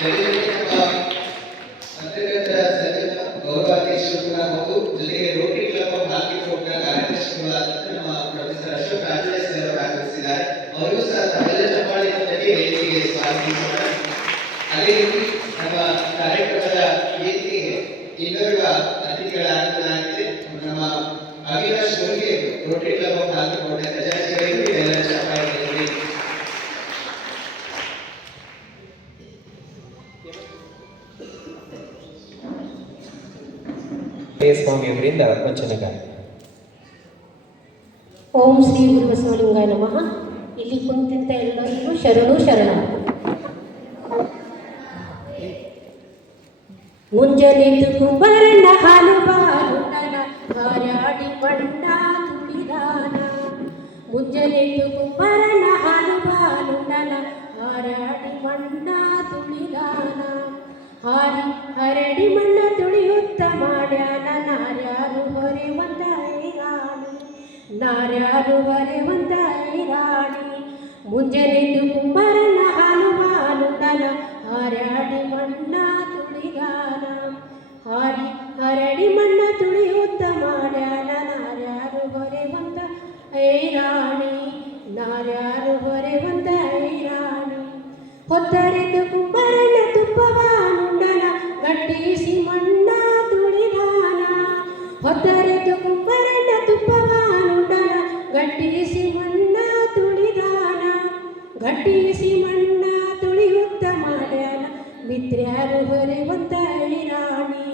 ಜೊತೆಗೆ ನಮ್ಮ ಪತ್ರಕರ್ತರ ಸಂಘದ ಗೌರವಾಧ್ಯಕ್ಷರು ಕೂಡ ಹೌದು, ಜೊತೆಗೆ ರೋಟರಿ ಕ್ಲಬ್ ಆಫ್ ಬಾಗಲಕೋಟ ಕಾರ್ಯದರ್ಶಿಗಳಾದಂಥ ನಮ್ಮ ಪ್ರೊಫೆಸರ್ ಅಶೋಕ್ ರಾಜೇಶ್ ಅವರು ಆಗಮಿಸಿದ್ದಾರೆ. ಅವರಿಗೂ ಸಹ ತಮ್ಮೆಲ್ಲ ಚಪ್ಪಾಳೆಯೊಂದಿಗೆ ವೇದಿಕೆಗೆ ಸ್ವಾಗತಿಸೋಣ. ಅದೇ ರೀತಿ ನಮ್ಮ ಕಾರ್ಯಕ್ರಮದ ವೇದಿಕೆಗೆ ಇನ್ನೋರ್ವ ಅತಿಥಿಗಳಾಗಲಾಗಿದೆ ನಮ್ಮ ಅವಿನಾಶ್ ಅವರಿಗೆ ರೋಟರಿ ಕ್ಲಬ್ ಆಫ್ ಬಾಗಲಕೋಟ ಖಜಾಂಚಿಯವರಿಗೆ ಎಲ್ಲರ ಚಪ್ಪಾಳೆಯಲ್ಲಿ ಸ್ವಾಮಿ ಅವರಿಂದ ವಚನಗಾರ. ಓಂ ಶ್ರೀ ಗುರು ಬಸವಲಿಂಗಾಯ ನಮಃ. ಇಲ್ಲಿ ಕುಂತಿಂತ ಎಲ್ಲರಿಗೂ ಶರಣು ಶರಣ. ಮುಂಜಾನೆದ್ದು ಕುಂಬರಣ್ಣ ಹಾಲು ಬಾರುಂಡನ ಹಾರಾಡಿ ಬಣ್ಣ ತುಳಿದಾನ. ಮುಂಜಾನೆದ್ದು ಕುಂಬರಣ್ಣ ಹಾಲು ಬಾರುಂಡನ ಹಾರಾಡಿ ಬಣ್ಣ ತುಳಿದಾನ. ಹಾರಿ ಹರಡಿ ಮಣ್ಣ ತುಳಿಯುತ್ತ ಮಾಡ್ಯಾನ ನಾರ್ಯಾರು ಹೊರೆ ಒಂದ ರಾಣಿ. ನಾರ್ಯಾರು ಹೊರೆ ಒಂದ ರಾಣಿ. ಮುಂಜಾನೆದ್ದು ಕುಂಬರಣ್ಣ ಹಾಲು ಬಾರುಂಡನ ಹಾರಾಡಿ ಮಣ್ಣ ತುಳಿದಾನ. ಹಾರಿ ಹರಡಿ ಮಣ್ಣ ತುಳಿಯುತ್ತ ಮಾಡ್ಯಾನ ನಾರ್ಯಾರು ಹೊರೆ ಒಂದ ರಾಣಿ. ನಾರ್ಯಾರು ಹೊರೆ ಒಂದ ರಾಣಿ. ಹೊತ್ತರೆದು ಕುಂಬರಣ್ಣ ತುಪ್ಪವಾನುಂಡನ ಗಟ್ಟಿಸಿ ಮಣ್ಣ ತುಳಿದಾನ. ಹೊತ್ತರೆದು ಕುಂಬರಣ್ಣ ತುಪ್ಪವಾನುಂಡನ ಗಟ್ಟಿಸಿ ಮಣ್ಣ ತುಳಿದಾನ. ಗಟ್ಟಿಸಿ ಮಣ್ಣ ತುಳಿಯುತ್ತ ಮಾಡ್ಯಾನ ಮಿತ್ರ್ಯಾರು ಹೊರೆ ಒಂದ ರಾಣಿ.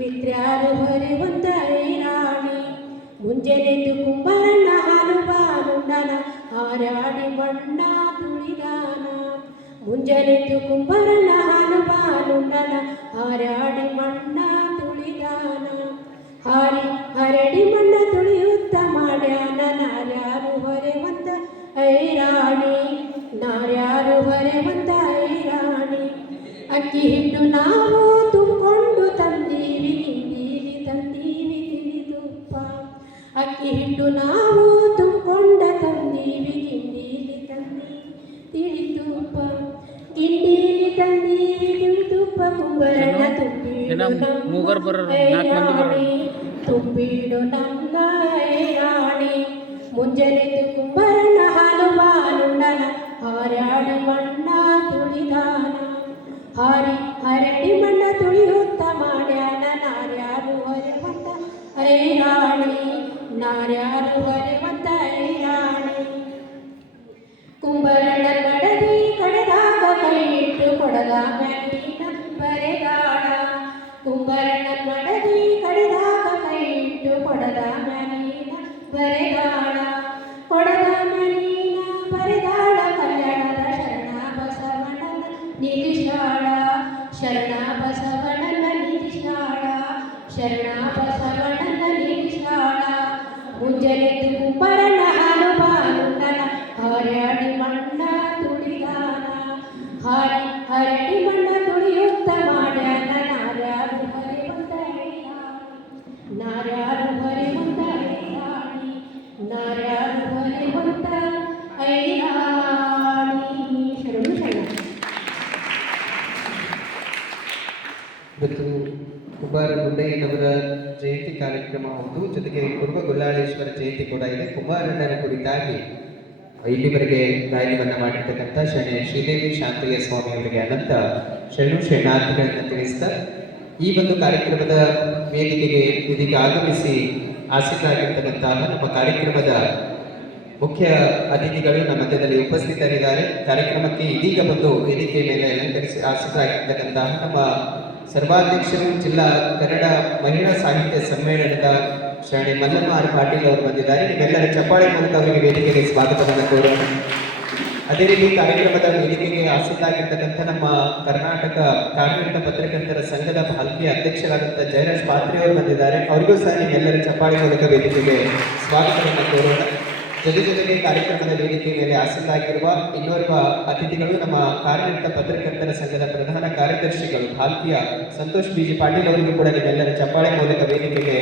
ಮಿತ್ರ್ಯಾರು ಹೊರೆ ಒಂದ ರಾಣಿ. ಮುಂಜಾನೆದ್ದು ಕುಂಬರಣ್ಣ ಹಾಲು ಬಾರುಂಡನ ಹಾರಾಡಿ ಬಣ್ಣ ತುಳಿದಾನ. ಮುಂಜಾನೆದ್ದು ಕುಂಬರಣ್ಣ ಹಾಲು ಬಾರುಂಡನ ಹಾರಾಡಿ ಮಣ್ಣ ತುಳಿದಾನ. ಹಾರಿ ಹರಡಿ ಮಣ್ಣ ತುಳಿಯುತ್ತ ಮಾಡ್ಯಾನ ನಾರ್ಯಾರು ಹೊರೆ ಒಂದ ರಾಣಿ. ನಾರ್ಯಾರು ಹೊರೆ ಒಂದ ರಾಣಿ. ಅಕ್ಕಿ ಹಿಟ್ಟು ನಾವು ತುಂಬಿಕೊಂಡು ತಂದೀವಿ ಕಿಂದೀವಿ ತಂದೀವಿ ತಿಳಿ ತುಪ್ಪ. ಅಕ್ಕಿ ಹಿಟ್ಟು ನಾವು ತುಂಬಿಕೊಂಡ ತಂದೀವಿ ಕಿಂದೀವಿ ತಂದೀವಿ ತಿಳಿ ತುಪ್ಪ. ಕಿಂಡೀವಿ ತಂದೀವಿ ತಿಳಿ ತುಪ್ಪ. ಕುಂಬರಣ್ಣ ತುಂಬಿಡು ನಮ್ಮ ರಾಣಿ. ಮುಂಜಾನೆದ್ದು ಕುಂಬರಣ್ಣ ಹಾಲು ಬಾರುಂಡನ ಹಾರಾಡಿ ಮಣ್ಣ ತುಳಿದಾನ. ಹಾರಿ ಹರಡಿ ಮಣ್ಣ ತುಳಿಯುತ್ತ ಮಾಡ್ಯಾನ ನಾರ್ಯಾರು ಹೊರೆ ಒಂದ ರಾಣಿ. ನಾರ್ಯಾರು ಹೊರೆ ಒಂದ ರಾಣಿ. ಕುಂಬರಣ್ಣ ಮಡದಿ ಕಡೆದಾಗ ಕೈ ಇಟ್ಟು ಕೊಡದ ಮ್ಯಾಲಿನ ಬರೆದಾಳ. ಕುಂಬರಣ್ಣ ಮಡದಿ ಕಡೆದಾಗ ಕೈ ಇಟ್ಟು ಕೊಡದ ಮ್ಯಾಲಿನ ಬರೆದಾಳ. ಕೊಡದ ಮ್ಯಾಲಿನ ಬರೆದಾಳ ಕಲ್ಯಾಣದ ಶರಣ ಬಸವಣ್ಣನ ನಿಲ್ಲಿಸಾಳ. ಶರಣ ಬಸವಣ್ಣನ ನಿಲ್ಲಿಸಾಳ. ಶರಣ ಬಸವಣ್ಣನ ನಿಲ್ಲಿಸಾಳ. ಮುಂಜಾನೆದ್ದು ಕುಂಬರಣ್ಣ ಹಾಲು ಬಾರುಂಡನ ಹಾರಾಡಿ ಮಣ್ಣ ತುಳಿದಾನ. ಹಾರಿ ಹರಡಿ ಮಣ್ಣ ತುಳಿಯುತ್ತ ಮಾಡ್ಯಾನ ನಾರ್ಯಾರು ಹೊರೆ ಒಂದ ರಾಣಿ. ನಾರ್ಯಾರು ಹೊರೆ ಒಂದ ರಾಣಿ. ನಾರ್ಯಾರು ಹೊರೆ ಒಂದ ರಾಣಿ. ಶರಣು ಶರಣ. ಇವತ್ತು ಕುಂಬಾರ ಗುಂಡಯ್ಯನವರ ಜಯಂತಿ ಕಾರ್ಯಕ್ರಮ ಹೌದು, ಜೊತೆಗೆ ಕುರುಬ ಗೊಲ್ಲಾಳೇಶ್ವರ ಜಯಂತಿ ಕೂಡ ಇದೆ. ಕುಂಬಾರಣ್ಣನ ಕುರಿತಾಗಿ ಇಲ್ಲಿವರೆಗೆ ಗಾಯನವನ್ನು ಮಾಡಿರ್ತಕ್ಕಂಥ ಶರಣೆ ಶ್ರೀದೇವಿ ಶಾಂತಯ್ಯ ಸ್ವಾಮಿ ಅವರಿಗೆ ಅನಂತ ಶರಣು ಶರಣಾರ್ಥಿಗಳನ್ನು ತಿಳಿಸ್ತಾ ಈ ಒಂದು ಕಾರ್ಯಕ್ರಮದ ವೇದಿಕೆಗೆ ಇದೀಗ ಆಗಮಿಸಿ ಆಸಕ್ತರಾಗಿರ್ತಕ್ಕಂತಹ ನಮ್ಮ ಕಾರ್ಯಕ್ರಮದ ಮುಖ್ಯ ಅತಿಥಿಗಳು ನಮ್ಮ ಮಧ್ಯದಲ್ಲಿ ಉಪಸ್ಥಿತರಿದ್ದಾರೆ. ಕಾರ್ಯಕ್ರಮಕ್ಕೆ ಇದೀಗ ಬಂದು ವೇದಿಕೆ ಮೇಲೆ ಅಲಂಕರಿಸಿ ಆಸಕ್ತರಾಗಿರ್ತಕ್ಕಂತಹ ನಮ್ಮ ಸರ್ವಾಧ್ಯಕ್ಷರು ಜಿಲ್ಲಾ ಕನ್ನಡ ಮಹಿಳಾ ಸಾಹಿತ್ಯ ಸಮ್ಮೇಳನದ ಶರಣೆ ಮಲ್ಲಮ್ಮ ಆರ್ ಪಾಟೀಲ್ ಅವರು ಬಂದಿದ್ದಾರೆ. ನಿಮ್ಮೆಲ್ಲರ ಚಪ್ಪಾಳೆ ಮೂಲಕ ಅವರಿಗೆ ವೇದಿಕೆಗೆ ಸ್ವಾಗತವನ್ನು ಕೋರೋಣ. ಅದೇ ರೀತಿ ಕಾರ್ಯಕ್ರಮದ ವೇದಿಕೆಗೆ ಆಸಕ್ತರಾಗಿರ್ತಕ್ಕಂಥ ನಮ್ಮ ಕರ್ನಾಟಕ ಕಾರ್ಮಿಕ ಪತ್ರಕರ್ತರ ಸಂಘದ ಭಾಲ್ಕಿ ಅಧ್ಯಕ್ಷರಾದಂಥ ಜಯರಾಜ್ ಪಾತ್ರೆ ಅವರು ಬಂದಿದ್ದಾರೆ. ಅವರಿಗೂ ಸಹ ನಿಮ್ಮೆಲ್ಲರ ಚಪ್ಪಾಳೆ ಮೂಲಕ ವೇದಿಕೆಗೆ ಸ್ವಾಗತವನ್ನು ಕೋರೋಣ. ಜೊತೆಗೆ ಕಾರ್ಯಕ್ರಮದ ವೇದಿಕೆ ಮೇಲೆ ಆಸಕ್ತರಾಗಿರುವ ಇನ್ನೋರ್ವ ಅತಿಥಿಗಳು ನಮ್ಮ ಕಾರ್ಮಿಕ ಪತ್ರಕರ್ತರ ಸಂಘದ ಪ್ರಧಾನ ಕಾರ್ಯದರ್ಶಿಗಳು ಭಾಲ್ಕಿಯ ಸಂತೋಷ್ ಬಿಜಿ ಪಾಟೀಲ್ ಅವರಿಗೂ ಕೂಡ ನಿಮ್ಮೆಲ್ಲರ ಚಪ್ಪಾಳೆ ಮೂಲಕ ವೇದಿಕೆಗೆ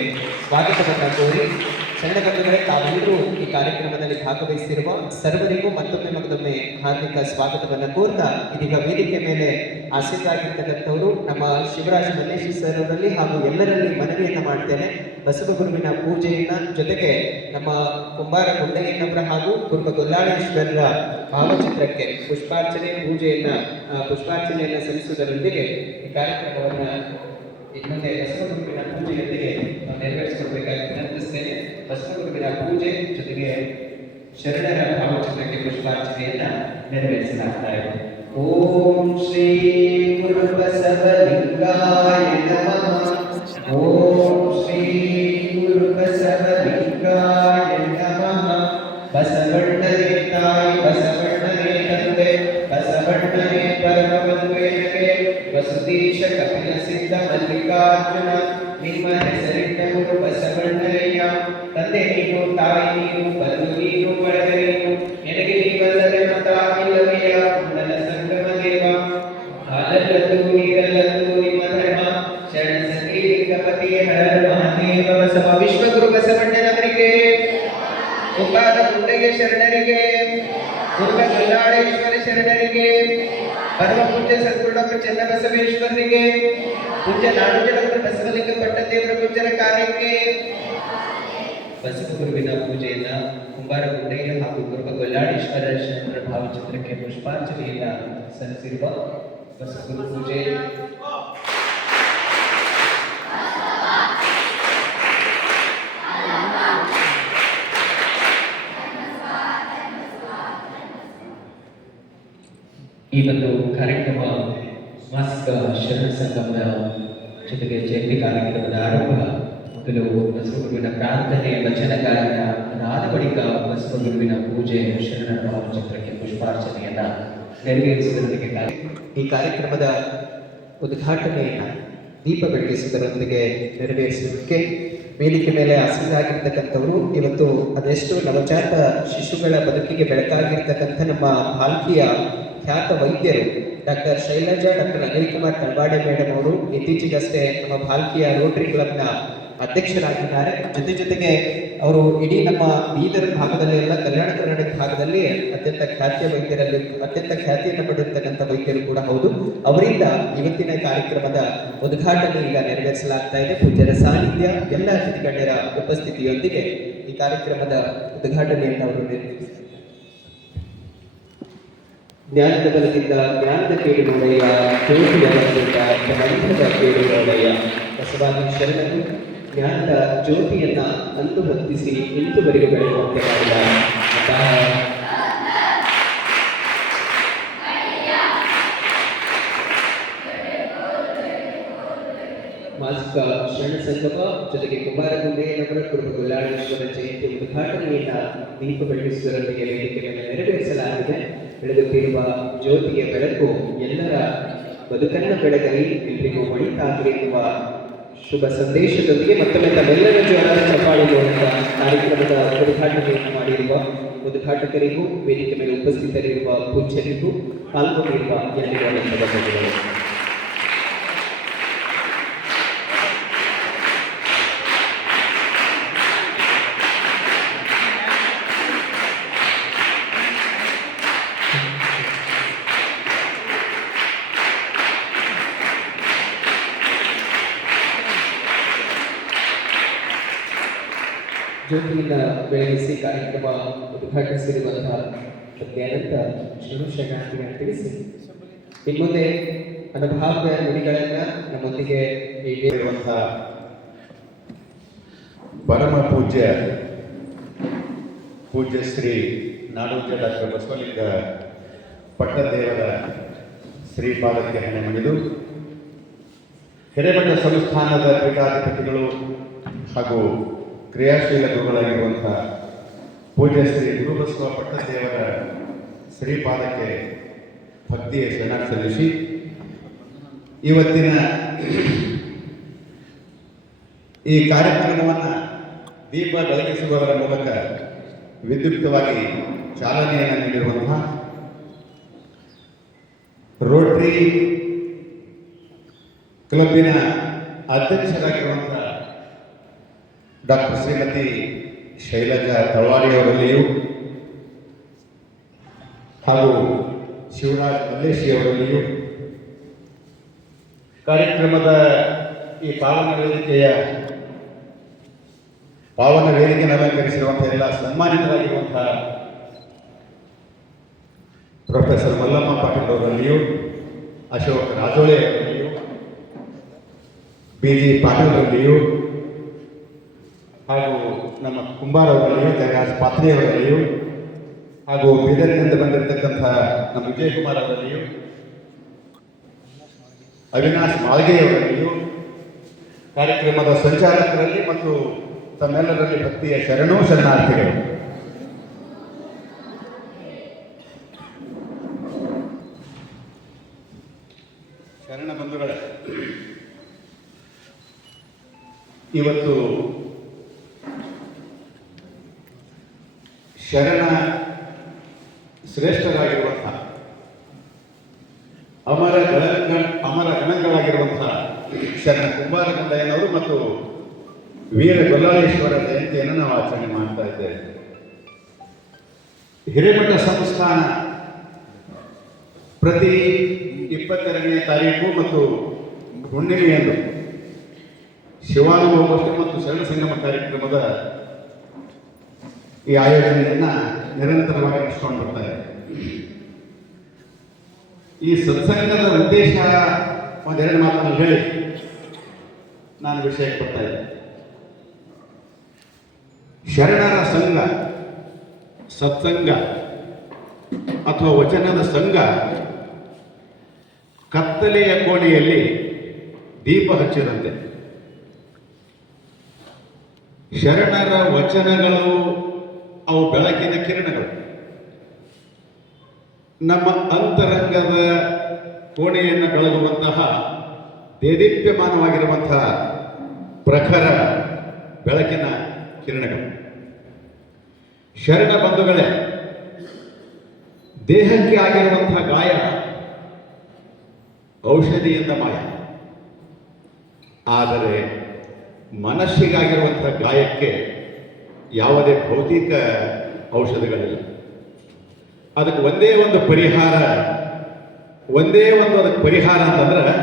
ಸ್ವಾಗತವನ್ನು ಕೋರಿ ಶರಣ ಬಂಧುಗಳೇ, ತಾವೆಲ್ಲರೂ ಈ ಕಾರ್ಯಕ್ರಮದಲ್ಲಿ ಭಾಗವಹಿಸಿರುವ ಸರ್ವರಿಗೂ ಮತ್ತೊಮ್ಮೆ ಹಾರ್ದಿಕ ಸ್ವಾಗತವನ್ನು ಕೋರ್ತಾ, ಇದೀಗ ವೇದಿಕೆ ಮೇಲೆ ಆಸೀನರಾಗಿರ್ತಕ್ಕಂಥವರು ನಮ್ಮ ಶಿವರಾಜ್ ಮಲ್ಲೇಶಿ ಸರ್ ಅವರಲ್ಲಿ ಹಾಗೂ ಎಲ್ಲರಲ್ಲಿ ಮನವಿಯನ್ನ ಮಾಡ್ತೇನೆ. ಬಸವಗುರುವಿನ ಪೂಜೆಯನ್ನ ಜೊತೆಗೆ ನಮ್ಮ ಕುಂಬಾರ ಗುಂಡಯ್ಯನವರ ಹಾಗೂ ಕುರುಬ ಗೊಲ್ಲಾಳೇಶ್ವರರ ಭಾವಚಿತ್ರಕ್ಕೆ ಪುಷ್ಪಾರ್ಚನೆಯನ್ನ ಸಲ್ಲಿಸುವುದರೊಂದಿಗೆ ಈ ಕಾರ್ಯಕ್ರಮವನ್ನು ಇನ್ನೊಂದೇ ಬಸವಗುರುವಿನ ಪೂಜೆಯೊಂದಿಗೆ ನೆರವೇರಿಸಿಕೊಡ್ಬೇಕಾಗಿ ವಿನಂತಿಸ್ತೇನೆ. ಬಸವಗುರುವಿನ ಪೂಜೆ ಜೊತೆಗೆ ಶರಣರ ಭಾವಚಿತ್ರಕ್ಕೆ ಪುಷ್ಪಾರ್ಚನೆಯನ್ನ ನೆರವೇರಿಸಲಾಗ್ತಾ ಇದೆ. ಓಂ ಶ್ರೀ ಗುರು ಬಸವಲಿಂಗಾಯ ನಮಃ. ಓಂ ಶ್ರೀ ಗುರು ಬಸವಲಿಂಗಾಯ ನಮಃ. ಬಸವಣ್ಣನೇ ತಾಯಿ, ಬಸವಣ್ಣನೇ ತಂದೆ, ಬಸವಣ್ಣನೇ ಪರಮ ಬಂಧುವಿನಗೆ ವಸುದೀಶ ಕಪಿಲ ಸಿದ್ಧ ಮಲ್ಲಿಕಾರ್ಜುನ ನಿಮ್ಮ ಹೆಸರಿಟ್ಟವರು ಬಸವಣ್ಣಯ್ಯ. ತಂದೆ ನೀನು, ತಾಯಿ ನೀನು, ಬಂಧು ನೀನು, ಬಳಗ ನೀನು, ನಿನಗೆ ನೀವಲ್ಲದೆ ಮತಾಗಿಲ್ಲವೆಯ ಕುಂಡಲ ಸಂಗಮ ದೇವ. ಹಾಲಲ್ಲದ್ದು ನೀರಲ್ಲದ್ದು ನಿಮ್ಮ ಧರ್ಮ. ಶರಣ ಸಂಗೀತಪತಿಯ ಹರ ಮಹಾದೇವ ಬಸವ. ವಿಶ್ವಗುರು ಬಸವಣ್ಣನವರಿಗೆ, ಕುಂಬಾರ ಗುಂಡಯ್ಯ ಶರಣರಿಗೆ, ಕುರುಬ ಗೊಲ್ಲಾಳೇಶ್ವರ ಶರಣರಿಗೆ, ಪರಮ ಪೂಜ್ಯ ಸದ್ಗುರು ಡಾಕ್ಟರ್ ಚನ್ನಬಸವೇಶ್ವರರಿಗೆ, ಪೂಜ್ಯ ನಾಡೋಜ ಡಾಕ್ಟರ್ ಬಸವಲಿಂಗ ಪಟ್ಟದೇವರ ಗುಜ್ಜರ ಕಾರ್ಯಕ್ಕೆ ಬಸವಗುರುವಿನ ಪೂಜೆಯನ್ನ ಕುಂಬಾರ ಗುಂಡಯ್ಯ ಹಾಗೂ ಕುರುಬ ಗೊಲ್ಲಾಳೇಶ್ವರ ಶರಣರ ಭಾವಚಿತ್ರಕ್ಕೆ ಪುಷ್ಪಾರ್ಚನೆಯನ್ನ ಸಲ್ಲಿಸಿರುವ ಬಸವಗುರು ಪೂಜೆ ಈ ಒಂದು ಕಾರ್ಯಕ್ರಮ ಮಾಸಿಕ ಶರಣ ಸಂಗಮದ ಜೊತೆಗೆ ಜಯಂತಿ ಕಾರ್ಯಕ್ರಮದ ಆರಂಭ ಮೊದಲು ಬಸವಗುರುವಿನ ಪ್ರಾರ್ಥನೆ ವಚನ ಗಾಯನ, ಅದಾದ ಬಳಿಕ ಬಸವಗುರುವಿನ ಪೂಜೆ ಶರಣರ ಭಾವಚಿತ್ರಕ್ಕೆ ಪುಷ್ಪಾರ್ಚನೆಯನ್ನ ನೆರವೇರಿಸುವುದರೊಂದಿಗೆ ಈ ಕಾರ್ಯಕ್ರಮದ ಉದ್ಘಾಟನೆಯನ್ನ ದೀಪ ಬೆಳಗಿಸುವುದರೊಂದಿಗೆ ನೆರವೇರಿಸುವುದಕ್ಕೆ ವೇದಿಕೆ ಮೇಲೆ ಆಸೀನರಾಗಿರ್ತಕ್ಕಂಥವರು ಇವತ್ತು ಅದೆಷ್ಟು ನವಜಾತ ಶಿಶುಗಳ ಬದುಕಿಗೆ ಬೆಳಕಾಗಿರ್ತಕ್ಕಂಥ ನಮ್ಮ ಭಾಲ್ಕಿಯ ಖ್ಯಾತ ವೈದ್ಯರು doctor Shailaja, doctor Anil Kumar Talawade madam ಅವರು ಇತ್ತೀಚೆಗಷ್ಟೇ ನಮ್ಮ ಭಾಲ್ಕಿಯ ರೋಟರಿ ಕ್ಲಬ್ನ ಅಧ್ಯಕ್ಷರಾಗಿದ್ದಾರೆ. ಜೊತೆಗೆ ಅವರು ಇಡೀ ನಮ್ಮ ಬೀದರ್ ಭಾಗದಲ್ಲಿ ಎಲ್ಲ ಕಲ್ಯಾಣ ಕರ್ನಾಟಕ ಭಾಗದಲ್ಲಿ ಅತ್ಯಂತ ಖ್ಯಾತಿಯನ್ನು ಪಡೆದಿರ್ತಕ್ಕಂಥ ವೈದ್ಯರು ಕೂಡ ಹೌದು. ಅವರಿಂದ ಇವತ್ತಿನ ಕಾರ್ಯಕ್ರಮದ ಉದ್ಘಾಟನೆ ಈಗ ನೆರವೇರಿಸಲಾಗ್ತಾ ಇದೆ. ಪೂಜ್ಯರ ಸಾನ್ನಿಧ್ಯ, ಎಲ್ಲ ಅತಿಥಿ ಗಣ್ಯರ ಉಪಸ್ಥಿತಿಯೊಂದಿಗೆ ಈ ಕಾರ್ಯಕ್ರಮದ ಉದ್ಘಾಟನೆಯನ್ನು ಅವರು ನೆರವೇರಿಸಿದ್ದಾರೆ. ಜ್ಞಾನದ ಬಲದಿಂದ ಜ್ಞಾನದ ಕೇಳಿ ನೋಡಯ್ಯ, ಜ್ಯೋತಿಯ ಬಲದಿಂದ ಜ್ಞಾನದ ಕೇಳಿ ನೋಡಯ್ಯ. ಬಸವಾದಿ ಶರಣರು ಜ್ಞಾನದ ಜ್ಯೋತಿಯನ್ನ ಅಂದು ಹೊತ್ತಿಸಿ ಇಂದುವರೆಗೂ ಬೆಳೆಯುವಂತೆ ಮಾಡಿದ ಮಾಸಿಕ ಶರಣ ಸಂಗಮ ಜೊತೆಗೆ ಕುಂಬಾರ ಗುಂಡಯ್ಯನವರ ಕುರುಬ ಗೊಲ್ಲಾಳೇಶ್ವರ ಜಯಂತಿ ಉದ್ಘಾಟನೆಯನ್ನ ದೀಪ ಬೆಳಗಿಸುವುದರೊಂದಿಗೆ ವೇದಿಕೆ ಮೇಲೆ ನೆರವೇರಿಸಲಾಗಿದೆ. ಬೆಳಗುತ್ತಿರುವ ಜ್ಯೋತಿಗೆ ಬೆಳಕು ಎಲ್ಲರ ಬದುಕನ್ನು ಬೆಳಗಲಿ, ಎಲ್ರಿಗೂ ಒಳಿತಾಗಲಿ ಎನ್ನುವ ಶುಭ ಸಂದೇಶದೊಂದಿಗೆ ಮತ್ತೊಮ್ಮೆ ತಮ್ಮೆಲ್ಲರ ಜೋರಾದ ಚಪ್ಪಾಳೆ ಮೂಲಕ ಕಾರ್ಯಕ್ರಮದ ಉದ್ಘಾಟನೆಯನ್ನು ಮಾಡಿರುವ ಉದ್ಘಾಟಕರಿಗೂ ವೇದಿಕೆ ಮೇಲೆ ಉಪಸ್ಥಿತರಿರುವ ಪೂಜ್ಯರಿಗೂ ಪಾಲ್ಗೊಂಡಿರುವ ಎಲ್ಲರಿಗೂ ಧನ್ಯವಾದಗಳು. ಜ್ಯೋತಿಯಿಂದ ಬೆಳಗಿಸಿ ಕಾರ್ಯಕ್ರಮ ಉದ್ಘಾಟಿಸಿರುವಂತಹ ಅತ್ಯಂತ ಶರಣಾರ್ಥಿಗಳನ್ನು ತಿಳಿಸಿ ಇನ್ಮುಂದೆ ಅನುಭಾವ್ಯ ನುಡಿಗಳನ್ನು ನಮ್ಮೊಂದಿಗೆ ಇರುವಂತಹ ಪರಮ ಪೂಜ್ಯ ಶ್ರೀ ನಾಡೋಜ ಡಾಕ್ಟರ್ ಬಸವಲಿಂಗ ಪಟ್ಟದೇವರ ಶ್ರೀಪಾದಕ್ಕೆ ಹಣೆ ಮುಗಿದು ಹಿರೇಮಠ ಸಂಸ್ಥಾನದ ಪೀಠಾಧಿಪತಿಗಳು ಹಾಗೂ ಕ್ರಿಯಾಶೀಲ ಗುರುಗಳಾಗಿರುವಂತಹ ಪೂಜ್ಯ ಶ್ರೀ ಗುರುಬಸವ ಪಟ್ಟದೇವರ ಶ್ರೀಪಾದಕ್ಕೆ ಭಕ್ತಿಯ ಶರಣ ಸಲ್ಲಿಸಿ ಇವತ್ತಿನ ಈ ಕಾರ್ಯಕ್ರಮವನ್ನು ದೀಪ ಬೆಳಗಿಸುವುದರ ಮೂಲಕ ವಿದ್ಯುಕ್ತವಾಗಿ ಚಾಲನೆಯನ್ನು ನೀಡಿರುವಂತಹ ರೋಟರಿ ಕ್ಲಬ್ಬಿನ ಅಧ್ಯಕ್ಷರಾಗಿರುವಂತಹ ಡಾಕ್ಟರ್ ಶ್ರೀಮತಿ ಶೈಲಜಾ ತಳವಾಡಿಯವರಲ್ಲಿಯೂ ಹಾಗೂ ಶಿವರಾಜ್ ಮಲ್ಲೇಶಿಯವರಲ್ಲಿಯೂ ಕಾರ್ಯಕ್ರಮದ ಈ ಪಾವನ ವೇದಿಕೆಯನ್ನು ಅಲಂಕರಿಸಿರುವಂತಹ ಎಲ್ಲ ಸನ್ಮಾನಿತರಾಗಿರುವಂತಹ ಪ್ರೊಫೆಸರ್ ಮಲ್ಲಮ್ಮ ಪಾಟೀಲ್ ಅವರಲ್ಲಿಯೂ, ಅಶೋಕ್ ರಾಜೋಳೆ ಅವರಲ್ಲಿಯೂ, ಬಿ ಜಿ ಪಾಟೀಲ್ ಅವರಲ್ಲಿಯೂ ಹಾಗೂ ನಮ್ಮ ಕುಂಬಾರ್ ಅವರಲ್ಲಿಯೂ, ಜಯರಾಜ್ ಪಾತ್ರೆ ಅವರಲ್ಲಿಯೂ ಹಾಗೂ ಬೀದರಿನಿಂದ ಬಂದಿರತಕ್ಕಂಥ ನಮ್ಮ ವಿಜಯಕುಮಾರ್ ಅವರಲ್ಲಿಯೂ, ಅವಿನಾಶ್ ಮಾಳ್ಗೆ ಅವರಲ್ಲಿಯೂ, ಕಾರ್ಯಕ್ರಮದ ಸಂಚಾಲಕರಲ್ಲಿ ಮತ್ತು ತಮ್ಮೆಲ್ಲರಲ್ಲಿ ಭಕ್ತಿಯ ಶರಣಾರ್ಥಿಗಳು. ಶರಣ ಬಂಧುಗಳೇ, ಇವತ್ತು ಶರಣ ಶ್ರೇಷ್ಠರಾಗಿರುವಂತಹ ಅಮರ ಗಣಗಳಾಗಿರುವಂತಹ ಶರಣ ಕುಂಬಾರ ಗಂಡಯ್ಯನವರು ಮತ್ತು ವೀರ ಗೊಲ್ಲಾಳೇಶ್ವರ ಜಯಂತಿಯನ್ನು ನಾವು ಆಚರಣೆ ಮಾಡ್ತಾ ಇದ್ದೇವೆ. ಹಿರೇಮಠ ಸಂಸ್ಥಾನ ಪ್ರತಿ 22ನೇ ತಾರೀಕು ಮತ್ತು ಹುಣ್ಣಿಮೆಯಂದು ಶಿವಾನುಭವಗೋಷ್ಠಿ ಮತ್ತು ಶರಣ ಸಂಗಮ ಕಾರ್ಯಕ್ರಮದ ಈ ಆಯೋಜನೆಯನ್ನು ನಿರಂತರವಾಗಿ ನಡೆಸಿಕೊಂಡು ಬರ್ತಾರೆ. ಈ ಸತ್ಸಂಗದ ಉದ್ದೇಶ ಒಂದೆರಡು ಮಾತನ್ನು ಹೇಳಿ ನಾನು ವಿಷಯಕ್ಕೆ ಬರ್ತಾ ಇದ್ದೆ. ಶರಣರ ಸಂಘ, ಸತ್ಸಂಗ ಅಥವಾ ವಚನದ ಸಂಘ ಕತ್ತಲೆಯ ಕೋಣೆಯಲ್ಲಿ ದೀಪ ಹಚ್ಚಿದಂತೆ. ಶರಣರ ವಚನಗಳು ಅವು ಬೆಳಕಿನ ಕಿರಣಗಳು. ನಮ್ಮ ಅಂತರಂಗದ ಕೋಣೆಯನ್ನು ಬೆಳಗುವಂತಹ ದೇದೀಪ್ಯಮಾನವಾಗಿರುವಂತಹ ಪ್ರಖರ ಬೆಳಕಿನ ಕಿರಣಗಳು. ಶರಣ ಬಂಧುಗಳೇ, ದೇಹಕ್ಕೆ ಆಗಿರುವಂತಹ ಗಾಯ ಔಷಧಿಯಿಂದ ಮಾಯ, ಆದರೆ ಮನಸ್ಸಿಗಾಗಿರುವಂತಹ ಗಾಯಕ್ಕೆ ಯಾವುದೇ ಭೌತಿಕ ಔಷಧಿಗಳಿಲ್ಲ. ಅದಕ್ಕೆ ಒಂದೇ ಒಂದು ಪರಿಹಾರ ಅಂತಂದ್ರೆ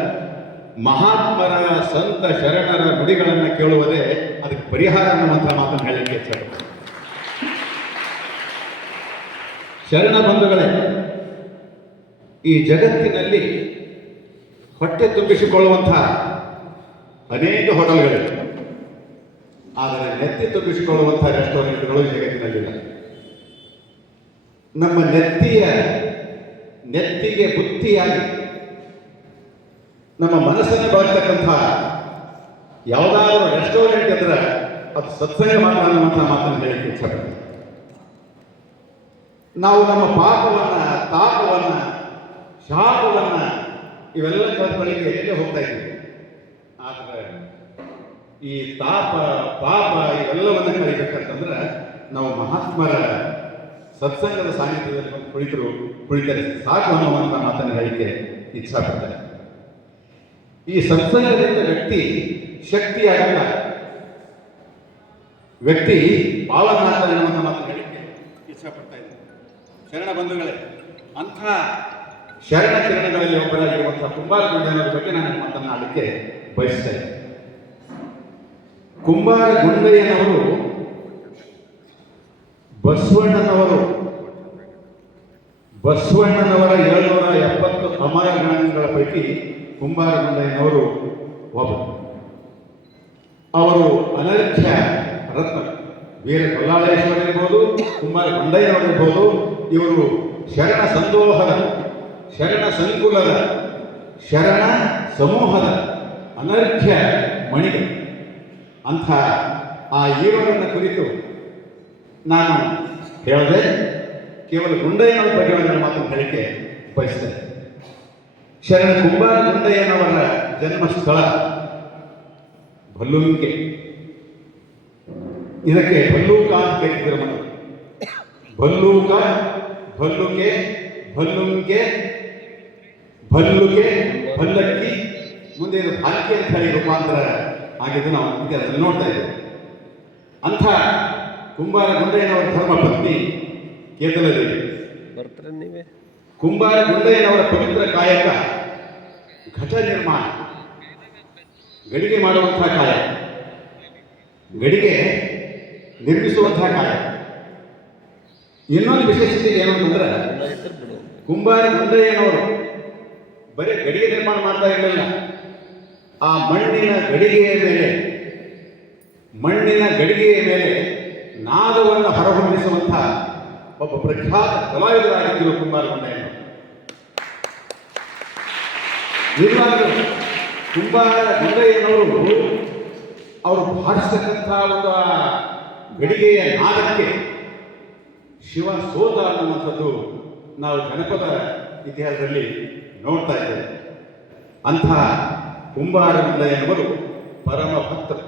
ಮಹಾತ್ಮರ ಸಂತ ಶರಣರ ನುಡಿಗಳನ್ನು ಕೇಳುವುದೇ ಅದಕ್ಕೆ ಪರಿಹಾರ ಅನ್ನುವಂಥ ಮಾತನ್ನು ಹೇಳಲಿಕ್ಕೆ ಇಚ್ಛೆಪಡ್ತೀನಿ. ಶರಣ ಬಂಧುಗಳೇ, ಈ ಜಗತ್ತಿನಲ್ಲಿ ಹೊಟ್ಟೆ ತುಂಬಿಸಿಕೊಳ್ಳುವಂತಹ ಅನೇಕ ಹೋಟೆಲ್ಗಳಿವೆ, ಆದರೆ ನೆತ್ತಿ ತುಂಬಿಸಿಕೊಳ್ಳುವಂತಹ ರೆಸ್ಟೋರೆಂಟ್ಗಳು ಈ ಜಗತ್ತಿನಲ್ಲಿಲ್ಲ. ನಮ್ಮ ನೆತ್ತಿಗೆ ಬುತ್ತಿಯಾಗಿ ನಮ್ಮ ಮನಸ್ಸನ್ನು ಬಳಸ್ತಕ್ಕಂಥ ಯಾವುದಾದ್ರೂ ರೆಸ್ಟೋರೆಂಟ್ ಅಂದ್ರೆ ಅದು ಸತ್ಸಂಗ ಮಾತ್ರ ಅನ್ನುವಂಥ ಮಾತನ್ನು ಹೇಳಲಿಕ್ಕೆ ಇಚ್ಛಪಡ್ತೀವಿ. ನಾವು ನಮ್ಮ ತಾಪವನ್ನ ಶಾಪವನ್ನ ಇವೆಲ್ಲ ಕಳ್ಕೊಳ್ಳಿಕ್ಕೆ ಎಲ್ಲೇ ಹೋಗ್ತಾ ಇದ್ದೀವಿ. ಆದರೆ ಈ ಪಾಪ ಇವೆಲ್ಲವನ್ನ ಕಳಿಬೇಕಂತಂದ್ರೆ ನಾವು ಮಹಾತ್ಮರ ಸತ್ಸಂಗದ ಸಾನ್ನಿಧ್ಯದಲ್ಲಿ ಕುಳಿತರೆ ಸಾಕು ಅನ್ನುವಂಥ ಮಾತನ್ನು ಹೇಳಿಕೆ ಇಚ್ಛಾಪಡ್ತಾರೆ. ಈ ಸತ್ಸಂಗದಿಂದ ವ್ಯಕ್ತಿ ಶಕ್ತಿಯಾಗಲ್ಲ, ವ್ಯಕ್ತಿ ಪಾವನಾಗ್ತಾನೆ ಅನ್ನುವಂಥ ಮಾತನ್ನು ಹೇಳಿಕೆ ಇಚ್ಛಾಪಡ್ತಾ ಇದ್ದಾರೆ. ಶರಣ ಬಂಧುಗಳೇ, ಅಂಥ ಶರಣ ಕಿರಣಗಳಲ್ಲಿ ಒಬ್ಬರಾಗಿರುವಂತಹ ಕುಂಬಾರ ಗುಂಡಯ್ಯನವರ ಬಗ್ಗೆ ನಾನು ಮಾತನಾಡಲಿಕ್ಕೆ ಬಯಸ್ತಾ ಇದ್ದೇನೆ. ಕುಂಬಾರ ಗುಂಡಯ್ಯನವರು ಬಸವಣ್ಣನವರ 770 ಅಮರ ಗಣಗಳ ಪೈಕಿ ಕುಂಬಾರ ಗುಂಡಯ್ಯನವರು ಒಬ್ಬರು. ಅವರು ಅನರ್ಘ್ಯ ರತ್ನ. ವೀರ ಗೊಲ್ಲಾಳೇಶ್ವರ ಇರ್ಬೋದು, ಕುಂಬಾರ ಗುಂಡಯ್ಯನವರಿರ್ಬೋದು, ಇವರು ಶರಣ ಸಂದೋಹದ, ಶರಣ ಸಂಕುಲದ, ಶರಣ ಸಮೂಹದ ಅನರ್ಘ್ಯ ಮಣಿಗಳು. ಅಂಥ ಆ ಈವರನ್ನು ಕುರಿತು ನಾನು ಹೇಳಿದೆ. ಕೇವಲ ಗುಂಡಯ್ಯನವರ ಬಗ್ಗೆ ಒಂದು ಮಾತನ್ನು ಹೇಳಿಕೆ ಬಯಸ್ತೇನೆ. ಶರಣ ಕುಂಬಾರ ಗುಂಡಯ್ಯನವರ ಜನ್ಮಸ್ಥಳ ಭಲ್ಲುಂಕೆ. ಇದಕ್ಕೆ ಭಲ್ಲೂಕ ಅಂತ ಕರೀತಿದ್ರು ಮಕ್ಕಳು. ಭಲ್ಲೂಕ, ಭಲ್ಲುಕೆ, ಭಲ್ಲುಂಕೆ, ಭಲ್ಲಕ್ಕಿ, ಮುಂದೆ ಇದು ಭಾಲ್ಕಿ ಅಂತ ಹೇಳಿ ರೂಪಾಂತರ ಆಗಿದ್ದು ನಾವು ಇತಿಹಾಸದಲ್ಲಿ ನೋಡ್ತಾ ಇದ್ದೇವೆ. ಅಂಥ ಕುಂಬಾರ ಗುಂಡಯ್ಯನವರ ಧರ್ಮ ಪತ್ನಿ ಕೇತಲದೇವಿ. ಕುಂಬಾರ ಗುಂಡಯ್ಯನವರ ಪವಿತ್ರ ಕಾಯಕ ಘಟ ನಿರ್ಮಾಣ, ಗಡಿಗೆ ಮಾಡುವಂತಹ ಕಾಯಕ, ಗಡಿಗೆ ನಿರ್ಮಿಸುವಂತಹ ಕಾಯಕ. ಇನ್ನೊಂದು ವಿಶೇಷತೆ ಏನು ಅಂತಂದ್ರೆ, ಕುಂಬಾರ ಗುಂಡಯ್ಯನವರು ಬರೀ ಗಡಿಗೆ ನಿರ್ಮಾಣ ಮಾಡ್ತಾ ಇರಲಿಲ್ಲ. ಆ ಮಣ್ಣಿನ ಗಡಿಗೆಯ ಮೇಲೆ ನಾದವನ್ನು ಹೊರಹೊಮ್ಮಿಸುವಂತಹ ಒಬ್ಬ ಪ್ರಖ್ಯಾತ ಕಲಾವಿದರಾಗಿದ್ದರು ಕುಂಬಾರ ಗುಂಡಯ್ಯನವರು. ನಿಜವಾಗಲೂ ಕುಂಬಾರ ಗುಂಡಯ್ಯನವರು ಅವರು ಭಾರಿಸತಕ್ಕಂಥ ಒಂದು ಗಡಿಗೆಯ ನಾದಕ್ಕೆ ಶಿವ ಸೋತ ಅನ್ನುವಂಥದ್ದು ನಾವು ಜನಪದ ಇತಿಹಾಸದಲ್ಲಿ ನೋಡ್ತಾ ಇದ್ದೇವೆ. ಅಂಥ ಕುಂಬಾರ ಗುಂಡಯ್ಯನವರು ಪರಮ ಭಕ್ತರು,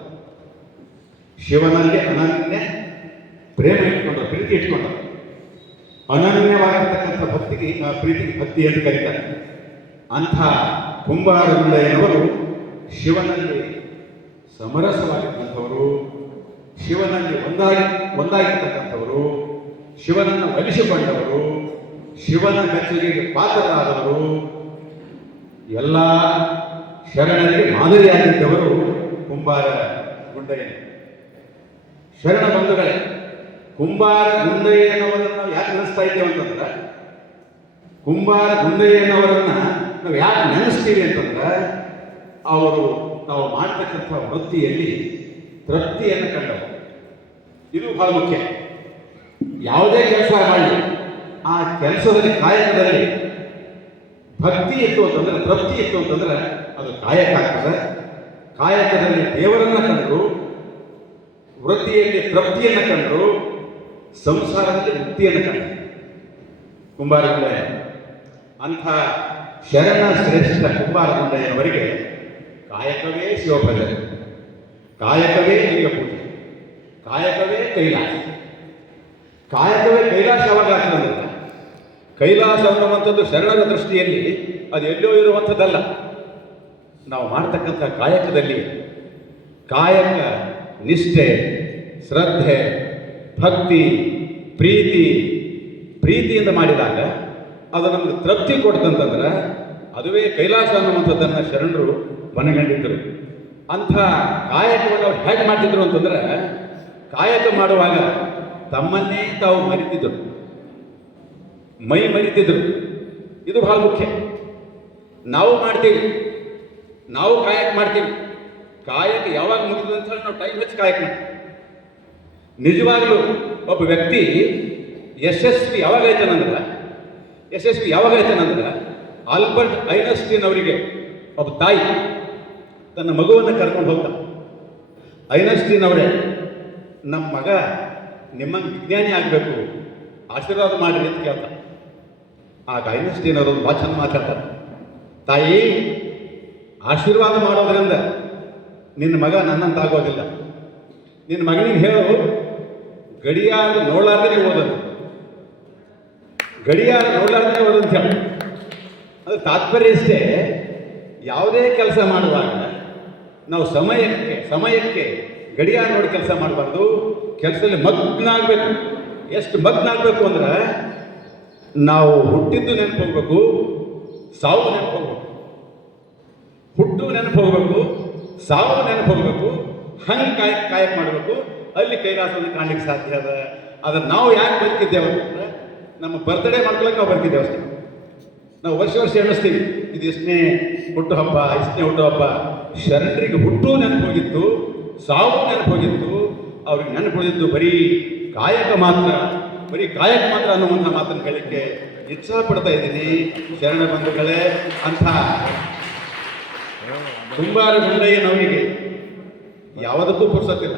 ಶಿವನಲ್ಲಿ ಅನನ್ಯ ಪ್ರೇಮ ಇಟ್ಕೊಂಡರು, ಪ್ರೀತಿ ಇಟ್ಕೊಂಡರು. ಅನನ್ಯವಾಗಿರ್ತಕ್ಕಂಥ ಪ್ರೀತಿಗೆ ಭಕ್ತಿ ಅಂತ ಕರೀತಾರೆ. ಅಂಥ ಕುಂಬಾರ ಗುಂಡಯ್ಯನವರು ಶಿವನಲ್ಲಿ ಸಮರಸವಾಗಿರ್ತಕ್ಕಂಥವರು, ಶಿವನಲ್ಲಿ ಒಂದಾಗಿರ್ತಕ್ಕಂಥವರು, ಶಿವನನ್ನು ಒಲಿಸಿಕೊಂಡವರು, ಶಿವನ ಮೆಚ್ಚುಗೆಗೆ ಪಾತ್ರರಾದವರು, ಎಲ್ಲ ಶರಣರಿಗೆ ಮಾದರಿಯಾಗಿದ್ದವರು ಕುಂಬಾರ ಗುಂಡಯ್ಯನ. ಶರಣ ಬಂಧುಗಳೇ, ಕುಂಬಾರ ಗುಂಡಯ್ಯನವರನ್ನು ಯಾಕೆ ನೆನೆಸ್ತಾ ಇದ್ದೇವೆ ಅಂತಂದ್ರೆ, ಕುಂಬಾರ ಗುಂಡಯ್ಯನವರನ್ನ ನಾವು ಯಾಕೆ ನೆನೆಸ್ತೀವಿ ಅಂತಂದ್ರೆ, ಅವರು ತಾವು ಮಾಡ್ತಕ್ಕಂಥ ವೃತ್ತಿಯಲ್ಲಿ ತೃಪ್ತಿಯನ್ನು ಕಂಡವರು. ಇದು ಬಹಳ ಮುಖ್ಯ. ಯಾವುದೇ ಕೆಲಸ ಮಾಡಲಿ, ಆ ಕೆಲಸದಲ್ಲಿ ಕಾಯಕದಲ್ಲಿ ಭಕ್ತಿ ಇತ್ತು ಅಂತಂದ್ರೆ, ತೃಪ್ತಿ ಇತ್ತು ಅಂತಂದ್ರೆ ಅದು ಕಾಯಕ ಆಗ್ತದೆ. ಕಾಯಕದಲ್ಲಿ ದೇವರನ್ನ ಕಂಡರು, ವೃತ್ತಿಯಲ್ಲಿ ತೃಪ್ತಿಯನ್ನು ಕಂಡರು, ಸಂಸಾರದಲ್ಲಿ ಮುಕ್ತಿಯನ್ನು ಕಂಡರು ಕುಂಬಾರ ಗುಂಡಯ್ಯ. ಅಂಥ ಶರಣ ಶ್ರೇಷ್ಠ ಕುಂಬಾರ ಗುಂಡಯ್ಯನವರಿಗೆ ಕಾಯಕವೇ ಶಿವಭಜನೆ, ಕಾಯಕವೇ ಲಿಂಗ ಪೂಜೆ, ಕಾಯಕವೇ ಕೈಲಾಸ. ಕಾಯಕವೇ ಕೈಲಾಸ ಯಾವಾಗ ಆಗ್ತದೆ? ಕೈಲಾಸ ಅನ್ನುವಂಥದ್ದು ಶರಣರ ದೃಷ್ಟಿಯಲ್ಲಿ ಅದು ಎಲ್ಲೋ ಇರುವಂಥದ್ದಲ್ಲ. ನಾವು ಮಾಡ್ತಕ್ಕಂಥ ಕಾಯಕದಲ್ಲಿ ಕಾಯಕ ನಿಷ್ಠೆ, ಶ್ರದ್ಧೆ, ಭಕ್ತಿ, ಪ್ರೀತಿಯಿಂದ ಮಾಡಿದಾಗ ಅದು ನಮ್ಗೆ ತೃಪ್ತಿ ಕೊಡ್ತಂತಂದ್ರೆ ಅದುವೇ ಕೈಲಾಸ ಅನ್ನುವಂಥದ್ದನ್ನು ಶರಣರು ಮನಗಂಡಿದ್ದರು. ಅಂಥ ಕಾಯಕವನ್ನು ಅವ್ರು ಹೇಗೆ ಮಾಡ್ತಿದ್ರು ಅಂತಂದ್ರೆ, ಕಾಯಕ ಮಾಡುವಾಗ ತಮ್ಮನ್ನೇ ತಾವು ಮರಿತಿದ್ದರು, ಮೈ ಮರಿತಿದ್ರು. ಇದು ಬಹಳ ಮುಖ್ಯ. ನಾವು ಮಾಡ್ತೀವಿ, ನಾವು ಕಾಯಕ ಮಾಡ್ತೀವಿ. ಕಾಯಕ ಯಾವಾಗ ಮುಗಿದು ಅಂತ ಹೇಳಿ ನಾವು ಟೈಮ್ ಹಚ್ಚಿ ಕಾಯಕ ಮಾಡ್ತೀವಿ. ನಿಜವಾಗ್ಲೂ ಒಬ್ಬ ವ್ಯಕ್ತಿ ಯಶಸ್ವಿ ಯಾವಾಗೈತನಂದ್ರೆ ಆಲ್ಬರ್ಟ್ ಐನ್ಸ್ಟೀನ್ ಅವರಿಗೆ ಒಬ್ಬ ತಾಯಿ ತನ್ನ ಮಗುವನ್ನು ಕರ್ಕೊಂಡು ಹೋಗ್ತಾನೆ. ಐನ್ಸ್ಟೀನ್ ಅವರೇ, ನಮ್ಮ ಮಗ ನಿಮ್ಮಂಗೆ ವಿಜ್ಞಾನಿ ಆಗಬೇಕು, ಆಶೀರ್ವಾದ ಮಾಡಿರಿ ಅಂತ ಕೇಳ್ತಾರೆ. ಆಗ ಐನ್ಸ್ಟೀನ್ ಅವರು ಭಾಳ ಚಂದ ಮಾತಾಡ್ತಾರೆ. ತಾಯಿ, ಆಶೀರ್ವಾದ ಮಾಡೋದ್ರಿಂದ ನಿನ್ನ ಮಗ ನನ್ನಂತಾಗೋದಿಲ್ಲ. ನಿನ್ನ ಮಗನಿಗೆ ಹೇಳು, ಗಡಿಯಾರ ನೋಡಲಾರ್ದೇ ಓದೋದು, ಗಡಿಯಾರ ನೋಡಲಾರ್ದೇ ಓದಂತ ಹೇಳಿ. ಅದು ತಾತ್ಪರ್ಯ ಇಷ್ಟೇ, ಯಾವುದೇ ಕೆಲಸ ಮಾಡುವಾಗ ನಾವು ಸಮಯಕ್ಕೆ ಗಡಿಯಾರ ನೋಡಿ ಕೆಲಸ ಮಾಡಬಾರ್ದು. ಕೆಲಸದಲ್ಲಿ ಮಗ್ನ ಆಗಬೇಕು. ಎಷ್ಟು ಮಗ್ನ ಆಗಬೇಕು ಅಂದ್ರೆ, ನಾವು ಹುಟ್ಟಿದ್ದು ನೆನಪು ಹೋಗ್ಬೇಕು, ಸಾವು ನೆನಪು ಹೋಗ್ಬೇಕು. ಹುಟ್ಟು ನೆನಪು ಹೋಗ್ಬೇಕು, ಸಾವು ನೆನಪು ಹೋಗ್ಬೇಕು. ಹಂಗೆ ಕಾಯಕ ಮಾಡಬೇಕು. ಅಲ್ಲಿ ಕೈಲಾಸವನ್ನು ಕಾಣಲಿಕ್ಕೆ ಸಾಧ್ಯ ಅದ. ಅದನ್ನು ನಾವು ಯಾಕೆ ಬದುಕಿದ್ದೇವೆ ಅಂತಂದ್ರೆ, ನಮ್ಮ ಬರ್ತ್ಡೇ ಮಾಡ್ಕೊಳ್ಳೋಕೆ ನಾವು ಬದುಕಿದ್ದೇವೆ ಅಷ್ಟೇ. ನಾವು ವರ್ಷ ಎಣಿಸ್ತೀವಿ, ಇದು ಎಷ್ಟನೇ ಹುಟ್ಟುಹಬ್ಬ, ಎಷ್ಟನೇ ಹುಟ್ಟುಹಬ್ಬ. ಶರಣರಿಗೆ ಹುಟ್ಟು ನೆನಪು ಹೋಗಿತ್ತು, ಸಾವು ನೆನಪು ಹೋಗಿತ್ತು. ಅವ್ರಿಗೆ ನೆನಪು ಹೋಗಿದ್ದು ಬರೀ ಕಾಯಕ ಮಾತ್ರ ಅನ್ನುವಂಥ ಮಾತನ್ನು ಹೇಳಲಿಕ್ಕೆ ಇಚ್ಛಾಪಡ್ತಾ ಇದ್ದೀನಿ. ಶರಣ ಬಂಧುಗಳೇ, ಅಂಥ ಕುಂಬಾರ ಗುಂಡಯ್ಯನವರಿಗೆ ಯಾವುದಕ್ಕೂ ಪುರ್ಸತ್ತಿಲ್ಲ,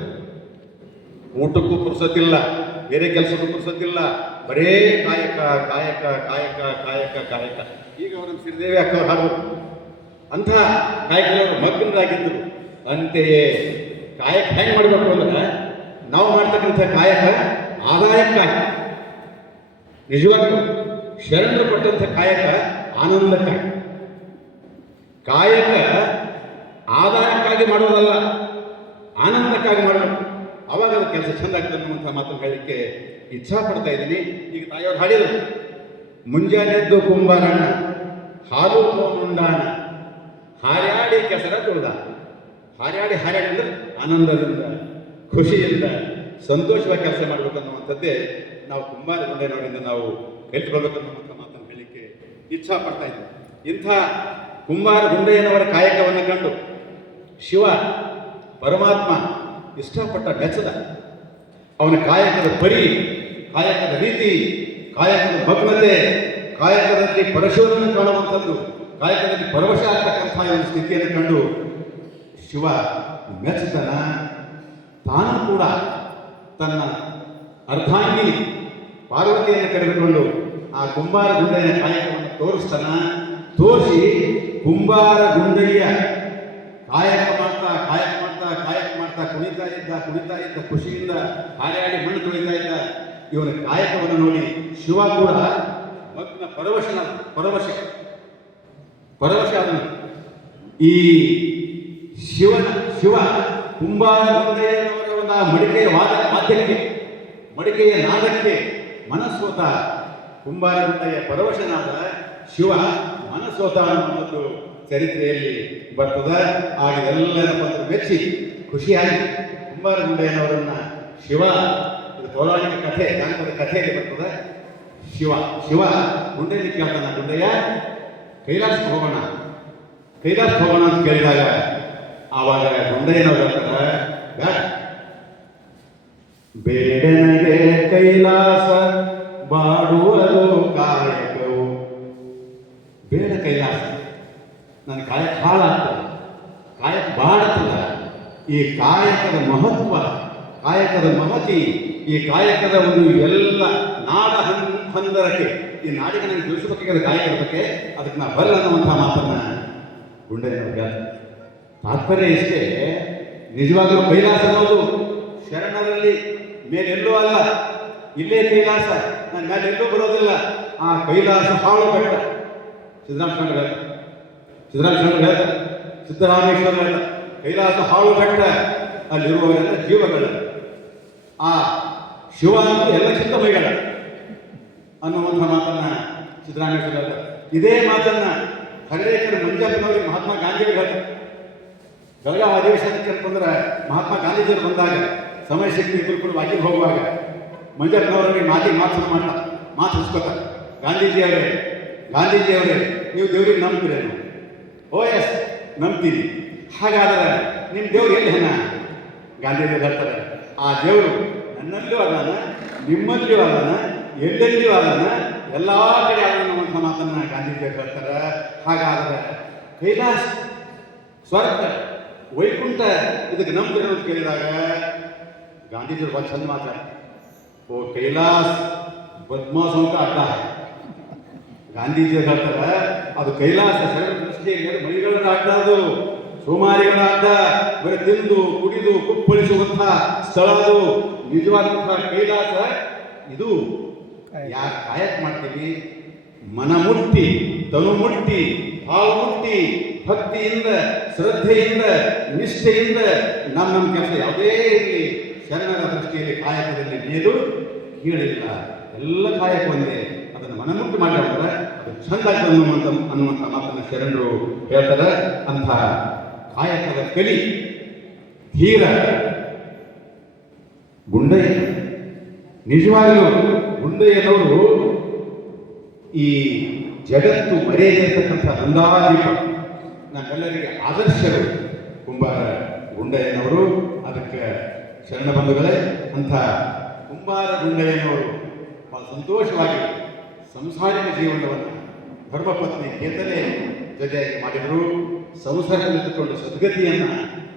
ಊಟಕ್ಕೂ ಪುರ್ಸತ್ತಿಲ್ಲ, ಬೇರೆ ಕೆಲಸಕ್ಕೂ ಪುರ್ಸತ್ತಿಲ್ಲ. ಬರೇ ಕಾಯಕ. ಈಗ ಅವರನ್ನು ಶ್ರೀದೇವಿ ಅಕ್ಕವ್ರು ಹಾಡೋರು. ಅಂಥ ಕಾಯಕದವರು ಮಗ್ನರಾಗಿದ್ದರು. ಅಂತೆಯೇ ಕಾಯಕ ಹೆಂಗೆ ಮಾಡಬೇಕು ಅಂದ್ರೆ, ನಾವು ಮಾಡ್ತಕ್ಕಂಥ ಕಾಯಕ ಆದಾಯಕ್ಕಾಗಿ, ನಿಜವಾಗ್ಲೂ ಶರಣರು ಕೊಟ್ಟಂಥ ಕಾಯಕ ಆನಂದಕ್ಕಾಗಿ. ಕಾಯಕ ಆದಾಯಕ್ಕಾಗಿ ಮಾಡೋದಲ್ಲ, ಆನಂದಕ್ಕಾಗಿ ಮಾಡಬೇಕು. ಅವಾಗ ಅದು ಕೆಲಸ ಚೆಂದ ಆಗ್ತದೆ ಅನ್ನುವಂಥ ಮಾತನ್ನು ಹೇಳಲಿಕ್ಕೆ ಇಚ್ಛಾ ಪಡ್ತಾ ಇದ್ದೀನಿ. ಈಗ ತಾಯಿಯವ್ರು ಹಾಡಿದರು, ಮುಂಜಾನೆದ್ದು ಕುಂಬಾರಣ್ಣ ಹಾಲು ತೋಮುಂಡಾಣ ಹಾರ್ಯಾಡಿ ಕೆಸರ ತುಳಿದ. ಹಾರ್ಯಾಡಿ ಅಂದ್ರೆ ಆನಂದದಿಂದ, ಖುಷಿಯಿಂದ, ಸಂತೋಷವಾಗಿ ಕೆಲಸ ಮಾಡಬೇಕು ಅನ್ನುವಂಥದ್ದೇ ನಾವು ಕುಂಬಾರ ಗುಂಡಯ್ಯನವರಿಂದ ನಾವು ಕಲಿತ್ಕೊಳ್ಬೇಕು ಅನ್ನುವಂಥ ಮಾತನ್ನು ಹೇಳಲಿಕ್ಕೆ ಇಚ್ಛಾ ಪಡ್ತಾ ಇದ್ದೆ. ಇಂಥ ಕುಂಬಾರ ಗುಂಡಯ್ಯನವರ ಕಾಯಕವನ್ನು ಕಂಡು ಶಿವ ಪರಮಾತ್ಮ ಇಷ್ಟಪಟ್ಟ ಮೆಚ್ಚದ. ಅವನ ಕಾಯಕದ ಪರಿ, ಕಾಯಕದ ರೀತಿ, ಕಾಯಕದ ಭಗ್ನತೆ, ಕಾಯಕದಲ್ಲಿ ಪರಶುವನ್ನು ಕಾಣುವಂಥದ್ದು, ಕಾಯಕದಲ್ಲಿ ಪರವಶ ಆಗ್ತಕ್ಕಂಥ ಒಂದು ಸ್ಥಿತಿಯನ್ನು ಕಂಡು ಶಿವ ಮೆಚ್ಚತನ. ತಾನು ಕೂಡ ತನ್ನ ಅರ್ಧಾಂಗಿನಿ ಪಾರ್ವತಿಯನ್ನು ಕರೆದುಕೊಂಡು ಆ ಕುಂಬಾರ ಗುಂಡಯ್ಯನ ಕಾಯಕವನ್ನು ತೋರಿಸ್ತಾನ. ತೋರಿಸಿ ಕುಂಬಾರ ಗುಂಡಯ್ಯ ಕಾಯಕ ಮಾಡ್ತಾ ಕುಣಿತಾ ಇದ್ದ ಖುಷಿಯಿಂದ ಹಾರ್ಯಾಡಿ ಮಣ್ಣು ತುಳಿತಾ ಇದ್ದ ಇವನ ಕಾಯಕವನ್ನು ನೋಡಿ ಶಿವ ಕೂಡ ಮಗ್ನ ಪರವಶ ಆದನು. ಈ ಶಿವ ಕುಂಬಾರ ಗುಂಡಯ್ಯನವರ ಒಂದು ಮಡಿಕೆಯ ಮಡಿಕೆಯ ನಾದಕ್ಕೆ ಮನಸ್ಸೋತ ಕುಂಬಾರ ಗುಂಡಯ್ಯ ಪರವಶನಾದ, ಶಿವ ಮನಸ್ಸೋತ ಅನ್ನುವಂಥದ್ದು ಚರಿತ್ರೆಯಲ್ಲಿ ಬರ್ತದೆ. ಆಗ ಎಲ್ಲರನ್ನ ಮೆಚ್ಚಿ ಖುಷಿಯಾಗಿ ಕುಂಬಾರ ಗುಂಡಯ್ಯನವರನ್ನ ಶಿವ, ಇದು ಪೌರಾಣಿಕ ಕಥೆ, ಜಾನಪದ ಕಥೆಯಲ್ಲಿ ಬರ್ತದೆ. ಶಿವ ಗುಂಡಯ್ಯನ ಕೇಳ್ತಾನ, ಗುಂಡಯ್ಯ ಕೈಲಾಸಕ್ಕೆ ಹೋಗೋಣ ಅಂತ ಕೇಳಿದಾಗ ಆವಾಗ ಗುಂಡಯ್ಯನವ್ರು ಹೇಳ್ತಾರೆ, ಬೇಡನಿಗೆ ಕೈಲಾಸ ಬಾಡುವುದು ಕಾಯಕವು. ಬೇಡ ಕೈಲಾಸ, ನನ್ನ ಕಾಯಕ ಹಾಳಾಗ್ತದೆ, ಕಾಯಕ ಬಾಡುತ್ತದ. ಈ ಕಾಯಕದ ಮಹತ್ವ, ಕಾಯಕದ ಮಹತಿ, ಈ ಕಾಯಕದ ಒಂದು ಎಲ್ಲ ನಾಡ ಹಂದರಕ್ಕೆ, ಈ ನಾಡಿಗೆ ನನಗೆ ತಿಳಿಸಬೇಕಾದ ಕಾಯಕದ ಬಗ್ಗೆ ಅದಕ್ಕೆ ನಾ ಬರಲ್ಲ ಅನ್ನುವಂಥ ಮಾತನ್ನ ಗುಂಡಯ್ಯನವ್ರು ಹೇಳ್ತಾರೆ. ತಾತ್ಪರ್ಯ ಇಷ್ಟೇ, ನಿಜವಾಗಲೂ ಕೈಲಾಸ ಅನ್ನೋದು ಶರಣರಲ್ಲಿ ಮೇಲೆಲ್ಲೂ ಅಲ್ಲ, ಇಲ್ಲೇ ಕೈಲಾಸ, ನನ್ನ ಮೇಲೆ ಎಲ್ಲೂ ಬರೋದಿಲ್ಲ. ಆ ಕೈಲಾಸ ಹಾಳು ಬೆಟ್ಟ. ಸಿದ್ದರಾಮೇಶ್ವರ ಹೇಳ್ತಾರೆ, ಸಿದ್ದರಾಮೇಶ್ವರ ಹೇಳ್ತಾರೆ, ಕೈಲಾಸ ಹಾಳು ಬೆಟ್ಟ, ಅಲ್ಲಿರುವವರೆಲ್ಲ ಜೀವಗಳ, ಆ ಶಿವ ಅಂತ ಎಲ್ಲ ಚಿತ್ತಮೈಗಳ ಅನ್ನುವಂಥ ಮಾತನ್ನ ಸಿದ್ದರಾಮೇಶ್ವರ ಹೇಳ್ತಾರೆ. ಇದೇ ಮಾತನ್ನ ಹಳ್ಳಿಕರ ಮಂಜಪ್ಪನವರಿಗೆ ಮಹಾತ್ಮ ಗಾಂಧಿಯವರು ಹೇಳ್ತಾರೆ. ಬೆಳಗಾವಿ ಅಧಿವೇಶನಕ್ಕೆ ಅಂತಂದ್ರೆ ಮಹಾತ್ಮ ಗಾಂಧೀಜಿಯವರು ಬಂದಾಗ ಸಮಯ ಶಕ್ತಿ ಇಬ್ಬರು ವಾಕಿಂಗ್ ಹೋಗುವಾಗ ಮಂಜಪ್ಪನವರಿಗೆ ಮಾತು ಹಚ್ಕೋತಾರೆ. ಗಾಂಧೀಜಿಯವರೇ ನೀವು ದೇವ್ರಿಗೆ ನಂಬ್ತೀರೇನು? ಓ ಎಸ್ ನಂಬ್ತೀನಿ. ಹಾಗಾದ್ರೆ ನಿಮ್ಮ ದೇವ್ರು ಎಲ್ಲಿ ಹಣ? ಗಾಂಧೀಜಿಯವರು ಹೇಳ್ತಾರೆ, ಆ ದೇವರು ನನ್ನಲ್ಲಿಯೂ ಅದಾನ, ನಿಮ್ಮಲ್ಲಿಯೂ ಅದಾನ, ಎಲ್ಲೆಲ್ಲಿಯೂ ಅದಾನ, ಎಲ್ಲ ಕಡೆ ಅನ್ನುವಂಥ ಮಾತನ್ನ ಗಾಂಧೀಜಿಯವರು ಹೇಳ್ತಾರೆ. ಹಾಗಾದ್ರೆ ಕೈಲಾಸ, ಸ್ವರ್ಗ, ವೈಕುಂಠ ಇದಕ್ಕೆ ನಂಬ್ತೀರ ಅಂತ ಕೇಳಿದಾಗ ಗಾಂಧೀಜಿಯವರು ಒಂದು ಚಂದ ಮಾತಾಡ್ತಾರೆ, ಓ ಕೈಲಾಸ ಬದ್ಮಾಸ್ ಅಂತ ಅಡ್ಡ. ಗಾಂಧೀಜಿಯವರು ಹೇಳ್ತಾರೆ, ಅದು ಕೈಲಾಸ ಶರಣ ದೃಷ್ಟಿಯಲ್ಲಿ ಮೈಗಳ ಅಡ್ಡ, ಅದು ಸೋಮಾರಿಗಳ ಅಡ್ಡ, ಬರೀ ತಿಂದು ಕುಡಿದು ಕುಪ್ಪಳಿಸುವಂಥ ಸ್ಥಳ ಅದು. ನಿಜವಾದಂಥ ಕೈಲಾಸ ಇದು ಯಾರು ಕಾಯಕ ಮಾಡ್ತೀವಿ, ಮನ ಮುಟ್ಟಿ, ತನು ಮುಟ್ಟಿ, ಹಾವು ಮುಟ್ಟಿ, ಭಕ್ತಿಯಿಂದ, ಶ್ರದ್ಧೆಯಿಂದ, ನಿಷ್ಠೆಯಿಂದ ನಮ್ಮ ಕೆಲಸ ಯಾವುದೇ ಇರಲಿ ಶರಣರ ದೃಷ್ಟಿಯಲ್ಲಿ ಕಾಯಕದಲ್ಲಿ ಮೇಲು ಕೀಳಿಲ್ಲ, ಎಲ್ಲ ಕಾಯಕ ಒಂದೇ. ಅದನ್ನು ಮನಮುಟ್ಟು ಮಾಡಿದ್ರೆ ಅದು ಚಂದ ಅನ್ನುವಂಥ ಮಾತನ್ನು ಶರಣರು ಹೇಳ್ತಾರೆ. ಅಂಥ ಕಾಯಕದ ಕಲಿ ಧೀರ ಗುಂಡಯ್ಯ. ನಿಜವಾಗಲೂ ಗುಂಡಯ್ಯನವರು ಈ ಜಗತ್ತು ಮರೆಯದಿರ್ತಕ್ಕಂಥ ನಂದಾದೀಪ, ನಮ್ಮೆಲ್ಲರಿಗೆ ಆದರ್ಶಗಳು ಕುಂಬಾರ ಗುಂಡಯ್ಯನವರು. ಅದಕ್ಕೆ ಶರಣ ಬಂಧುಗಳೇ, ಅಂಥ ಕುಂಬಾರ ಗುಂಡಯ್ಯನವರು ಬಹಳ ಸಂತೋಷವಾಗಿ ಸಂಸಾರಿಕ ಜೀವನವನ್ನು ಧರ್ಮಪತ್ನಿ ಕೇತಲೆ ಜೊತೆಯಾಗಿ ಮಾಡಿದರು. ಸಂಸಾರದಲ್ಲಿಟ್ಟುಕೊಂಡು ಸದ್ಗತಿಯನ್ನು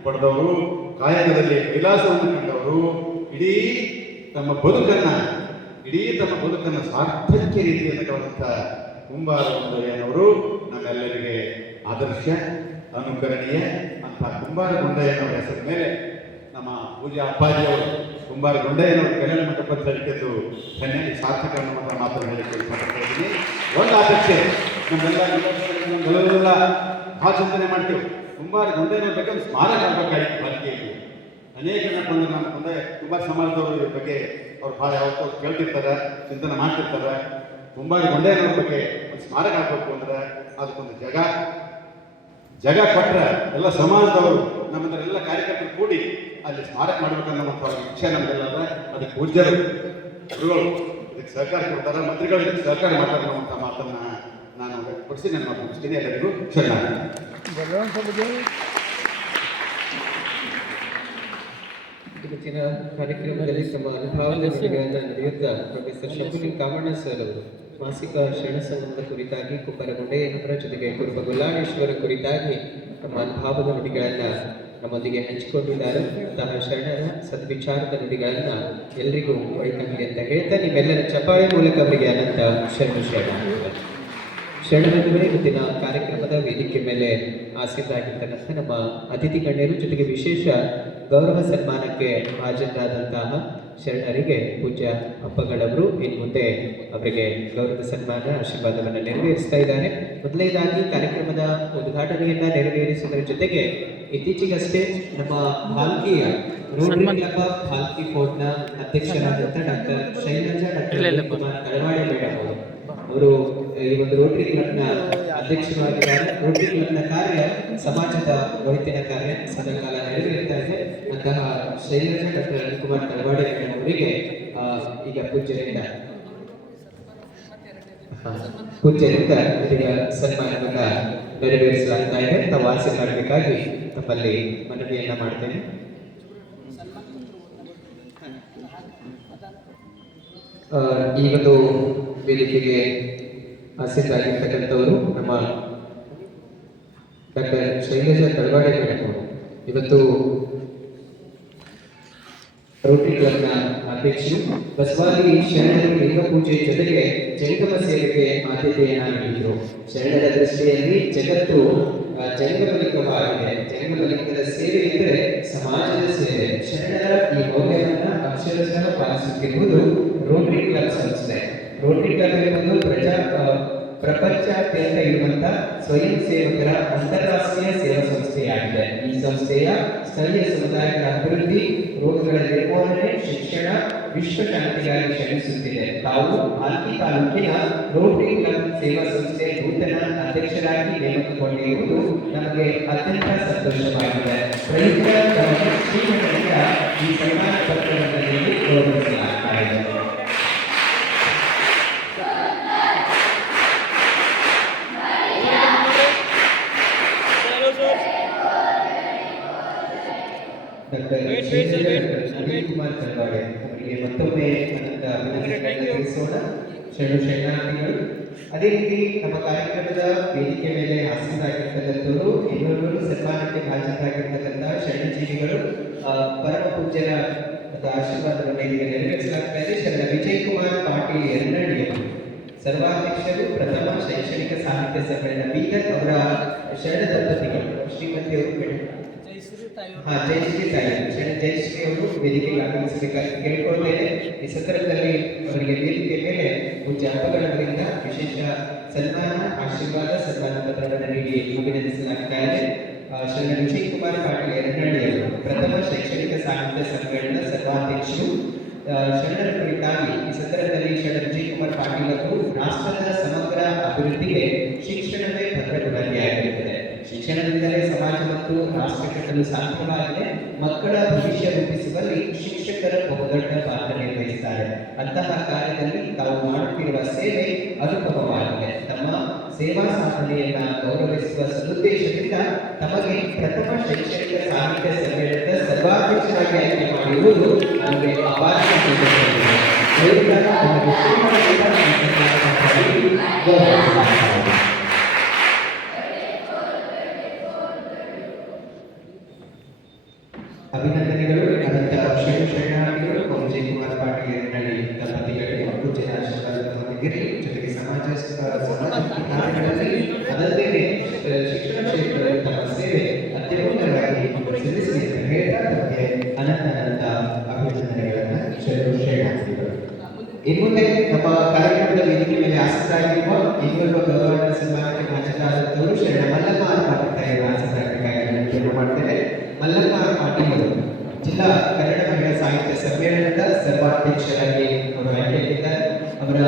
ಪಡೆದವರು, ಕಾಯಕದಲ್ಲಿ ಕೈಲಾಸವನ್ನು ಕಂಡವರು, ಇಡೀ ತಮ್ಮ ಬದುಕನ್ನು ಸಾರ್ಥಕ್ಯ ರೀತಿಯಲ್ಲಿ ಕಳೆದಂಥ ಕುಂಬಾರ ಗುಂಡಯ್ಯನವರು ನಮ್ಮೆಲ್ಲರಿಗೆ ಆದರ್ಶ, ಅನುಕರಣೀಯ. ಅಂಥ ಕುಂಬಾರ ಗುಂಡಯ್ಯನವರ ಹೆಸರ ಮೇಲೆ ನಮ್ಮ ಪೂಜಾ ಅಪ್ಪಾಜಿಯವರು ಕುಂಬಾರ ಗುಂಡಯ್ಯನವರು ಕಲ್ಯಾಣ ಮಂಟಪದ ಇಟ್ಟಿದ್ದು ಧನ್ಯ, ಸಾರ್ಥಕ ಅನ್ನುವಂಥ ಮಾತನ್ನು ಹೇಳಿಕ್ಕೆ ಇಷ್ಟಪಡ್ತಾ ಇದ್ದೀನಿ. ಒಂದು ಅಪೇಕ್ಷೆ ನಮ್ಮೆಲ್ಲ ಭಾಳ ಚಿಂತನೆ ಮಾಡ್ತೀವಿ, ಕುಂಬಾರ ಗುಂಡಯ್ಯನವ್ರ ಬಗ್ಗೆ ಸ್ಮಾರಕ ಆಗಬೇಕಾಗಿತ್ತು ಬಾಲ್ಕಿಯಲ್ಲಿ. ಅನೇಕ ಜನ ಬಂದು ನಮ್ಮ ಮುಂದೆ ತುಂಬ ಸಮಾಜದವರು ಇದ್ರ ಬಗ್ಗೆ ಅವ್ರು ಭಾಳ ಯಾವತ್ತೂ ಕೇಳ್ತಿರ್ತಾರೆ, ಚಿಂತನೆ ಮಾಡ್ತಿರ್ತಾರೆ. ಕುಂಬಾರ ಗುಂಡಯ್ಯನವ್ರ ಬಗ್ಗೆ ಒಂದು ಸ್ಮಾರಕ ಹಾಕಬೇಕು ಅಂದ್ರೆ ಅದಕ್ಕೊಂದು ಜಾಗ ಕೊಟ್ಟರೆ ಎಲ್ಲ ಸಮಾಜದವರು ನಮ್ಮದರೆಲ್ಲ ಕಾರ್ಯಕರ್ತರು ಕೂಡಿ ಅಲ್ಲಿ ಸ್ಮಾರಕ ಮಾಡಬೇಕನ್ನೋ ಇಚ್ಛೆ ನಮಗೆಲ್ಲ ಅದ. ಅದಕ್ಕೆ ಪೂಜ್ಯರು ಗುರುಗಳು ಇದಕ್ಕೆ ಸಹಕಾರ ಕೊಡ್ತಾರೆ, ಮಂತ್ರಿಗಳು ಇದಕ್ಕೆ ಸಹಕಾರ ಮಾಡ್ತಾರೆ ಅನ್ನುವಂಥ ಮಾತನ್ನು ನಾನು ವ್ಯಕ್ತಪಡಿಸಿ ನನ್ನ ಮಾತು ಮುಗಿಸ್ತೀನಿ. ಎಲ್ಲರಿಗೂ ಶರಣ. ಇವತ್ತಿನ ಕಾರ್ಯಕ್ರಮದಲ್ಲಿ ತಮ್ಮ ಅನುಭವಗಳನ್ನು ನಡೆಯುತ್ತಾ ಪ್ರೊಫೆಸರ್ ಶಕುನಿ ಕಾಮಣ್ಣ ಸರ್ ಅವರು ಮಾಸಿಕ ಶರಣ ಸಂಗಮದ ಕುರಿತಾಗಿ ಕುಂಬಾರ ಗುಂಡಯ್ಯನವರ ಜೊತೆಗೆ ಕುರುಬ ಗೊಲ್ಲಾಳೇಶ್ವರ ಕುರಿತಾಗಿ ತಮ್ಮ ಅನುಭವದ ನುಡಿಗಳನ್ನು ನಮ್ಮೊಂದಿಗೆ ಹಂಚಿಕೊಂಡಿದ್ದಾರೆ. ಅಂತಹ ಶರಣರ ಸದ್ವಿಚಾರದ ನುಡಿಗಳನ್ನು ಎಲ್ರಿಗೂ ಒಳಿತಾಗಲಿ ಅಂತ ಹೇಳ್ತಾ ನಿಮ್ಮೆಲ್ಲರ ಚಪ್ಪಾಳೆ ಮೂಲಕ ಅವರಿಗೆ ಅನಂತ ಶರಣಬಂಧುಗಳೇ, ಇವತ್ತಿನ ಕಾರ್ಯಕ್ರಮದ ವೇದಿಕೆ ಮೇಲೆ ಆಸೀನರಾಗಿರ್ತಕ್ಕಂಥ ನಮ್ಮ ಅತಿಥಿ ಗಣ್ಯರು ಜೊತೆಗೆ ವಿಶೇಷ ಗೌರವ ಸನ್ಮಾನಕ್ಕೆ ಹಾಜರಾದಂತಹ ಶರಣರಿಗೆ ಪೂಜ್ಯ ಅಪ್ಪಗಳವರು ಇನ್ನು ಮುಂದೆ ಅವರಿಗೆ ಗೌರವ ಸನ್ಮಾನ ಆಶೀರ್ವಾದವನ್ನು ನೆರವೇರಿಸ್ತಾ ಇದ್ದಾರೆ. ಮೊದಲನೇದಾಗಿ ಕಾರ್ಯಕ್ರಮದ ಉದ್ಘಾಟನೆಯನ್ನ ನೆರವೇರಿಸುವುದರ ಜೊತೆಗೆ ಇತ್ತೀಚೆಗಷ್ಟೇ ನಮ್ಮ ಭಾಲ್ಕಿಯ ರೋಟರಿ ಕ್ಲಬ್ ಆಫ್ ಭಾಲ್ಕಿ ಫೋರ್ಟ್ನ ಅಧ್ಯಕ್ಷರಾದಂಥ ಡಾಕ್ಟರ್ ಶೈಲಜಾ ತಳವಾಡೆ ಮೇಡಮ್ ಅವರು ಈ ಒಂದು ರೋಟರಿ ಕ್ಲಬ್ನ ಅಧ್ಯಕ್ಷರಾಗಿದ್ದಾರೆ. ರೋಟರಿ ಕ್ಲಬ್ನ ಕಾರ್ಯ ಸಮಾಜದ ಒಳಿತಿನ ಕಾರ್ಯ ಸದಾಕಾಲ ನೆರವೇರ್ತಾ ಇದೆ. ಅಂತಹ ಶೈಲಜಾ ಡಾಕ್ಟರ್ ಅನಿಲ್ಕುಮಾರ್ ತಳವಾಡೆ ಅವರಿಗೆ ಈಗ ಪೂಜ್ಯರಿಂದ ಇದೀಗ ಸನ್ಮಾನವನ್ನ ನೆರವೇರಿಸಲಾಗ್ತಾ ಇದೆ. ತಾವು ಆಸೆ ಮಾಡಬೇಕಾಗಿ ತಮ್ಮಲ್ಲಿ ಮನವಿಯನ್ನ ಮಾಡ್ತೇನೆ. ಈ ಒಂದು ವೇದಿಕೆಗೆ ಆಸೀನರಾಗಿರ್ತಕ್ಕಂಥವರು ನಮ್ಮ ಡಾಕ್ಟರ್ ಶೈಲಜಾ ತಳವಾಡೆ ಮೇಡಮ್ ಅವರು ಇವತ್ತು ರೋಟರಿ ಕ್ಲಬ್ನ ಅಧ್ಯಕ್ಷರು. ಬಸವಾದಿ ಶರಣರು ಲಿಂಗ ಪೂಜೆ ಜೊತೆಗೆ ಜಂಗಮ ಸೇವೆಗೆ ಆದ್ಯತೆಯನ್ನ ನೀಡಿದರು. ಶರಣರ ದೃಷ್ಟಿಯಲ್ಲಿ ಜಗತ್ತು ಜಂಗಮಲಿಂಗವಾಗಿದೆ. ಜಂಗಮಲಿಂಗದ ಸೇವೆ ಎಂದರೆ ಸಮಾಜದ ಸೇವೆ. ಶರಣರ ಈ ಮೌಲ್ಯವನ್ನ ಅಕ್ಷರಶಃ ಪಾಲಿಸುತ್ತಿರುವುದು ರೋಟರಿ ಕ್ಲಬ್ ಸಂಸ್ಥೆ. ರೋಟರಿ ಕ್ಲಬ್ ಎಂಬುದು ಪ್ರಪಂಚಾದ್ಯಂತ ಇರುವಂತಹ ಸ್ವಯಂ ಸೇವಕರ ಅಂತಾರಾಷ್ಟ್ರೀಯ ಸೇವಾ ಸಂಸ್ಥೆಯಾಗಿದೆ. ಈ ಸಂಸ್ಥೆಯ ಸ್ಥಳೀಯ ಸಮುದಾಯಗಳ ಅಭಿವೃದ್ಧಿ, ರೋಗಗಳ ನಿರ್ಮೂಲನೆ, ಶಿಕ್ಷಣ, ವಿಶ್ವಶಾಂತಿಗಾಗಿ ಶ್ರಮಿಸುತ್ತಿದೆ. ತಾವು ಆಲ್ಕಿ ತಾಲೂಕಿನ ರೋಟರಿ ಕ್ಲಬ್ ಸೇವಾ ಸಂಸ್ಥೆ ನೂತನ ಅಧ್ಯಕ್ಷರಾಗಿ ನೇಮಕಗೊಂಡಿರುವುದು ನಮಗೆ ಅತ್ಯಂತ ಸಂತೋಷವಾಗಿದೆ. ಪ್ರಯುಕ್ತ ಶ್ರೀಮಠದಿಂದ ಈ ಸನ್ಮಾನ ಪತ್ರವನ್ನು ನೀಡಿ ಗೌರವಿಸಲಾಗ್ತಾ ಇದೆ. ಡಾಕ್ಟರ್ ಅನಿಲ್ಕುಮಾರ್ ತಳವಾಡೆ ಅವರಿಗೆ ಮತ್ತೊಮ್ಮೆ ಅನಂತ ಅಭಿನಂದನೆಗಳನ್ನು ತಿಳಿಸೋಣ. ಶರಣಾರ್ಥಿಗಳು. ಅದೇ ರೀತಿ ನಮ್ಮ ಕಾರ್ಯಕ್ರಮದ ವೇದಿಕೆ ಮೇಲೆ ಆಸೀನರಾಗಿರ್ತಕ್ಕಂಥವರು ಇನ್ನೊಬ್ಬರು ಸನ್ಮಾನಕ್ಕೆ ಹಾಜರಾಗಿರ್ತಕ್ಕಂಥ ಶರಣಜೀವಿಗಳು ಪರಮ ಪೂಜ್ಯರ ಆಶೀರ್ವಾದವನ್ನು ಇದೀಗ ನೆರವೇರಿಸಲಾಗ್ತಾ ಇದೆ. ಶರಣ ವಿಜಯಕುಮಾರ್ ಪಾಟೀಲ್ ಎರಡನೇ ಸರ್ವಾಧ್ಯಕ್ಷರು, ಪ್ರಥಮ ಶೈಕ್ಷಣಿಕ ಸಾಹಿತ್ಯ ಸಮ್ಮೇಳನ ಬೀದರ್ ಅವರ ಶರಣ ದಂಪತಿಗಳು ಶ್ರೀಮತಿ ಅವರು ಜಯಶ್ರೀ ತಾಯಿ ಶರಣ ಜಯಶ್ರೀ ಅವರು ವೇದಿಕೆಗೆ ಆಗಮಿಸಬೇಕಾಗಿ ಕೇಳಿಕೊಳ್ಳುತ್ತೇನೆ. ಈ ಸಂದರ್ಭದಲ್ಲಿ ಅವರಿಗೆ ವೇದಿಕೆ ಮೇಲೆ ಪೂಜ್ಯ ಅಪ್ಪಗಳವರಿಂದ ವಿಶೇಷ ಸನ್ಮಾನ, ಆಶೀರ್ವಾದ, ಸನ್ಮಾನ ಪತ್ರವನ್ನು ನೀಡಿ ಅಭಿನಂದಿಸಲಾಗ್ತಾ ಇದೆ. ಶರಣ ವಿಜಯಕುಮಾರ್ ಪಾಟೀಲ್ ಎರಡನೇಯವರು ಪ್ರಥಮ ಶೈಕ್ಷಣಿಕ ಸಾಹಿತ್ಯ ಸಮ್ಮೇಳನ ಸರ್ವಾಧ್ಯಕ್ಷರು. ಶರಣರ ಕುರಿತಾಗಿ ಈ ಸಂದರ್ಭದಲ್ಲಿ ಶರಣ ವಿಜಯಕುಮಾರ್ ಪಾಟೀಲ್ ಅವರು ರಾಷ್ಟ್ರದ ಸಮಗ್ರ ಅಭಿವೃದ್ಧಿಗೆ ಶಿಕ್ಷಣವೇ ಭದ್ರಬುನಾದಿಯಾಗಿರುತ್ತದೆ. ಶಿಕ್ಷಣದಿಂದಲೇ ಸಮಾಜ ಮತ್ತು ರಾಷ್ಟ್ರ ಕಟ್ಟಲು ಸಾಧ್ಯವಾಗಿದೆ. ಮಕ್ಕಳ ಭವಿಷ್ಯ ರೂಪಿಸುವಲ್ಲಿ ಶಿಕ್ಷಕರ ಬಹುದೊಡ್ಡ ಪಾತ್ರ ನಿರ್ವಹಿಸುತ್ತಾರೆ. ಅಂತಹ ಕಾರ್ಯದಲ್ಲಿ ತಾವು ಮಾಡುತ್ತಿರುವ ಸೇವೆ ಅನುಪಮವಾಗಿದೆ. ತಮ್ಮ ಸೇವಾ ಸಾಧನೆಯನ್ನ ಗೌರವಿಸುವ ಸದುದ್ದೇಶದಿಂದ ತಮಗೆ ಪ್ರಥಮ ಶೈಕ್ಷಣಿಕ ಸಾಹಿತ್ಯ ಸಮ್ಮೇಳನದ ಸರ್ವಾಧ್ಯಕ್ಷರಾಗಿ ಆಯ್ಕೆ ಮಾಡಿರುವುದು ನಮಗೆ ಅಪಾರ ಅಭಿನಂದನೆಗಳು. ಅನಂತ ಶರಣಾರ್ಥಿಗಳು ವಿಜಯಕುಮಾರ್ ಪಾಟೀಲ್ ಎರಡನೇ ದಂಪತಿಗಳಿಗೆ ಪೂಜ್ಯರ ಆಶೀರ್ವಾದ ಹೊಂದಿರಿ. ಜೊತೆಗೆ ಕಾರ್ಯಗಳಲ್ಲಿ ಅದಲ್ಲದೆ ಶಿಕ್ಷಣ ಕ್ಷೇತ್ರದಲ್ಲಿ ತಮ್ಮ ಸೇವೆ ಅತ್ಯುನ್ನತವಾಗಿ ಸಲ್ಲಿಸಿ ಅಂತ ಹೇಳ್ತಾ ತಮಗೆ ಅನಂತ ಅಭಿನಂದನೆಗಳನ್ನು ಶರಣಾರ್ಥಿಗಳು. ಇನ್ಮುಂದೆ ನಮ್ಮ ಕಾರ್ಯಕ್ರಮದ ವೇದಿಕೆ ಮೇಲೆ ಆಸಕ್ತರಾಗಿರುವ ಇನ್ನೊಬ್ಬ ಗೌರವ ಸನ್ಮಾನಕ್ಕೆ ಹಾಜರಾದಂತವರು ಶರಣ ಮಲ್ಲಮ್ಮ ಪಾಟೀಲ್ ಆಸಕ್ತರಾಗಬೇಕಾಗಿ ಮಾಡ್ತೇನೆ. ಮಲ್ಲಮ್ಮ ಪಾಟೀಲ್ ಅವರು ಜಿಲ್ಲಾ ಗೌರವಾಧ್ಯಕ್ಷರಾಗಿ ಅವರು ಆಯ್ಕೆಯಾಗಿದ್ದಾರೆ. ಅವರ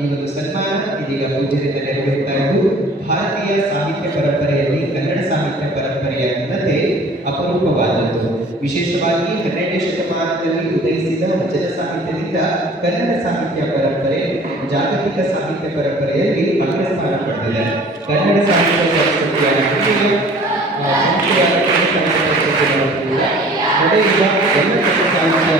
ಈ ಒಂದು ಸನ್ಮಾನ ಇದೀಗ ಪೂಜ್ಯರಿಂದ ನೆರವೇರುತ್ತಾ ಇದ್ದು, ಭಾರತೀಯ ಸಾಹಿತ್ಯ ಪರಂಪರೆಯಲ್ಲಿ ಕನ್ನಡ ಸಾಹಿತ್ಯ ಪರಂಪರೆಯ ಘನತೆ ಅಪರೂಪವಾದದ್ದು. ವಿಶೇಷವಾಗಿ 12ನೇ ಶತಮಾನದಲ್ಲಿ ಉದಯಿಸಿದ ಜನ ಸಾಹಿತ್ಯದಿಂದ ಕನ್ನಡ ಸಾಹಿತ್ಯ ಪರಂಪರೆ ಜಾಗತಿಕ ಸಾಹಿತ್ಯ ಪರಂಪರೆಯಲ್ಲಿ ಅಗ್ರಸ್ಥಾನ ಪಡೆದಿದೆ. ಕನ್ನಡ ಸಾಹಿತ್ಯ ಪರಿಷತ್ತಿಯ ನಡೆಯುವ ಎಲ್ಲ ಸಾಹಿತ್ಯ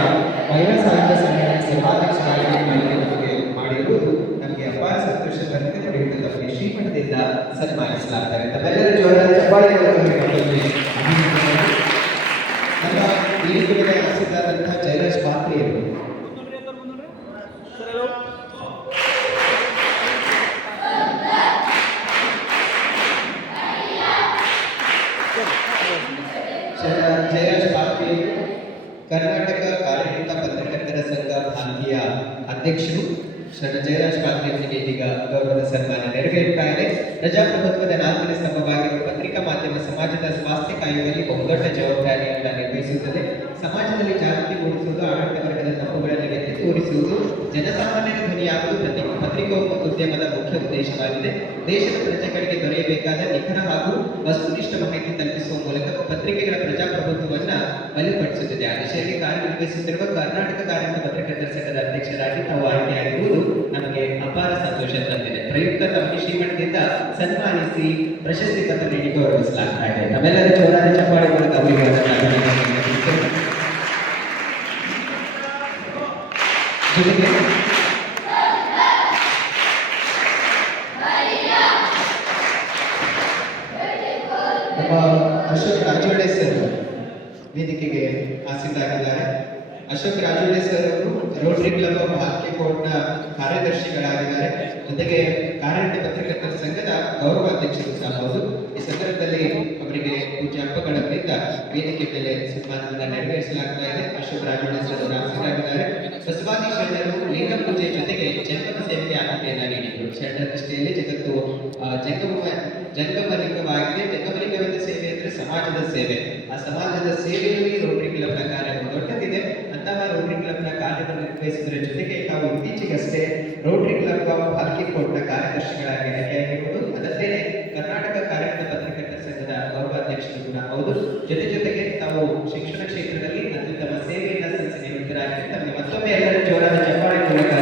ಮಹಿಳಾ ಸಾಹಿತ್ಯ ಸಮ್ಮೇಳನ ಸರ್ವಾಧ್ಯಕ್ಷರಾಗಿ ನಮಗೆ ಮಾಡಿರುವುದು ನಮಗೆ ಅಪಾರ ಸಂತೋಷ ತಂದಿದೆ. ಪಡೆಯುವುದು ತಮಗೆ ಶ್ರೀಮಠದಿಂದ ಸನ್ಮಾನಿಸಲಾಗ್ತಾರೆ. ತಮ್ಮೆಲ್ಲರ ಜೋರಾದ ಚಪ್ಪಾಳೆಗಳನ್ನು ನಮ್ಮ ವೇದಿಕೆಗೆ ಆಸಕ್ತರಾದಂತಹ ಜಯರಾಜ್ ಪಾತ್ರೆಯವರು ಜಯರಾಜ್ ಪಾತ್ರೆಯವರು ಕರ್ನಾಟಕ ಕಾರ್ಯನಿರತ ಪತ್ರಕರ್ತರ ಸಂಘ ಭಾರತೀಯ ಅಧ್ಯಕ್ಷರು. ಜಯರಾಜ್ ಪಾತ್ರೆಯವರಿಗೆ ಇದೀಗ ಗೌರವದ ಸನ್ಮಾನ ನೆರವೇರುತ್ತಾ ಇದೆ. ಪ್ರಜಾಪ್ರಭುತ್ವದ 4ನೇ ಸ್ತಂಭವಾಗಿರುವ ಪತ್ರಿಕಾ ಮಾಧ್ಯಮ ಸಮಾಜದ ಸ್ವಾಸ್ಥ್ಯ ಕಾಯುವಲ್ಲಿ ಬಹುದೊಡ್ಡ ಜವಾಬ್ದಾರಿಯನ್ನು ನಿರ್ವಹಿಸುತ್ತದೆ. ಸಮಾಜದಲ್ಲಿ ಜಾಗೃತಿ ಮೂಡಿಸುವುದು, ಆಡಳಿತ ವರ್ಗದ ತಪ್ಪುಗಳನ್ನು ಎತ್ತಿ ತೋರಿಸುವುದು, ಜನಸಾಮಾನ್ಯರ ಧ್ವನಿಯಾಗುವುದು ಪತ್ರಿಕೋದ್ಯಮದ ಮುಖ್ಯ ಉದ್ದೇಶವಾಗಿದೆ. ದೇಶದ ಪ್ರಜೆಗಳಿಗೆ ದೊರೆಯಬೇಕಾದ ನಿಖರ ಹಾಗೂ ವಸ್ತುನಿಷ್ಠ ಮಾಹಿತಿ ತಲುಪಿಸುವ ಮೂಲಕ ಪತ್ರಿಕೆಗಳ ಪ್ರಜಾಪ್ರಭುತ್ವವನ್ನು ಬಲಪಡಿಸುತ್ತದೆ. ಆ ದಿಶೆಯಲ್ಲಿ ಕಾರ್ಯನಿರ್ವಹಿಸುತ್ತಿರುವ ಕರ್ನಾಟಕ ಕಾರ್ಯನಿರತ ಪತ್ರಕರ್ತರ ಸಂಘದ ಅಧ್ಯಕ್ಷರಾಗಿ ತಾವು ಆಯ್ಕೆಯಾಗಿರುವುದು ನಮಗೆ ಅಪಾರ ಸಂತೋಷ ತಂದಿದೆ. ಪ್ರಯುಕ್ತ ತಮಗೆ ಶ್ರೀಮಠದಿಂದ ಸನ್ಮಾನಿಸಿ ಪ್ರಶಸ್ತಿ ಪತ್ರ ನೀಡಿ ಗೌರವಿಸಲಾಗ್ತಾ ಇದೆ. ತಮ್ಮೆಲ್ಲರ ಜೋರಾದ ಚಪ್ಪಾಳೆ ಮೂಲಕ ಜೊತೆಗೆ ನಮ್ಮ ಅಶೋಕ್ ರಾಜೋಡೆ ಸರ್ ವೇದಿಕೆಗೆ ಆಸೀನರಾಗಿದ್ದಾರೆ. ಅಶೋಕ್ ರಾಜೋಡೆ ಸರ್ ಅವರು ರೋಟರಿ ಕ್ಲಬ್ ಆಫ್ ಹಾಕಿಕೋಟ್ನ ಕಾರ್ಯದರ್ಶಿಗಳಾಗಿದ್ದಾರೆ. ಜೊತೆಗೆ ಕಾರ್ಯನಿರತ ಪತ್ರಕರ್ತರ ಸಂಘದ ಗೌರವಾಧ್ಯಕ್ಷರು ಸಹ ಹೌದು. ಈ ಸಂದರ್ಭದಲ್ಲಿ ಅವರಿಗೆ ಪೂಜ್ಯ ಹಬ್ಬಗಳವರಿಂದ ವೇದಿಕೆ ಮೇಲೆ ಸನ್ಮಾನವನ್ನು ನೆರವೇರಿಸಲಾಗ್ತಾ ಇದೆ. ಅಶೋಕ್ ರಾಜೋಡೆ ಸರ್ ಅವರು ಆಸೀನರಾಗಿದ್ದಾರೆ. ಬಸವಾದಿ ಶರಣರು ಲಿಂಗ ಪೂಜೆ ಜೊತೆಗೆ ಜಂಗಮ ಸೇವೆಗೆ ಆದ್ಯತೆಯನ್ನು ನೀಡಿದರು. ಶರಣರ ದೃಷ್ಟಿಯಲ್ಲಿ ಜಗತ್ತು ಜಂಗಮಲಿಂಗವಾಗಿದೆ. ಜಂಗಮಲಿಂಗವಾದ ಸೇವೆ ಅಂದರೆ ಸಮಾಜದ ಸೇವೆ. ಆ ಸಮಾಜದ ಸೇವೆಯಲ್ಲಿ ರೋಟರಿ ಕ್ಲಬ್ನ ಕಾರ್ಯ ದೊಡ್ಡದಿದೆ. ಅಂತಹ ರೋಟರಿ ಕ್ಲಬ್ನ ಕಾರ್ಯವನ್ನು ನಿರ್ವಹಿಸುವುದರ ಜೊತೆಗೆ ತಾವು ಇತ್ತೀಚೆಗಷ್ಟೇ ರೋಟರಿ ಕ್ಲಬ್ ಆಫ್ ಹಾಕಿಕೋಟ್ನ ಕಾರ್ಯದರ್ಶಿಗಳಾಗಿ ಆಯ್ಕೆಯಾಗಿರುವುದು. ಅದಲ್ಲದೆ ಕರ್ನಾಟಕ ಕಾರ್ಯನಿರತ ಪತ್ರಕರ್ತರ ಸಂಘದ ಗೌರವಾಧ್ಯಕ್ಷರು ಕೂಡ ಹೌದು. ಜೊತೆಗೆ ತಾವು ಶಿಕ್ಷಣ ಕ್ಷೇತ್ರದಲ್ಲಿ ಅತ್ಯುತ್ತಮ ಸೇವೆಯನ್ನು ಸಲ್ಲಿಸಿ ನಿವೃತ್ತರಾಗಿ ತಮಗೆ ಮತ್ತೊಮ್ಮೆ ಎಲ್ಲರ ಜೋರಾದ ಚಪ್ಪಾಳೆ ಮೂಲಕ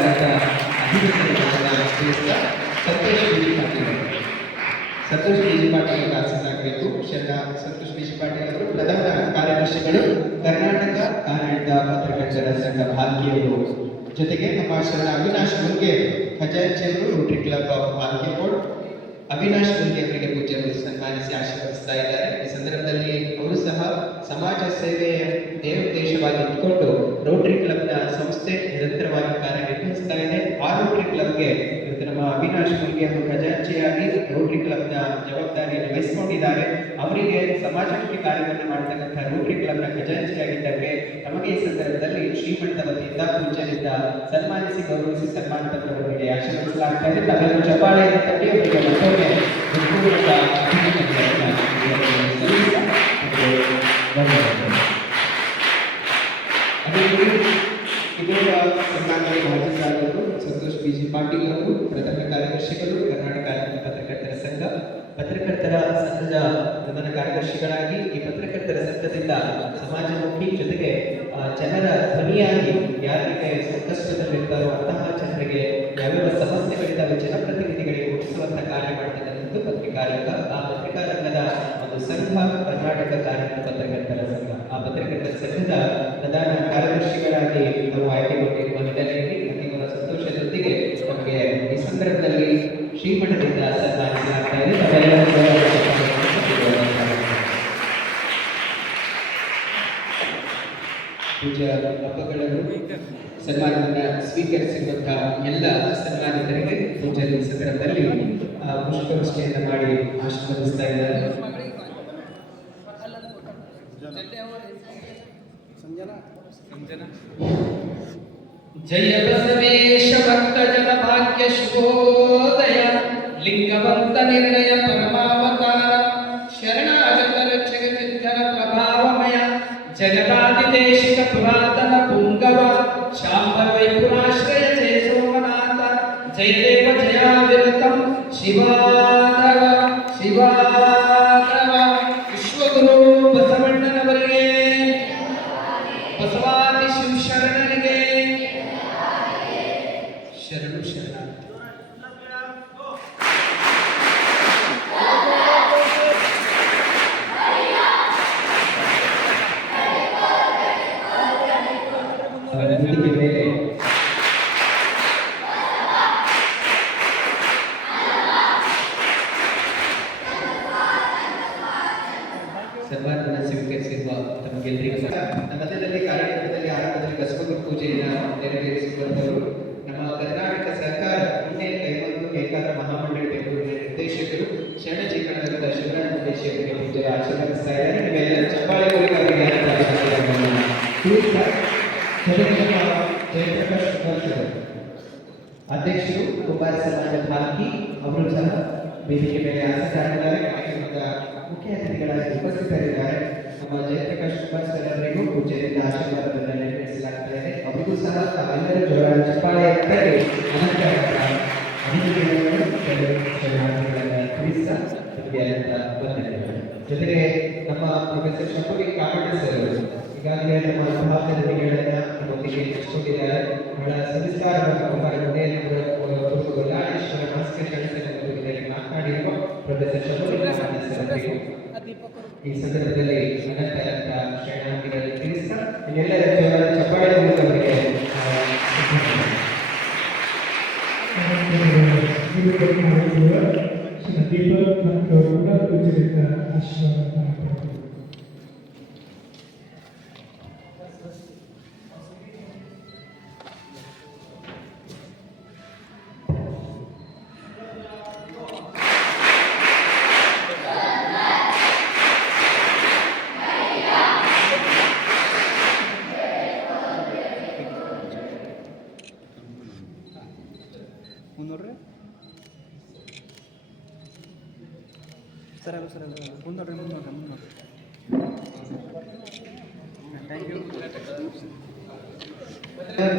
ಸಂತೋಷ್ ಬಿ ಜಿ ಪಾಟೀಲ್ ಅವರು ಆಸೀನರಾಗಬೇಕು. ಸಂತೋಷ್ ಬಿ ಜಿ ಪಾಟೀಲ್ ಅವರು ಪ್ರಧಾನ ಕಾರ್ಯದರ್ಶಿಗಳು, ಕರ್ನಾಟಕ ಕಾರ್ಯನಿರತ ಪತ್ರಕರ್ತರ ಸಂಘ ಭಾರತೀಯರು. ಜೊತೆಗೆ ನಮ್ಮ ಶರಣ Avinash ಮುಲ್ಗೆ ಖಜಾಂಚಿಯವರು Rotary club of ಬಾಲ್ಕಿಕೋಟ್. Avinash ಮುಲ್ಗೆ ಅವರಿಗೆ ಪೂಜ್ಯರು ಸನ್ಮಾನಿಸಿ ಆಶೀರ್ವದಿಸ್ತಾ ಇದ್ದಾರೆ. ಈ ಸಂದರ್ಭದಲ್ಲಿ ಅವರು ಸಹ ಸಮಾಜ ಸೇವೆ ದೇವೋದ್ದೇಶವಾಗಿ ಇಟ್ಟುಕೊಂಡು ರೋಟರಿ ಕ್ಲಬ್ನ ಸಂಸ್ಥೆ ನಿರಂತರವಾಗಿ ಕಾರ್ಯನಿರ್ವಹಿಸ್ತಾ ಇದೆ. ಆ ರೋಟರಿ ಕ್ಲಬ್ಗೆ ನಮ್ಮ ಅವಿನಾಶ್ ಮುಲ್ಗೆ ಅವರು ಖಜಾಂಚಿಯಾಗಿ ರೋಟರಿ ಕ್ಲಬ್ನ ಜವಾಬ್ದಾರಿಯನ್ನು ವಹಿಸಿಕೊಂಡಿದ್ದಾರೆ. ಅವರಿಗೆ ಸಮಾಜಮುಖಿ ಕಾರ್ಯವನ್ನು ಮಾಡತಕ್ಕಂಥ ರೋಟರಿ ಕ್ಲಬ್ನ ಖಜಾಂಚಿಯಾಗಿದ್ದಕ್ಕೆ ನಮಗೆ ಈ ಸಂದರ್ಭದಲ್ಲಿ ಶ್ರೀಮಠದ ವತಿಯಿಂದ ಪೂಜ್ಯರಿಂದ ಸನ್ಮಾನಿಸಿ ಗೌರವಿಸಿ ಸನ್ಮಾನ ಪತ್ರವರಿಗೆ ಆಶೀರ್ವದಿಸಲಾಗ್ತಾ ಇದೆ. ತಾವೆಲ್ಲರೂ ಚಪ್ಪಾಳೆಯನ್ನು ತಟ್ಟಿ ಅವರಿಗೆ ಮತ್ತೊಮ್ಮೆ ಸನ್ಮಾನಕ್ಕೆ ಭಾಜನರಾದವರು ಸಂತೋಷ್ ಬಿ ಜಿ ಪಾಟೀಲ್ ಅವರು, ಪ್ರಧಾನ ಕಾರ್ಯದರ್ಶಿಗಳು, ಕರ್ನಾಟಕ ಕಾರ್ಯನಿರತ ಪತ್ರಕರ್ತರ ಸಂಘ. ಪತ್ರಕರ್ತರ ಸಂಘದ ಪ್ರಧಾನ ಕಾರ್ಯದರ್ಶಿಗಳಾಗಿ ಈ ಪತ್ರಕರ್ತರ ಸಂಘದಿಂದ ಸಮಾಜಮುಖಿ ಜೊತೆಗೆ ಜನರ ಧ್ವನಿಯಾಗಿ ಯಾರಿಗೆ ಸಂಕಷ್ಟದಲ್ಲಿರ್ತಾರೋ ಅಂತಹ ಜನರಿಗೆ ಯಾವ್ಯಾವ ಸಮಸ್ಯೆಗಳಿದ್ದಾವೆ ಜನಪ್ರತಿನಿಧಿಗಳಿಗೆ ಮುಟ್ಟಿಸುವಂತಹ ಕಾರ್ಯ ಮಾಡ್ತಕ್ಕಂಥದ್ದು ಪತ್ರಿಕಾರಂಗ. ಆ ಪತ್ರಿಕಾರಂಗದ ಒಂದು ಸಂಘ ಕರ್ನಾಟಕ ಕಾರ್ಯನಿರತ ಪತ್ರಕರ್ತರ ಸಂಘ. ಆ ಪತ್ರಕರ್ತರ ಸಂಘದ ಪ್ರಧಾನ ಕಾರ್ಯದರ್ಶಿಗಳಾಗಿ ನಾವು ಆಯ್ಕೆಗೊಂಡಿರುವ ಹಿನ್ನೆಲೆಯಲ್ಲಿ ಅತೀವ ಸಂತೋಷದೊಂದಿಗೆ ನಮಗೆ ಈ ಸಂದರ್ಭದಲ್ಲಿ ಶ್ರೀಮಠದಿಂದ ಸನ್ಮಾನಿಸಲಾಗ್ತಾ ಇದೆ. ಪೂಜ್ಯ ಹಬ್ಬಗಳನ್ನು ಸನ್ಮಾನವನ್ನು ಸ್ವೀಕರಿಸಿರುವಂತಹ ಎಲ್ಲ ಸನ್ಮಾನಿತರಿಗೆ ಪೂಜೆಯ ಸಂದರ್ಭದಲ್ಲಿ ಪುಷ್ಪವೃಷ್ಟಿಯನ್ನು ಮಾಡಿ ಆಶೀರ್ವದಿಸ್ತಾ ಇದ್ದಾರೆ. ಜಯ ಬಸವೇಶ ಭಕ್ತ ಜನ ಭಾಗ್ಯ ಶುಭೋದಯ ಲಿಂಗವಂತ ನಿರ್ಣಯ ಪರಮಾವತಾರ ಶರಣಾಗತ ರಕ್ಷಕ ಚಿಂತನ ಪ್ರಭಾವಮಯ ಜಗದಾದಿದೇಶಿಕ ಪುರಾತನ ಪುಂಗವ ಶಾಂಭವೈ ಜಯದೇವ ಜಯಾವಿರತಂ ಶಿವಾಧವ ಶಿವಾಧವ ವಿಶ್ವಗುರು ಬಸವಣ್ಣನವರಿಗೆ ಬಸವಾದಿ ಶಿವಶರಣನಿಗೆ ಶರಣು ಶರಣಾರ್ಥಿ. ವೇದಿಕೆ ಮೇಲೆ ಸನ್ಮಾನವನ್ನು ಸ್ವೀಕರಿಸಿರುವ ತಮಗೆಲ್ಲರಿಗೂ ನಮ್ಮ ಮಧ್ಯದಲ್ಲಿ ಕಾರ್ಯಕ್ರಮದಲ್ಲಿ ಆರಂಭದಲ್ಲಿ ಬಸವಗುರು ಪೂಜೆಯನ್ನು ನೆರವೇರಿಸಿರುವಂತವರು ನಮ್ಮ ಕರ್ನಾಟಕ ಸರ್ಕಾರ ಪುಣ್ಯ ಕೈಮಂದು ಏಕಾಂತ ಮಹಾಮಂಡಳಿ ಬೆಂಗಳೂರಿನ ನಿರ್ದೇಶಕರು ಶರಣ ಜೀವನದ ಶಿವರಾಜ ದೇಶಿಯವರಿಗೆ ಪೂಜೆ ಆಶೀರ್ವದಿಸ್ತಾ ಇದ್ದಾರೆ. ನಿಮ್ಮೆಲ್ಲರ ಚಪ್ಪಾಳೆ ಮೂಲಕ ಅವರಿಗೆ ಜಯಪ್ರಕಾಶ್ ಕುಮಾರ್ ಅಧ್ಯಕ್ಷರು ಕುಂಬಾರ ಸಮಾಜ ಭಾರತಿ ಅವರು ಸಹ ವೇದಿಕೆ ಮೇಲೆ ಆಸಕ್ತರಾಗಿದ್ದಾರೆ. ಕಾರ್ಯಕ್ರಮದ ಮುಖ್ಯ ಅತಿಥಿಗಳಾಗಿ ಉಪಸ್ಥಿತರಿದ್ದಾರೆ. ನಮ್ಮ ಜಯಪ್ರಕಾಶ್ ಕುಮಾರ್ ಸರ್ ಅವರಿಗೂ ಪೂಜೆಯಿಂದ ಆಶೀರ್ವಾದವನ್ನು ನೆರವೇರಿಸಲಾಗ್ತಾ ಇದೆ. ಅವರಿಗೂ ಸಹ ತಾವೆಲ್ಲರೂ ಜೋರಾದ ಚಪ್ಪಾಳೆಯನ್ನು ತಟ್ಟಿ ಅನಂತ ಅತಿಥಿಗಳನ್ನು ಶರಣಾರ್ಥಿಗಳನ್ನು ತಿಳಿಸ್ತಾ ನಿಮಗೆ ಅನಂತ ವಂದನೆಗಳು. ಜೊತೆಗೆ ನಮ್ಮ ಪ್ರೊಫೆಸರ್ ಶಂಭವಿ ಕಾಮಣ್ಣ ಸರ್ ಅವರು ಈಗಾಗಲೇ ನಮ್ಮ ಅನುಭವದ ನುಡಿಗಳನ್ನು ನಮ್ಮೊಂದಿಗೆ ಹಂಚಿಕೊಂಡಿದ್ದಾರೆ. ಬಹಳ ಸವಿಸ್ತಾರವಾಗಿ ಗೊಲ್ಲಾಳೇಶ್ವರ ಮಾಸಿಕ ಶರಣಸಭೆಯಲ್ಲಿ ಮಾತನಾಡಿರುವ ಪ್ರೊಫೆಸರ್ ಶಂಭವಿ ಕಾಮಣ್ಣ ಸರ್ ಅವರಿಗೂ ಈ ಸಂದರ್ಭದಲ್ಲಿ ಅನಂತ ಶರಣಾರ್ಥಿಗಳನ್ನು ತಿಳಿಸ್ತಾ ನಿಮ್ಮೆಲ್ಲರ ಜೋರಾದ ಚಪ್ಪಾಳೆ ಮೂಲಕ ಅವರಿಗೆ ದೀಪಕ್ ಮತ್ತು ಕೂಡ ಪೂಜೆಯಿಂದ ಆಶೀರ್ವಾದ ಮಾಡ್ತಾರೆ.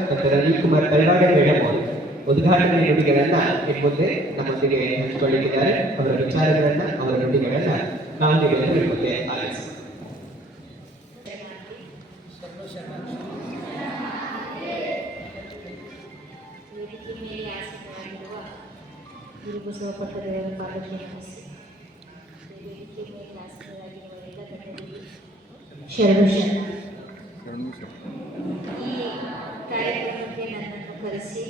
ಡಾಕ್ಟರ್ ಅನಿಲ್ ಕುಮಾರ್ ತೈವಾಡೆ ಮೇಡಮ್ ಅವರು ಉದ್ಘಾಟನೆ ನುಡಿಗಳನ್ನು ಮುಂದೆ ನಮ್ಮೊಂದಿಗೆ ಹಂಚಿಕೊಳ್ಳಿದ್ದಾರೆ. ಅವರ ವಿಚಾರಗಳನ್ನು ಅವರ ನುಡಿಗಳನ್ನು ನಾಲ್ಗೆಗಳನ್ನು ನಿಮ್ಮ ಮುಂದೆ ಆಲಿಸಿ. ವೇದಿಕೆ ಮೇಲೆ ಆಸಕ್ತರಾಗಿರುವ ಗುರು ಬಸವ ಪಟ್ಟದೇವರ ಪಾದಕ್ಕೆ ನಮಿಸಿ ವೇದಿಕೆ ಮೇಲೆ ಆಸಕ್ತರಾಗಿರುವ ಎಲ್ಲ ಗಣ್ಯರಿಗೆ ಶರಣು ಶರಣ. ಈ ಕಾರ್ಯಕ್ರಮಕ್ಕೆ ನನ್ನನ್ನು ಕರೆಸಿ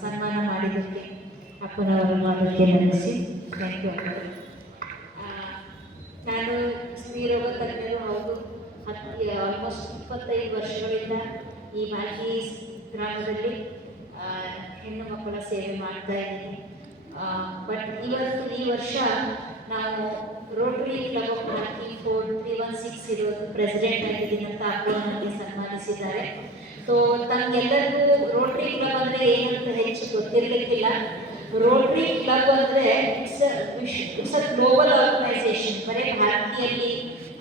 ಸನ್ಮಾನ ಮಾಡಿದ್ದಕ್ಕೆ ಅಪ್ಪನವರ ಪಾದಕ್ಕೆ ನಮಿಸಿ ಥ್ಯಾಂಕ್ ಯು ಅಪ್ಪ. ನಾನು ಸ್ತ್ರೀರೋಗ ತಜ್ಞರು ಹೌದು. ಆಲ್ಮೋಸ್ಟ್ 25 ವರ್ಷಗಳಿಂದ ಈ ಮಾಲ್ಕಿ ಗ್ರಾಮದಲ್ಲಿ ಹೆಣ್ಣು ಮಕ್ಕಳ ಸೇವೆ ಮಾಡ್ತಾ ಇದ್ದೀನಿ. ಬಟ್ ಈ ವರ್ಷ ನಾವು ರೋಟರಿ ಕ್ಲಬ್ ಆಫ್ ಮಾಲ್ಕಿ 4316 ಇರೋದು ಪ್ರೆಸಿಡೆಂಟ್ ಆಗಿದ್ದೀನಿ ಅಂತ ಅಪ್ಪ ನನಗೆ ಸನ್ಮಾನಿಸಿದ್ದಾರೆ. ಸೊ ತಮಗೆಲ್ಲರಿಗೂ ರೋಟರಿ ಕ್ಲಬ್ ಅಂದರೆ ಏನಂತ ಹೆಚ್ಚು ಗೊತ್ತಿರಲಿಕ್ಕಿಲ್ಲ. ರೋಟರಿ ಕ್ಲಬ್ ಅಂದರೆ ಇಟ್ಸ್ ಅ ಗ್ಲೋಬಲ್ ಆರ್ಗನೈಸೇಷನ್. ಬರೀ ಭಾರತೀಯಲ್ಲಿ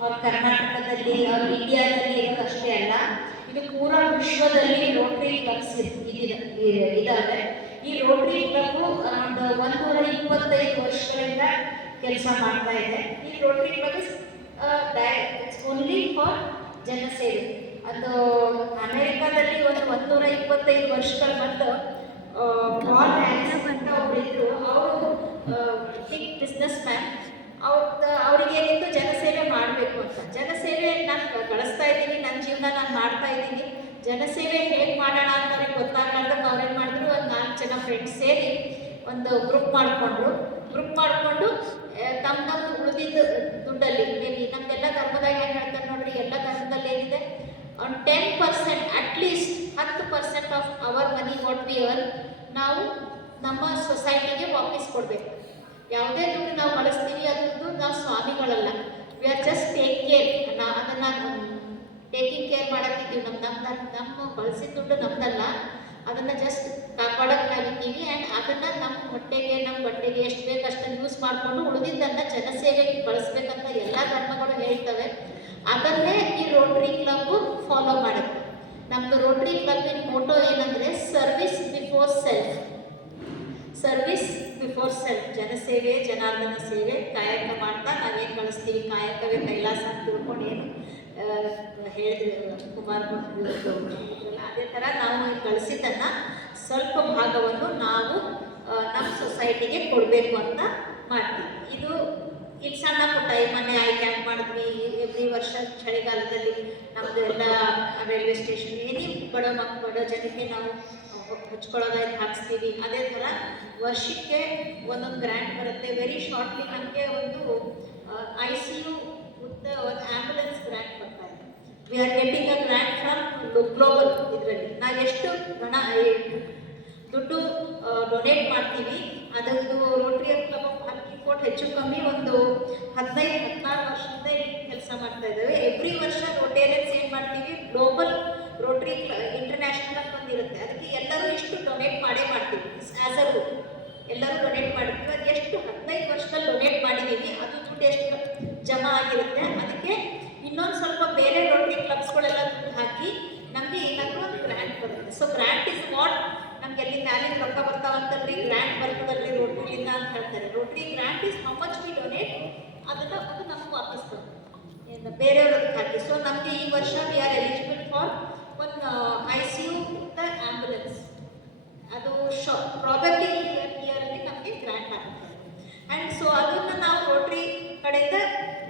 ಅವ್ರ ಕರ್ನಾಟಕದಲ್ಲಿ ಅವ್ರ ಇಂಡಿಯಾದಲ್ಲಿ ಇರೋದಷ್ಟೇ ಅಲ್ಲ, ಇದು ಪೂರಾ ವಿಶ್ವದಲ್ಲಿ ರೋಟರಿ ಕ್ಲಬ್ಸ್ ಇದ್ದಾವೆ. ಈ ರೋಟರಿ ಕ್ಲಬ್ ಒಂದು 125 ವರ್ಷಗಳಿಂದ ಕೆಲಸ ಮಾಡ್ತಾ ಇದೆ. ಈ Rotary club it's only for ಜನಸೇವೆ. ಅದು ಅಮೆರಿಕಾದಲ್ಲಿ ಒಂದು 125 ವರ್ಷಗಳ ಮೊದಲು ಪಾಲ್ ಹ್ಯಾರಿಸನ್ ಅಂತ ಒಬ್ಬರಿದ್ರು. ಅವರು ಬಿಗ್ ಬಿಸ್ನೆಸ್ ಮ್ಯಾನ್. ಅವರಿಗೆ ಏನಿತ್ತು ಜನಸೇವೆ ಮಾಡಬೇಕು ಅಂತ. ಜನಸೇವೆ ನಾನು ಬಳಸ್ತಾ ಇದ್ದೀನಿ, ನನ್ನ ಜೀವನ ನಾನು ಮಾಡ್ತಾ ಇದ್ದೀನಿ. ಜನಸೇವೆ ಹೇಗೆ ಮಾಡೋಣ ಅಂತ ಅವ್ರಿಗೆ ಗೊತ್ತಾಗ್ಲಾರ್ದಾಗ ಅವ್ರೇನು ಮಾಡಿದ್ರು, ಒಂದು 4 ಜನ ಫ್ರೆಂಡ್ಸ್ ಸೇರಿ ಒಂದು ಗ್ರೂಪ್ ಮಾಡಿಕೊಂಡು ತಮ್ಮದು ಉಳಿದಿದ್ದ ದುಡ್ಡಲ್ಲಿ ನಮ್ದೆಲ್ಲ ಧರ್ಮದಾಗ ಏನು ಹೇಳ್ತಾರೆ ನೋಡ್ರಿ, ಎಲ್ಲ ಧರ್ಮದಲ್ಲಿ ಏನಿದೆ ಒಂದು 10% at least 10% of our money what we earn ನಾವು ನಮ್ಮ ಸೊಸೈಟಿಗೆ ವಾಪಸ್ ಕೊಡಬೇಕು. ಯಾವುದೇ ದುಡ್ಡು ನಾವು ಬಳಸ್ತೀವಿ ಅದ್ರದ್ದು ನಾವು ಸ್ವಾಮಿಗಳಲ್ಲ. We are just take care. ಅದನ್ನು ಟೇಕಿಂಗ್ ಕೇರ್ ಮಾಡೋಕ್ಕಿದ್ದೀವಿ. ನಮ್ಮ ಬಳಸಿದ ದುಡ್ಡು ನಮ್ಮದಲ್ಲ, ಅದನ್ನು ಜಸ್ಟ್ ಕಾಪಾಡೋಕ್ಕೆ ನಾವಿದ್ದೀವಿ. ಆ್ಯಂಡ್ ಅದನ್ನು ನಮ್ಮ ಹೊಟ್ಟೆಗೆ ನಮ್ಮ ಬಟ್ಟೆಗೆ ಎಷ್ಟು ಬೇಕು ಅಷ್ಟನ್ನು ಯೂಸ್ ಮಾಡಿಕೊಂಡು ಉಳಿದಿದ್ದನ್ನು ಜನಸೇವೆಗೆ ಬಳಸ್ಬೇಕಂತ ಎಲ್ಲ ಧರ್ಮಗಳು ಹೇಳ್ತವೆ. ಅದನ್ನೇ ಈ ರೋಟರಿ ಕ್ಲಬ್ ಫಾಲೋ ಮಾಡುತ್ತೆ. ನಮ್ಮದು ರೋಟರಿ ಕ್ಲಬ್ಬಿನ ಮೋಟೋ ಏನಂದರೆ service before self. Service before self, ಜನಸೇವೆ ಜನಾರ್ದನ ಸೇವೆ, ಕಾಯಕ ಮಾಡ್ತಾ ನಾವೇನು ಕಳಿಸ್ತೀವಿ ಕಾಯಕವೇ ಕೈಲಾಸ ಅಂತ ತಿಳ್ಕೊಂಡು ಏನು ಹೇಳಿದ್ರು ಕುಮಾರ್ ಅದೇ ಥರ ನಾವು ಕಳಿಸಿದ್ದನ್ನು ಸ್ವಲ್ಪ ಭಾಗವನ್ನು ನಾವು ನಮ್ಮ ಸೊಸೈಟಿಗೆ ಕೊಡಬೇಕು ಅಂತ ಮಾಡ್ತೀವಿ. ಇದು ಇಲ್ಲಿ ಸಣ್ಣ ಪುಟ್ಟ ಈ ಮೊನ್ನೆ ಕ್ಯಾಂಪ್ ಮಾಡಿದ್ವಿ. ಎವ್ರಿ ವರ್ಷ ಚಳಿಗಾಲದಲ್ಲಿ ನಮ್ಮದು ಎಲ್ಲ ರೈಲ್ವೆ ಸ್ಟೇಷನ್ ಏನೇ ಬಡ ಜನಕ್ಕೆ ನಾವು ಹಚ್ಕೊಳ್ಳೋದಾಯ್ತು ಹಾಕ್ಸ್ತೀವಿ. ಅದೇ ಥರ ವರ್ಷಕ್ಕೆ ಒಂದೊಂದು ಗ್ರ್ಯಾಂಟ್ ಬರುತ್ತೆ. ವೆರಿ ಶಾರ್ಟ್ಲಿ ನಮಗೆ ಒಂದು ICU ಒಂದು ಆ್ಯಂಬುಲೆನ್ಸ್ ಗ್ರ್ಯಾಂಟ್ ಬರ್ತಾ ಇದೆ. We are getting a grant from global. ಇದರಲ್ಲಿ ನಾವು ಎಷ್ಟು ದುಡ್ಡು ಡೊನೇಟ್ ಮಾಡ್ತೀವಿ ಅದರದ್ದು ರೋಟರಿ ಕ್ಲಬ್ ಆಫ್ ಹಾಕಿಕೋಟ್ ಹೆಚ್ಚು ಕಮ್ಮಿ ಒಂದು 15-16 ವರ್ಷದಿಂದ ಕೆಲಸ ಮಾಡ್ತಾ ಇದ್ದೇವೆ. ಎವ್ರಿ ವರ್ಷ ರೋಟೇರಿಯನ್ಸ್ ಏನು ಮಾಡ್ತೀವಿ, ಗ್ಲೋಬಲ್ ರೋಟರಿ ಇಂಟರ್ನ್ಯಾಷನಲ್ ಅಂತ ಬಂದಿರುತ್ತೆ, ಅದಕ್ಕೆ ಎಲ್ಲರೂ ಇಷ್ಟು ಡೊನೇಟ್ ಮಾಡ್ತೀವಿ. ಆ್ಯಸ್ ಅ ರೂಲ್ ಎಲ್ಲರೂ ಡೊನೇಟ್ ಮಾಡಿರ್ತೀವಿ. ಅದು ಎಷ್ಟು 15 ವರ್ಷದಲ್ಲಿ ಡೊನೇಟ್ ಮಾಡಿದ್ದೀವಿ, ಅದು ದುಡ್ಡು ಎಷ್ಟು ಜಮಾ ಆಗಿರುತ್ತೆ, ಅದಕ್ಕೆ ಇನ್ನೊಂದು ಸ್ವಲ್ಪ ಬೇರೆ ರೋಟರಿ ಕ್ಲಬ್ಸ್ಗಳೆಲ್ಲ ದುಡ್ಡು ಹಾಕಿ ನಮಗೆ ಏನಾದರೂ ಒಂದು ಗ್ರ್ಯಾಂಟ್ ಬರುತ್ತೆ. ಸೊ ಗ್ರ್ಯಾಂಟ್ ಇಸ್ ವಾಟ್ ನಮ್ಗೆ ಎಲ್ಲಿ ಮ್ಯಾಲಿಂದ ರೊಕ್ಕ ಬರ್ತಾವಂತಲ್ರಿ, ಗ್ರ್ಯಾಂಟ್ ಬರ್ತದಲ್ರಿ ರೋಟರಿಯಿಂದ ಅಂತ ಹೇಳ್ತಾರೆ. Rotary grant is how much we donate, ಅದು ನಮಗೆ ವಾಪಸ್ ಬರುತ್ತೆ ಬೇರೆಯವ್ರು ಅದಕ್ಕೆ ಹಾಕಿ. ಸೊ ನಮಗೆ ಈ ವರ್ಷ ವಿ ಆರ್ ಎಲಿಜಿಬಲ್ ಫಾರ್ ಒಂದು ICU ಆ್ಯಂಬುಲೆನ್ಸ್. ಅದು ಪ್ರಾಬಬ್ಲಿ ಇಯರಲ್ಲಿ ನಮಗೆ ಗ್ರ್ಯಾಂಟ್ ಆಗುತ್ತೆ. ಆ್ಯಂಡ್ ಸೊ ಅದನ್ನು ನಾವು ರೋಟರಿ ಕಡೆಯಿಂದ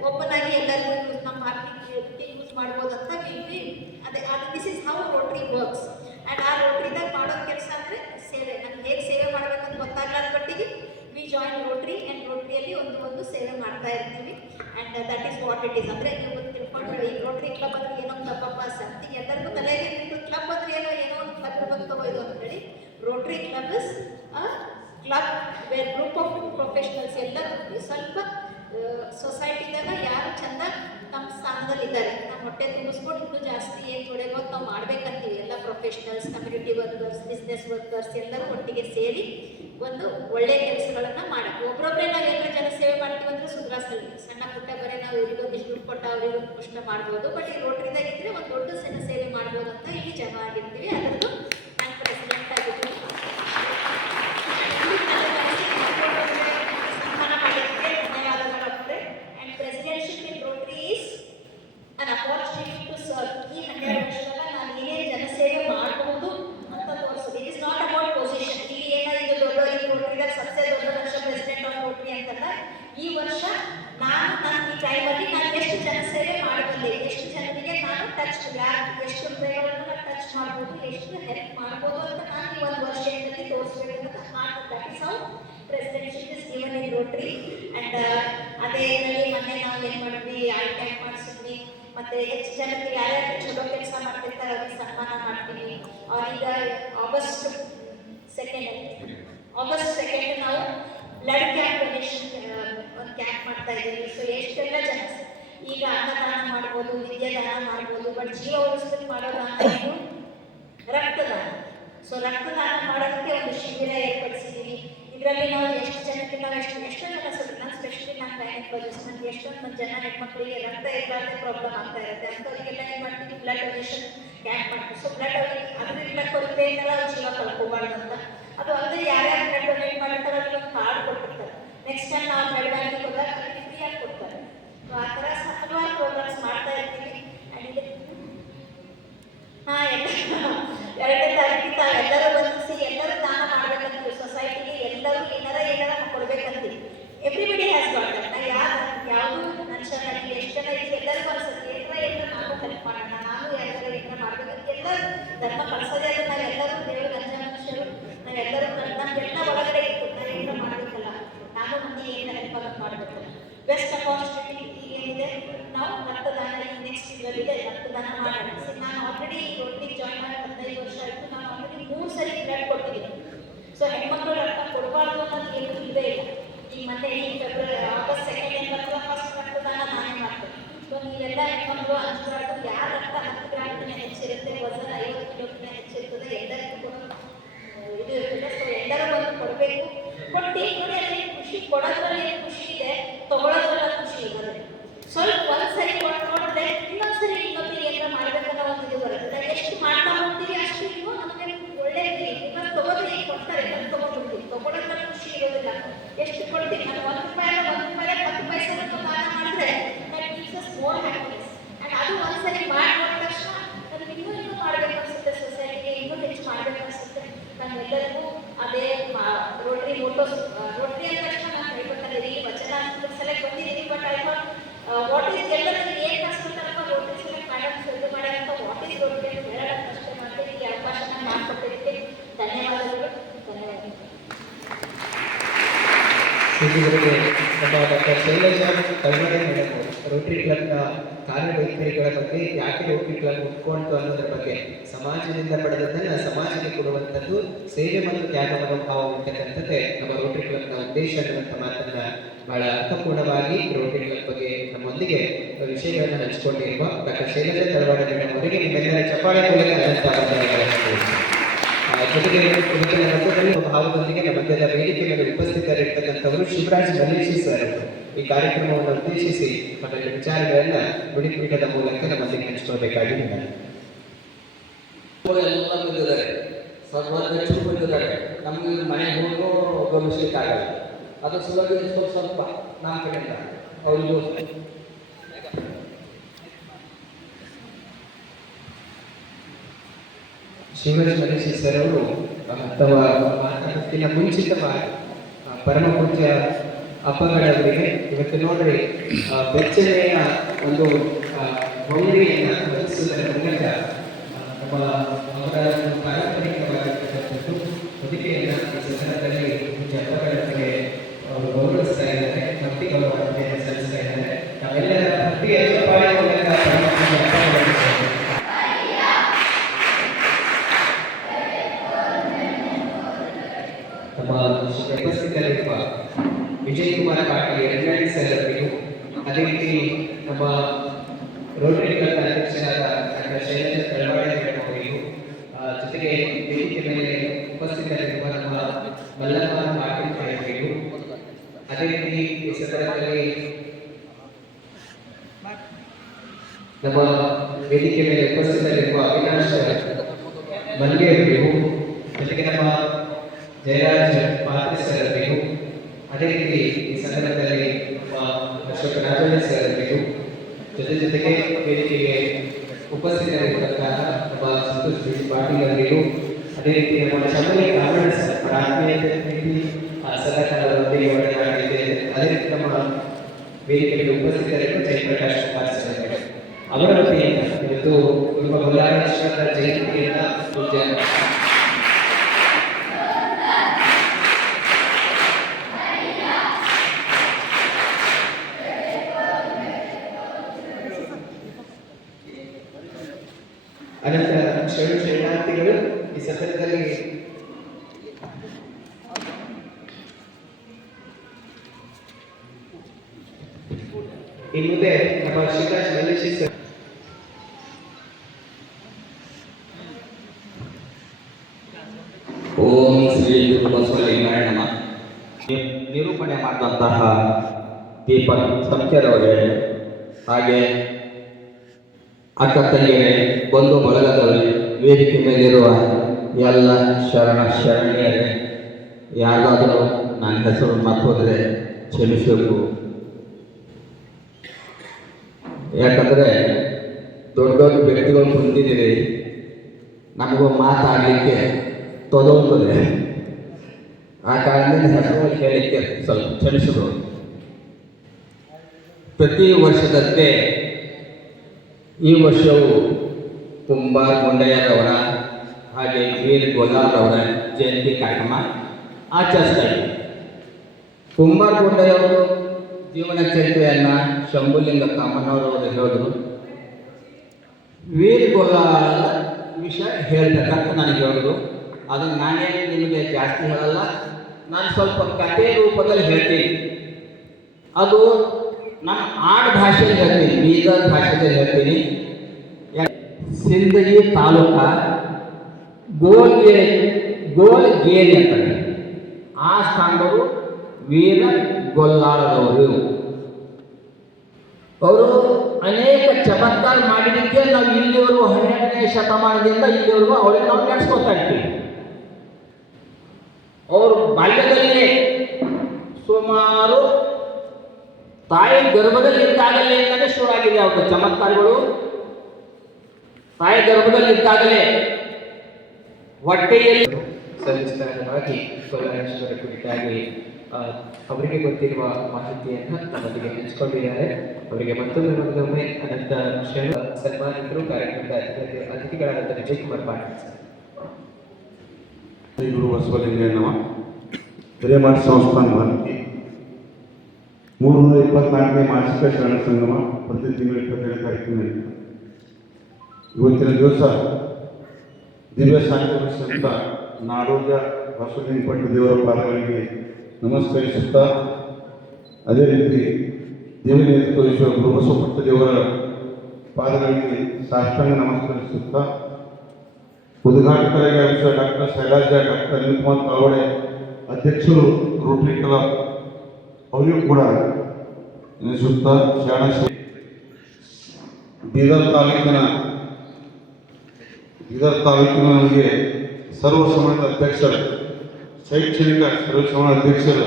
ಓಪನ್ ಆಗಿ ಎಲ್ಲರಿಗೂ ನಮ್ಮ ಪಾರ್ಟಿ ಯೂಸ್ ಮಾಡ್ಬೋದು ಅಂತ ಅದೇ this is how Rotary works. And ಆ ರೋಟರಿದಾಗ ಮಾಡೋ ಕೆಲಸ ಅಂದರೆ ಸೇವೆ. ನಮ್ಗೆ ಹೇಗೆ ಸೇವೆ ಮಾಡಬೇಕಂತ ಗೊತ್ತಾಗಲಾರ ಮಟ್ಟಿಗೆ ವಿ ಜಾಯಿನ್ ರೋಟರಿ. ಆ್ಯಂಡ್ ರೋಟರಿಯಲ್ಲಿ ಒಂದು ಸೇವೆ ಮಾಡ್ತಾ ಇರ್ತೀವಿ. And that is what it is. ಅಂದರೆ ನೀವು ತಿಳ್ಕೊಂಡು ಈ ರೋಟರಿ ಕ್ಲಬ್ ಅಂದ್ರೆ ಏನೋ ತಪ್ಪಪ್ಪ ಸಮಥಿಂಗ್ ಎಲ್ಲರಿಗೂ ತಲೆಗೆ ಕ್ಲಬ್ ಅಂದ್ರೆ ಏನೋ ಒಂದು ಕ್ಲಬ್ ಬಗ್ಗೆ ತಗೋದು ಅಂತೇಳಿ. Rotary club is a club where group of professionals ಎಲ್ಲರೂ ಸ್ವಲ್ಪ ಸೊಸೈಟಿದಾಗ ಯಾರು ಚಂದ ನಮ್ಮ ಸ್ಥಾನದಲ್ಲಿದ್ದಾರೆ, ನಮ್ಮ ಹೊಟ್ಟೆ ತುಂಬಿಸ್ಕೊಂಡು ಇನ್ನೂ ಜಾಸ್ತಿ ಏನು ತೊಡೆಬೋದು ನಾವು ಮಾಡ್ಬೇಕಂತೀವಿ. ಎಲ್ಲ professionals, community workers, business workers ಎಲ್ಲರೂ ಒಟ್ಟಿಗೆ ಸೇರಿ ಒಂದು ಒಳ್ಳೆಯ ಕೆಲಸಗಳನ್ನು ಮಾಡಬೇಕು. ಒಬ್ಬರೊಬ್ಬರೇ ನಾವು ಎಲ್ಲ ಜನ ಸೇವೆ ಮಾಡ್ತೀವಿ ಅಂದರೆ ಸುಧಾರಿಸಲ್ಲ. ಸಣ್ಣ ಪುಟ್ಟ ಬರೀ ನಾವು ಇವರಿಗೊಂದಿಷ್ಟು ದುಡ್ಡು ಕೊಟ್ಟು ಅವರಿಗೂ ಪ್ರಶ್ನೆ ಮಾಡ್ಬೋದು. ಬಟ್ ಈ ರೋಟರಿದಾಗ ಇದ್ದರೆ ಒಂದು ದೊಡ್ಡ ಸೇವೆ ಮಾಡ್ಬೋದು ಅಂತ ಇಲ್ಲಿ ಜಮಾ ಆಗಿರ್ತೀವಿ. ಅದರದ್ದು ನಾನು ಪ್ರೆಸಿಡೆಂಟ್ ಆಗಿದ್ದೀನಿ. ಸನ್ಮಾನ ಮಾಡಿದ್ದಕ್ಕೆ ಧನ್ಯವಾದಗಳು. And presidentship in Rotary is an opportunity to serve. ಈ 12 ವರ್ಷದಲ್ಲ ನಾನು ಏನೇನು ಜನಸೇವೆ ಮಾಡಬಹುದು ಅಂತ ತೋರಿಸೋದು. It is not about position. ಇಲ್ಲಿ ಏನಾಗಿದೆ ದೊಡ್ಡ ಈ ರೋಟರಿದಾಗ ಸಬ್ಸೆ ದೊಡ್ಡ ವರ್ಷ ಪ್ರೆಸಿಡೆಂಟ್ ಆಫ್ ರೋಟರಿ ಅಂತಲ್ಲ. ಈ ವರ್ಷ ನಾನು ಈ ಟೈಮಲ್ಲಿ ನಾನು ಎಷ್ಟು ಜನಸೇವೆ ಮಾಡಬಲ್ಲೆ, ಎಷ್ಟು ಜನರಿಗೆ ನಾನು ಟಚ್ ಎಷ್ಟು ಹೃದಯಗಳನ್ನು ನಾನು ಟಚ್ ಮಾಡ್ಬೋದು, ಎಷ್ಟು ಹೆಲ್ಪ್ ಮಾಡ್ಬೋದು ಅಂತ ನಾನು ಈ ಒಂದು ವರ್ಷದಲ್ಲಿ ತೋರಿಸ್ಬೇಕಂತ that is how presidentship is given in Rotary. And ಅದೇ ಮೊನ್ನೆ ನಾವು ಏನು ಮಾಡಿದ್ವಿ, ಕ್ಯಾಂಪ್ ಮಾಡಿಸಿದ್ವಿ. ಮತ್ತು ಹೆಚ್ಚು ಜನಕ್ಕೆ ಯಾರ್ಯಾರು ಚಲೋ ಕೆಲಸ ಮಾಡ್ತಿರ್ತಾರೆ ಅವ್ರಿಗೆ ಸನ್ಮಾನ ಮಾಡ್ತೀವಿ. ಈಗ ಆಗಸ್ಟ್ 2 ನಾವು ಬ್ಲಡ್ ಕ್ಯಾಂಪ್ ಡೊನೇಷನ್ ಒಂದು ಕ್ಯಾಂಪ್ ಮಾಡ್ತಾ ಇದ್ದೀವಿ. ಸೊ ಎಷ್ಟೆಲ್ಲ ಜನ ಈಗ ಅನ್ನದಾನ ಮಾಡ್ಬೋದು, ವಿದ್ಯಾದಾನ ಮಾಡ್ಬೋದು, ಬಟ್ ಜೀವ ಉಳಿಸ್ಲಿಕ್ಕೆ ಮಾಡೋ ದಾನ ಇದು ರಕ್ತದಾನ. ಸೊ ರಕ್ತದಾನ ಮಾಡೋದಕ್ಕೆ ಒಂದು ಶಿಬಿರ ಏರ್ಪಡಿಸಿದ್ದೀವಿ. ಇದರಲ್ಲಿ ನಾವು ಎಷ್ಟು ಜನಕ್ಕೆ ನಾವು ಎಷ್ಟು ಜನ ನಾನು ಸ್ಪೆಷಲಿ ನಾನು ಗೈನಕಾಲಜಿಸ್ಟ್, ನನಗೆ ಎಷ್ಟೊಂದು ಜನ ಹೆಣ್ಮಕ್ಳಿಗೆ ರಕ್ತ ಇರಲಾರ್ದೆ ಪ್ರಾಬ್ಲಮ್ ಆಗ್ತಾ ಇರುತ್ತೆ. ಅಂಥವರಿಗೆಲ್ಲ ಏನು ಮಾಡ್ತೀವಿ, ಬ್ಲಡ್ ಡೊನೇಷನ್ ಕ್ಯಾಂಪ್ ಮಾಡ್ತೀವಿ. ಸೊ ಬ್ಲಡ್ ಅದರಿಂದ ಕೊರತೆಯಿಂದಲ್ಲ ಅವ್ರು ಜೀವ ಕಳ್ಕೊಬಾರ್ದು ಅಂತ. ಅದು ಅಂದರೆ ಯಾರ್ಯಾರು ಬ್ಲಡ್ ಡೊನೇಟ್ ಮಾಡಿರ್ತಾರೆ ಅವ್ರಿಗೆ ಒಂದು ಕಾರ್ಡ್ ಕೊಟ್ಟಿರ್ತಾರೆ. ನೆಕ್ಸ್ಟ್ ಟೈಮ್ ನಾವು ಬ್ಲಡ್ ಬ್ಯಾಂಕಿಗೆ ಹೋದಾಗ ಅದಕ್ಕೆ ಫ್ರೀಯಾಗಿ ಕೊಡ್ತಾರೆ. ಸೊ ಆ ಥರ ಹಲವಾರು ಪ್ರೋಗ್ರಾಮ್ಸ್ ಮಾಡ್ತಾ ಇರ್ತೀವಿ. ಆ್ಯಂಡ್ ಇದು ಎರಡನೇ ತಾರೀಕಿಗೆ ಎಲ್ಲರೂ ಬಂದಿಸಿ ಎಲ್ಲರೂ ದಾನ ಮಾಡಬೇಕಂತೀವಿ. ಸೊಸೈಟಿಗೆ ಎಲ್ಲರೂ ಏನಾರ ಕೊಡಬೇಕಂತೀವಿ. Everybody has got that. ನಾವು ಯಾವುದು ಮನುಷ್ಯ ನನಗೆ ಎಷ್ಟು ಜನ ಇದೆ ಎಲ್ಲರಿಗೂ ಅನ್ಸುತ್ತೆ ಏನಾರ ನಾನು ಹೆಲ್ಪ್ ಮಾಡೋಣ, ನಾನು ಯಾರು ಏನಾರ ಮಾಡಬೇಕಂತ ಎಲ್ಲರೂ ಧರ್ಮ ಕಳಿಸೋದೇ ಅದು. ನಾವೆಲ್ಲರೂ ದೇವರು ಅಂಜ ಮನುಷ್ಯರು, ನಾವೆಲ್ಲರೂ ನಮಗೆಲ್ಲ ಒಳಗಡೆ ಇತ್ತು ನಾವು ಏನಾರ ಮಾಡಬೇಕಲ್ಲ, ನಾನು ಮಂದಿ ಏನು ಹೆಲ್ಪ್ ಆಗೋದು ಮಾಡಬೇಕು. ಬೆಸ್ಟ್ ಅಪಾರ್ಚುನಿಟಿ ಏನಿದೆ, ನಾವು ರಕ್ತದಾನ ನೆಕ್ಸ್ಟ್ ಇದರಲ್ಲಿದೆ ರಕ್ತದಾನ ಮಾಡೋಣ. ನಾನು ಆಲ್ರೆಡಿ ರೋಟರಿಗೆ ಜಾಯ್ನ್ ಮಾಡಿ 15 ವರ್ಷ ಆಯಿತು. ನಾನು ಆಲ್ರೆಡಿ 3 ಸರಿ ಬ್ಲಡ್ ಕೊಟ್ಟಿದ್ದೀನಿ. ಸೊ ಹೆಣ್ಮಕ್ಳು ರಕ್ತ ಕೊಡಬಾರ್ದು ಅನ್ನೋದು ಏನು ಇಲ್ಲದೇ ಇಲ್ಲ. ಈ ಮೊನ್ನೆ ಆಗಸ್ಟ್ 2 ಫಸ್ಟ್ ರಕ್ತದಾನ ನಾನೇ ಮಾಡ್ತೇನೆ. ಸೊ ನೀವೆಲ್ಲ ಹೆಣ್ಮಕ್ಳು ಅಂಚಬಾರ್ದು. ಯಾರ ರಕ್ತ 10 ಗ್ರಾಮ್ಗಿಂತ ಹೆಚ್ಚಿರುತ್ತೆ, ವಜನ 50 ಕಿಲೋಗಿಂತ ಹೆಚ್ಚಿರ್ತದೆ, ಎಲ್ಲರಿಗೂ ಇದು ಇರ್ತದೆ. ಸೊ ಎಲ್ಲರೂ ಬಂದು ಕೊಡಬೇಕು. ಕೊಟ್ಟು ನೋಡಿ ಅಲ್ಲಿ ಖುಷಿ, ಕೊಡೋದ್ರಲ್ಲಿ ಏನು ಖುಷಿ ಇದೆ, ತೊಗೊಳೋದ್ರಲ್ಲ ಖುಷಿ ಇದೆ. ಸ್ವಲ್ಪ ಒಂದ್ಸರಿ ನೋಡಿದ್ರೆ ಇನ್ನೊಂದ್ಸರಿ ಇನ್ನೊಂದು ಏನಾರ ಮಾಡ್ಬೇಕನ್ನೋ ಒಂದು ಇದು ಬರುತ್ತೆ. ಎಷ್ಟು ಮಾಡ್ತಾ ಹೋಗ್ತೀವಿ ಅಷ್ಟು ನೀವು ನಮಗೆ ಒಳ್ಳೆಯದು. ಇನ್ನೊಂದು ತೊಗೋದ್ರೆ ಕೊಡ್ತಾರೆ, ತೊಗೊಂಡ್ಬಿಡ್ತೀವಿ. ತೊಗೊಳೋದ್ರಲ್ಲಿ ರೊಟ್ಟಿ ನಾನು ₹1 10 ಪೈಸೆಗಳನ್ನು ದಾನ ಮಾಡಿದ್ರೆ that gives us more happiness. And ಅದು ಒಂದ್ಸರಿ ಮಾಡಿ ನೋಡಿದ ತಕ್ಷಣ ನನಗೆ ಇನ್ನೂ ಮಾಡಬೇಕು ಅನಿಸುತ್ತೆ, ಸೊಸೈಟಿಗೆ ಇನ್ನೂ ಹೆಚ್ಚು ಮಾಡಬೇಕು ಅನಿಸುತ್ತೆ. ನಮ್ಮೆಲ್ಲರಿಗೂ ಅದೇ ರೋಟರಿ ಮೋಟೋಸ್ ರೋಟರಿ ಅಂದ ತಕ್ಷಣ ನಾನು ಹೇಳ್ಬೇಕಾದ್ರೆ ಈ ವಚನ ಸೆಲೆಕ್ಟ್ ಬಂದಿದ್ದೀನಿ. But I thought what is ಎಲ್ಲರೂ ಏನು ಕಲಿಸ್ಕೊಳ್ತಾರಪ್ಪ ರೋಟರಿ ಸೆಲೆಕ್ಟ್ ಮೇಡಮ್ಸ್ ಇದು ಮಾಡ್ಯಾರಂತ ವಾಟ್ ಈಸ್ ರೋಟರಿ ಅಂತ ಹೇಳೋಕ್ಕೆ ಅಷ್ಟೇ ಮಾಡ್ತೀನಿ. ಈ ಅವಕಾಶನ ಮಾಡಿಕೊಟ್ಟಿದ್ದಕ್ಕೆ ಧನ್ಯವಾದಗಳು. ಇದುವರೆಗೆ ನಮ್ಮ ಡಾಕ್ಟರ್ ಶೈಲಜಾ ಕಲ್ಮಡೆ ಮೇಡಮ್ ರೋಟರಿ ಕ್ಲಬ್ನ ಕಾರ್ಯವೈಖರಿಗಳ ಬಗ್ಗೆ, ಯಾಕೆ ರೋಟರಿ ಕ್ಲಬ್ ಹುಟ್ಕೊಂತು ಅನ್ನೋದ್ರ ಬಗ್ಗೆ, ಸಮಾಜದಿಂದ ಪಡೆದದ್ದನ್ನು ಸಮಾಜಕ್ಕೆ ಕೊಡುವಂಥದ್ದು ಸೇವೆ ಮತ್ತು ತ್ಯಾಗ ಮನೋಭಾವ ಇರ್ತಕ್ಕಂಥದ್ದೇ ನಮ್ಮ ರೋಟರಿ ಕ್ಲಬ್ನ ಉದ್ದೇಶ ಅನ್ನುವಂಥ ಮಾತನ್ನ ಬಹಳ ಅರ್ಥಪೂರ್ಣವಾಗಿ ರೋಟರಿ ಕ್ಲಬ್ ಬಗ್ಗೆ ನಮ್ಮೊಂದಿಗೆ ವಿಷಯಗಳನ್ನು ಹಂಚಿಕೊಂಡಿರುವ ಡಾಕ್ಟರ್ ಶೈಲಜಾ ಕಲ್ಮಡೆ ಮೇಡಮ್ ಅವರಿಗೆ ನಿಮ್ಮೆಲ್ಲರ ಚಪ್ಪಾಳೆ ಮೂಲಕ ಅನಂತ ವಂದನೆಗಳನ್ನು. ಜೊತೆಗೆ ಇವತ್ತಿನ ಮಧ್ಯದಲ್ಲಿ ಭಾಗದೊಂದಿಗೆ ನಮ್ಮ ಮಧ್ಯದ ವೇದಿಕೆ ಮೇಲೆ ಉಪಸ್ಥಿತರಿರ್ತಕ್ಕಂಥವರು ಶಿವರಾಜ್ ಮಲೇಶಿ ಸರ್ ಈ ಕಾರ್ಯಕ್ರಮವನ್ನು ಉದ್ದೇಶಿಸಿ ಮತ್ತು ವಿಚಾರಗಳನ್ನ ನುಡಿಪೀಠದ ಮೂಲಕ ನಮ್ಮೊಂದಿಗೆ ಹಂಚಿಕೊಳ್ಬೇಕಾಗಿ ಎಲ್ಲ ಬಂದಿದ್ದಾರೆ, ಸರ್ವಜ್ಞರು ಬಂದಿದ್ದಾರೆ. ನಮಗೆ ಮನೆ ಹೋಗೋ ಗಮನಿಸಲಿಕ್ಕಾಗಲ್ಲ. ಅದ್ರ ಸಲುವಾಗಿ ಸ್ವಲ್ಪ ನಮ್ಮ ಕಡೆಯಿಂದ ಅವರಿಗೂ ಶಿವರಾಜ್ ಮಲೇಶಿ ಸರ್ ಅವರು ಅಥವಾ ಮಾತನಾಡುತ್ತಿನ ಮುಂಚಿತವಾಗಿ ಪರಮ ಪೂಜ್ಯ ಅಪ್ಪಗಳವರಿಗೆ ಇವತ್ತು ನೋಡ್ರಿ ಬೆಚ್ಚನೆಯ ಒಂದು ಮೌಲ್ಯವನ್ನು ವಹಿಸುವುದರ ಮೂಲಕ ನಮ್ಮ ಅವರ ಪಾರಂಪರಿಕವಾಗಿರ್ತಕ್ಕಂಥದ್ದು ಹೊದಿಕೆಯನ್ನು ಈ ಸಂದರ್ಭದಲ್ಲಿ ಪೂಜ್ಯ ಅಪ್ಪಗಳವರಿಗೆ ಅವರು ಗೌರವಿಸ್ತಾ ಇದ್ದಾರೆ, ಭಕ್ತಿ ಗೌರವವನ್ನು ಸಲ್ಲಿಸ್ತಾ ಇದ್ದಾರೆ. ನಾವೆಲ್ಲರ ಭಕ್ತಿಯ ಚಪ್ಪಾಳೆ ಮೂಲಕ ಪರಮ ಪೂಜ್ಯ ಅಪ್ಪಗಳನ್ನು ನಮ್ಮ ಉಪಸ್ಥಿತರಿರುವ ವಿಜಯ್ ಕುಮಾರ್ ಪಾಟೀಲ್ ಎರಡನೇ ಸರ್ ಅವರಿಗೂ, ಅದೇ ರೀತಿ ನಮ್ಮ ರೋಟರಿ ಕ್ಲಬ್ ಅಧ್ಯಕ್ಷರಾದ ಡಾಕ್ಟರ್ ಶೈಲಜಾ ಕಲ್ಮಡೆ ಮೇಡಮ್ ಅವರಿಗೂ, ಜೊತೆಗೆ ವೇದಿಕೆ ಮೇಲೆ ಉಪಸ್ಥಿತರಿರುವ ನಮ್ಮ ಮಲ್ಲಮ್ಮ ಪಾಟೀಲ್ ಅವರಿಗೂ, ಅದೇ ರೀತಿ ಈ ಸಂದರ್ಭದಲ್ಲಿ ನಮ್ಮ ವೇದಿಕೆ ಮೇಲೆ ಉಪಸ್ಥಿತರಿರುವ ಅವಿನಾಶ್ ಮಲ್ಗೆ ಅವರಿಗೂ, ಜೊತೆಗೆ ನಮ್ಮ ಜಯರಾಜ್ ಪಾತ್ರೆ ಸರ್ ಅವರಿಗೂ, ಅದೇ ರೀತಿ ಈ ಸಂದರ್ಭದಲ್ಲಿ ಅಶೋಕ್ ರಾಜಣ್ಣ ಸರ್ ಅವರಿಗೂ, ಜೊತೆಗೆ ವೇದಿಕೆಗೆ ಉಪಸ್ಥಿತರಿರ್ತಕ್ಕಂತಹ ನಮ್ಮ ಸಂತೋಷ್ ಬಿ ಪಾಟೀಲ್ ಅವರಿಗೂ, ಅದೇ ರೀತಿ ನಮ್ಮ ಶಮಲಿ ಕಾರಣ ಸರ್ ಆತ್ಮೀಯತೆ ಪ್ರೀತಿ ಸದಾಕಾಲದೊಂದಿಗೆ ಒಡನಾಡಿದೆ. ಅದೇ ರೀತಿ ನಮ್ಮ ವೇದಿಕೆಗೆ ಉಪಸ್ಥಿತರಿರುವ ಜಯಪ್ರಕಾಶ್ ಕುಮಾರ್ ಸರ್ ಅವರ ವತಿಯಿಂದ ಇವತ್ತು ನಮ್ಮ ಬಲ್ಲಾಳೇಶ್ವರ ಜಯಂತಿಯನ್ನ ಪೂಜ್ಯ ಅನಂತರ ಶರಣಾರ್ಥಿಗಳು ಈ ಸಂದರ್ಭದಲ್ಲಿ ಈ ಮುಂದೆ ನಮ್ಮ ಶಿವರಾಜ್ ಮಲೇಶಿ ಸರ್ ಓಂ ಶ್ರೀ ಗುರು ಬಸವಲಿಂಗಾಯ ನಮಃ. ನಿರೂಪಣೆ ಮಾಡಿದಂತಹ ದೀಪಕ್ ಸಂಖ್ಯರವರೇ, ಹಾಗೆ ಅಕ್ಕ ತಂಗಿಯರೇ, ಬಂಧು ಬಳಗದವರೇ, ವೇದಿಕೆ ಮೇಲಿರುವ ಎಲ್ಲ ಶರಣೀಯರೇ, ಯಾರಾದರೂ ನನ್ನ ಹೆಸರು ಮರ್ತೋದ್ರೆ ಕ್ಷಮಿಸಬೇಕು. ಯಾಕಂದರೆ ದೊಡ್ಡ ದೊಡ್ಡ ವ್ಯಕ್ತಿಗಳು ಹೊಂದಿದ್ದೀರಿ, ನಮಗೂ ಮಾತಾಡಲಿಕ್ಕೆ ತೊದೋಗ್ತದೆ. ಆ ಕಾರಣದಿಂದ ಹೆಸರು ಹೇಳಲಿಕ್ಕೆ ಸ್ವಲ್ಪ ಕ್ಷಮಿಸಬಹುದು. ಪ್ರತಿ ವರ್ಷದಂತೆ ಈ ವರ್ಷವು ಕುಂಬಾರ್ ಗುಂಡಯ್ಯರವರ ಹಾಗೆ ವೀರ್ ಗೋಲಾರವರ ಜಯಂತಿ ಕಾರ್ಯಕ್ರಮ ಆಚರಿಸ್ತಾ ಇದ್ದೀವಿ. ಕುಂಬಾರ್ ಗುಂಡಯ್ಯವರು ಜೀವನ ಚರಿತ್ರೆಯನ್ನು ಶಂಭುಲಿಂಗ ಕಾಮಣ್ಣವರವರು ಹೇಳಿದ್ರು. ವೀರ್ ಗೋಲಾರ ವಿಷಯ ಹೇಳಬೇಕಂತ ನನಗೆ ಹೇಳಿದ್ರು. ಅದನ್ನು ನಾನೇ ನಿಮಗೆ ಜಾಸ್ತಿ ಹೇಳಲ್ಲ, ನಾನು ಸ್ವಲ್ಪ ಕಥೆ ರೂಪದಲ್ಲಿ ಹೇಳ್ತೀನಿ. ಅದು ನಮ್ಮ ಆಡು ಭಾಷೆಯಲ್ಲಿ ಹೇಳ್ತೀನಿ, ಬೀದರ್ ಭಾಷೆಯಲ್ಲಿ ಹೇಳ್ತೀನಿ. ಸಿಂದಗಿ ತಾಲೂಕ ಗೋಲ್ಗೇರಿ ಅಂತಾರೆ. ಆ ಸ್ಥಾನದವರು ವೀರ ಗೊಲ್ಲಾಳದವರು. ಅವರು ಅನೇಕ ಚಮತ್ಕಾರ ಮಾಡಿದ್ದಕ್ಕೆ ನಾವು ಇಲ್ಲಿವರೆಗೂ 12ನೇ ಶತಮಾನದಿಂದ ಇಲ್ಲಿವರೆಗೂ ಅವರಿಗೆ ನಾವು ನಡೆಸ್ಕೊತಾ ಇರ್ತೀವಿ. ಅವರು ಬಾಲ್ಯದಲ್ಲೇ ಸುಮಾರು ತಾಯಿ ಗರ್ಭದಲ್ಲಿದ್ದಾಗಲಿಂದಲೇ ಶುರುವಾಗಿದೆ ಅವ್ರ ಚಮತ್ಕಾರಗಳು. ತಾಯಿ ಗರ್ಭದಲ್ಲಿದ್ದಾಗಲೇ ಹೊಟ್ಟೆಯಲ್ಲಿ ಸವಿಸ್ತಾರವಾಗಿ ಗೊಲ್ಲಾಳೇಶ್ವರ ಕುರಿತಾಗಿ ಅವರಿಗೆ ಗೊತ್ತಿರುವ ಮಾಹಿತಿಯನ್ನು ನಮ್ಮೊಂದಿಗೆ ಹಂಚಿಕೊಂಡಿದ್ದಾರೆ. ಅವರಿಗೆ ಮತ್ತೊಮ್ಮೆ ಅನಂತ ಸನ್ಮಾನಿತರು ಕಾರ್ಯಕ್ರಮದ ಅತಿಥಿಗಳಾದ ವಿಜಯ್ ಕುಮಾರ್ ಪಾಟೀಲ್ ಸರ್. ಶ್ರೀ ಗುರು ಬಸವಲಿಂಗಯ್ಯನವ ಹಿರೇಮಠ ಸಂಸ್ಥಾನ ಭಾರತಿ 324ನೇ ಮಾಸಿಕ ಶರಣ ಸಂಗಮ ಪ್ರತಿ ತಿಂಗಳು 27 ತಾರೀಕಿನ ಇವತ್ತಿನ ದಿವಸ ದಿವ್ಯ ಸಾಂತ್ವನ ಸಂತ ನಾಡೋಜ ಬಸವಲಿಂಗ ಪಂಡಿತ ದೇವರ ಪಾದಗಳಿಗೆ ನಮಸ್ಕರಿಸುತ್ತಾ, ಅದೇ ರೀತಿ ದೇವಿ ನೇತೃತ್ವ ಗುರು ಬಸವಪಂತ ದೇವರ ಪಾದಗಳಿಗೆ ಸಾಷ್ಟಾಂಗ ನಮಸ್ಕರಿಸುತ್ತಾ, ಉದ್ಘಾಟಕರಾಗಿ ಡಾಕ್ಟರ್ ಶೈಲಾಜ, ಡಾಕ್ಟರ್ ಅನಿಲ್ ಕುಮಾರ್ ತಾವಡೆ ಅಧ್ಯಕ್ಷರು ರೋಟರಿ ಕ್ಲಬ್ ಅವರಿಗೂ ಕೂಡ ನೆನೆಸುತ್ತಾ, ಬೀದರ್ ತಾಲೂಕಿನ ನಮಗೆ ಸರ್ವ ಸಮಾಜದ ಅಧ್ಯಕ್ಷರು, ಶೈಕ್ಷಣಿಕ ಸರ್ವ ಸಮಾಜ ಅಧ್ಯಕ್ಷರು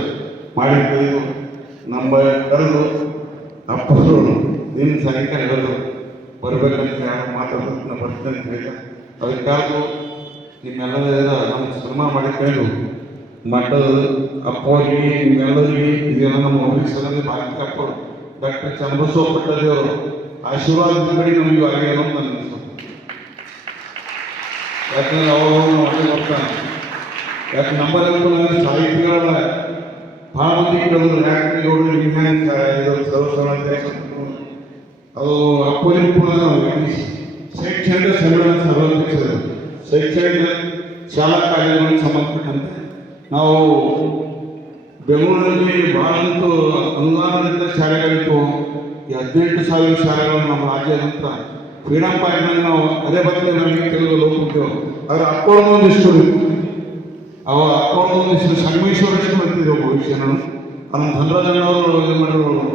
ಮಾಡಿ ನಮ್ಮ ಕರೆದು ಅಪ್ಪರು ದಿನ ಸಾಯಂಕಾಲ ಹೇಳೋದು ಬರಬೇಕಂತ ಯಾರು ಮಾತಾಡೋದನ್ನ ಬರ್ತೇನೆ ಅಂತ ಹೇಳಿದ. ಅದಕ್ಕಾಗೂ ನಿಮ್ಮೆಲ್ಲರ ನಮ್ಮ ಸನ್ಮಾನ ಮಾಡಿ ಕೇಳು ಮಠದ ಅಪ್ಪವರಿಗೆ ನಿಮ್ಮೆಲ್ಲರಿಗೆ ಇದೆಲ್ಲ ನಮ್ಮ ಒಬ್ಬರಿಗೆ ಸಲಹೆ ಭಾರತೀಯ ಅಪ್ಪರು ಡಾಕ್ಟರ್ ಚನ್ನಬಸವ ಪಟ್ಟದೇವರು ಆಶೀರ್ವಾದ ಕಡೆ ನಮಗೆ ಆಗಿದೆ ಅನ್ನೋದು ನನ್ನ ಅನಿಸುತ್ತೆ. ಯಾಕಂದ್ರೆ ಅವರು ಒಳ್ಳೆ ಬರ್ತಾನೆ. ಯಾಕೆ ನಂಬರಂತೂ ನನಗೆ ಸಾಹಿತಿಗಳ ಭಾಳ ಮಂದಿ ಕೇಳಿದ್ರು, ಯಾಕೆ ನೋಡ್ರಿ ನಿಮ್ಗೆ ಸರ್ವಸಮಾಜ ಅದು ಅಪ್ಪನಿಗೆ ಕೂಡ ಶೈಕ್ಷಣಿಕ ಸಮ್ಮೇಳನ ಸರ್ವಾಧ್ಯಕ್ಷರು, ಶೈಕ್ಷಣಿಕ ಶಾಲಾ ಕಾಲೇಜುಗಳಿಗೆ ಸಂಬಂಧಪಟ್ಟಂತೆ ನಾವು ಬೆಂಗಳೂರಿನಲ್ಲಿ ಭಾಳಂತೂ ಅನುದಾನದಿಂದ ಶಾಲೆಗಳಿತ್ತು. ಈ 18,000 ಶಾಲೆಗಳನ್ನು ನಮ್ಮ ರಾಜ್ಯಾದ್ಯಂತ ಫ್ರೀಡಮ್ ಪಾರ್ಕ್ನಲ್ಲಿ ನಾವು ಅದೇ ಬಗ್ಗೆ ನಮಗೆ ಕೆಲವು ಹೋಗ್ತಿದ್ದೆವು. ಆದರೆ ಅಪ್ಪೊಂದಿಷ್ಟು ಅಪ್ಪೊಂದಿಷ್ಟು ಸಂಗಮೇಶ್ವರಷ್ಟು ಬರ್ತಿದ್ದೆವು ಭವಿಷ್ಯ. ನಾನು ಧನರಾಜಣ್ಣವರು ಏನು ಮಾಡಿದ್ರು,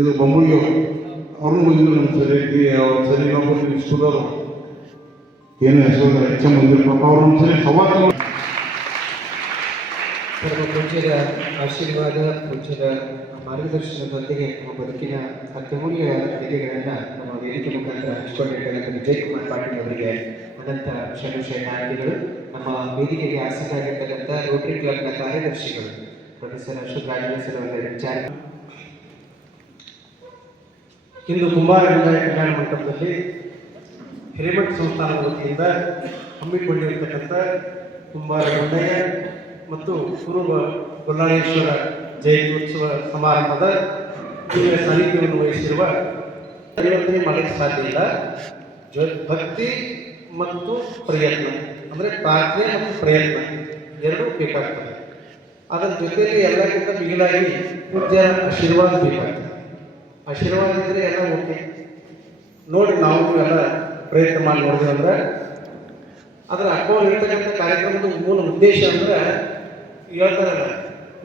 ಇದು ಬೊಮ್ಮಳಿಗೆ ಅವ್ರನ್ನೂ ಬಂದಿದ್ರು ನಮ್ಮ ಸರಿಯಾಗಿ ಅವ್ರ ಸರಿ ನಾವು ಸ್ಕೂಲವರು ಏನು ಹೆಸರು ಹೆಚ್ಚು ಬಂದಿರು ಪಾಪ ಅವ್ರ ಸರಿ ಸಂವಾದ ಪರಮ ಪೂಜ್ಯರ ಆಶೀರ್ವಾದ, ಪೂಜ್ಯರ ಮಾರ್ಗದರ್ಶನದೊಂದಿಗೆ ನಮ್ಮ ಬದುಕಿನ ಅತ್ಯಮೂಲ್ಯ ವಿಧಿಗಳನ್ನು ನಮ್ಮ ವೇದಿಕೆ ಮುಖಾಂತರ ಹಂಚಿಕೊಂಡಿರ್ತಕ್ಕಂಥ ವಿಜಯ್ ಕುಮಾರ್ ಪಾಟೀಲ್ ಅವರಿಗೆ ಅನಂತ ಶರಣಾರ್ಥಿಗಳು. ನಮ್ಮ ವೇದಿಕೆಗೆ ಆಸಕ್ತರಾಗಿರ್ತಕ್ಕಂಥ ರೋಟರಿ ಕ್ಲಬ್ನ ಕಾರ್ಯದರ್ಶಿಗಳು ಪ್ರೊಫೆಸರ್ ಅಶೋಕ್ ರಾಜೇಶ್ವರ ಅವರ ವಿಚಾರ. ಇಂದು ಕುಂಬಾರ ಕಲ್ಯಾಣ ಮಂಟಪದಲ್ಲಿ ಹಿರೇಮಠ ಸಂಸ್ಥಾನದ ವತಿಯಿಂದ ಹಮ್ಮಿಕೊಂಡಿರತಕ್ಕಂಥ ಕುಂಬಾರ ಗುಂಡಯ್ಯ ಮತ್ತು ಪೂರ್ವ ಗೊಲ್ಲಾಳೇಶ್ವರ ಜಯಂತ್ಯೋತ್ಸವ ಸಮಾರಂಭದ ದಿವ್ಯ ಸಾನ್ನಿಧ್ಯವನ್ನು ವಹಿಸಿರುವ ಪರಿವರ್ತನೆ ಮಾಡಲಿಕ್ಕೆ ಸಾಧ್ಯ ಇಲ್ಲ. ಭಕ್ತಿ ಮತ್ತು ಪ್ರಯತ್ನ ಅಂದರೆ ಪ್ರಾರ್ಥನೆ ಮತ್ತು ಪ್ರಯತ್ನ ಎರಡೂ ಬೇಕಾಗ್ತದೆ. ಅದರ ಜೊತೆಯಲ್ಲಿ ಎಲ್ಲಕ್ಕಿಂತ ಮಿಗಿಲಾಗಿ ಪೂಜ್ಯರ ಆಶೀರ್ವಾದ ಬೇಕಾಗ್ತದೆ. ಆಶೀರ್ವಾದ ಇದ್ದರೆ ಎಲ್ಲ ಓಕೆ. ನೋಡಿ ನಾವು ಎಲ್ಲ ಪ್ರಯತ್ನ ಮಾಡಿ ನೋಡಿದ್ವಿ ಅಂದ್ರೆ ಅದರ ಅಪ್ಪವ್ರು ಇರ್ತಕ್ಕಂಥ ಕಾರ್ಯಕ್ರಮದ ಮೂಲ ಉದ್ದೇಶ ಅಂದ್ರೆ ಹೇಳ್ತಾರಲ್ಲ,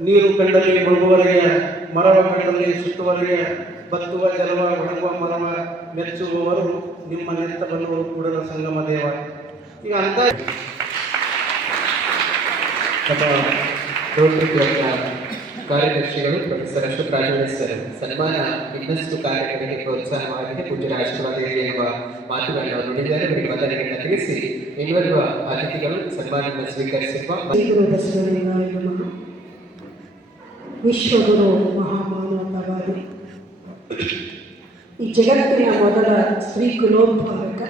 ನೀರು ಕಂಡಲ್ಲಿ ಮುಳುಗುವವರೆಗೆ, ಮರವ ಕಂಡಲ್ಲಿ ಸುತ್ತುವರೆಗೆ, ಬತ್ತುವ ಜಲವ ಒಣಗುವ ಮರವ ಮೆಚ್ಚುವವರು ನಿಮ್ಮ ನೆತ್ತ ಬನ್ನುವರು ಕೂಡಲ ಸಂಗಮ ದೇವ. ಈಗ ಅಂತ ನಮ್ಮ ರೋಟರಿ ಕ್ಲಬ್ನ ಕಾರ್ಯದರ್ಶಿಗಳು ಪ್ರೊಫೆಸರ್ ಅಶೋಕ್ ರಾಜೇಶ್ವರ ಸನ್ಮಾನ ಇನ್ನಷ್ಟು ಕಾರ್ಯಗಳಿಗೆ ಪ್ರೋತ್ಸಾಹವಾಗಿದೆ. ಪೂಜ್ಯರ ಆಶೀರ್ವಾದ ಎನ್ನುವ ಮಾತುಗಳನ್ನು ಅವರು ನುಡಿದಿದ್ದಾರೆ. ಅವರಿಗೆ ವಂದನೆಗಳನ್ನು ತಿಳಿಸಿ ಇನ್ನುವರೆಗೂ ಅತಿಥಿಗಳು ಸನ್ಮಾನವನ್ನು ಸ್ವೀಕರಿಸಿರುವ ವಿಶ್ವಗುರು ಮಹಾಮಾನವತಾವಾದಿ, ಈ ಜಗತ್ತಿನ ಮೊದಲ ಸ್ತ್ರೀ ಕುಲೋದ್ಭಾವಕ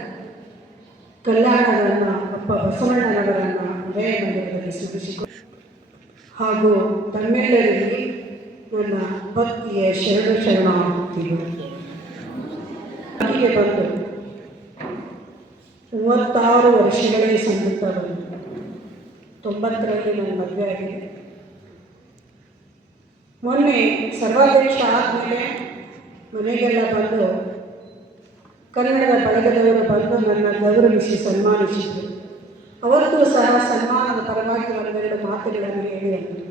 ಕಲ್ಯಾಣವನ್ನು ಅಪ್ಪ ಬಸವಣ್ಣನವರನ್ನು ಹೃದಯ ಮಂದಿರದಲ್ಲಿ ಸೂಚಿಸಿಕೊಂಡು ಹಾಗೂ ತಮ್ಮೆಲ್ಲರಲ್ಲಿ ನನ್ನ ಭಕ್ತಿಯ ಶರಣಾರ್ಥಿಗಳು. ಅಲ್ಲಿಗೆ ಬಂದು 36 ವರ್ಷಗಳೇ ಸಂಯುಕ್ತ ಬಂತು. 90ರಲ್ಲಿ ನನ್ನ ಮದುವೆ ಆಗಿದೆ. ಮೊನ್ನೆ ಸರ್ವಾಧ್ಯಕ್ಷ ಆದಮೇಲೆ ಮನೆಗೆಲ್ಲ ಬಂದು ಕನ್ನಡದ ಬಳಗದವರು ಬಂದು ನನ್ನ ಗೌರವಿಸಿ ಸನ್ಮಾನಿಸಿದರು. ಅವತ್ತೂ ಸಹ ಸನ್ಮಾನದ ಪರವಾಗಿ ಒಂದೆರಡು ಮಾತುಗಳನ್ನು ಹೇಳಿ ಅಂದರು.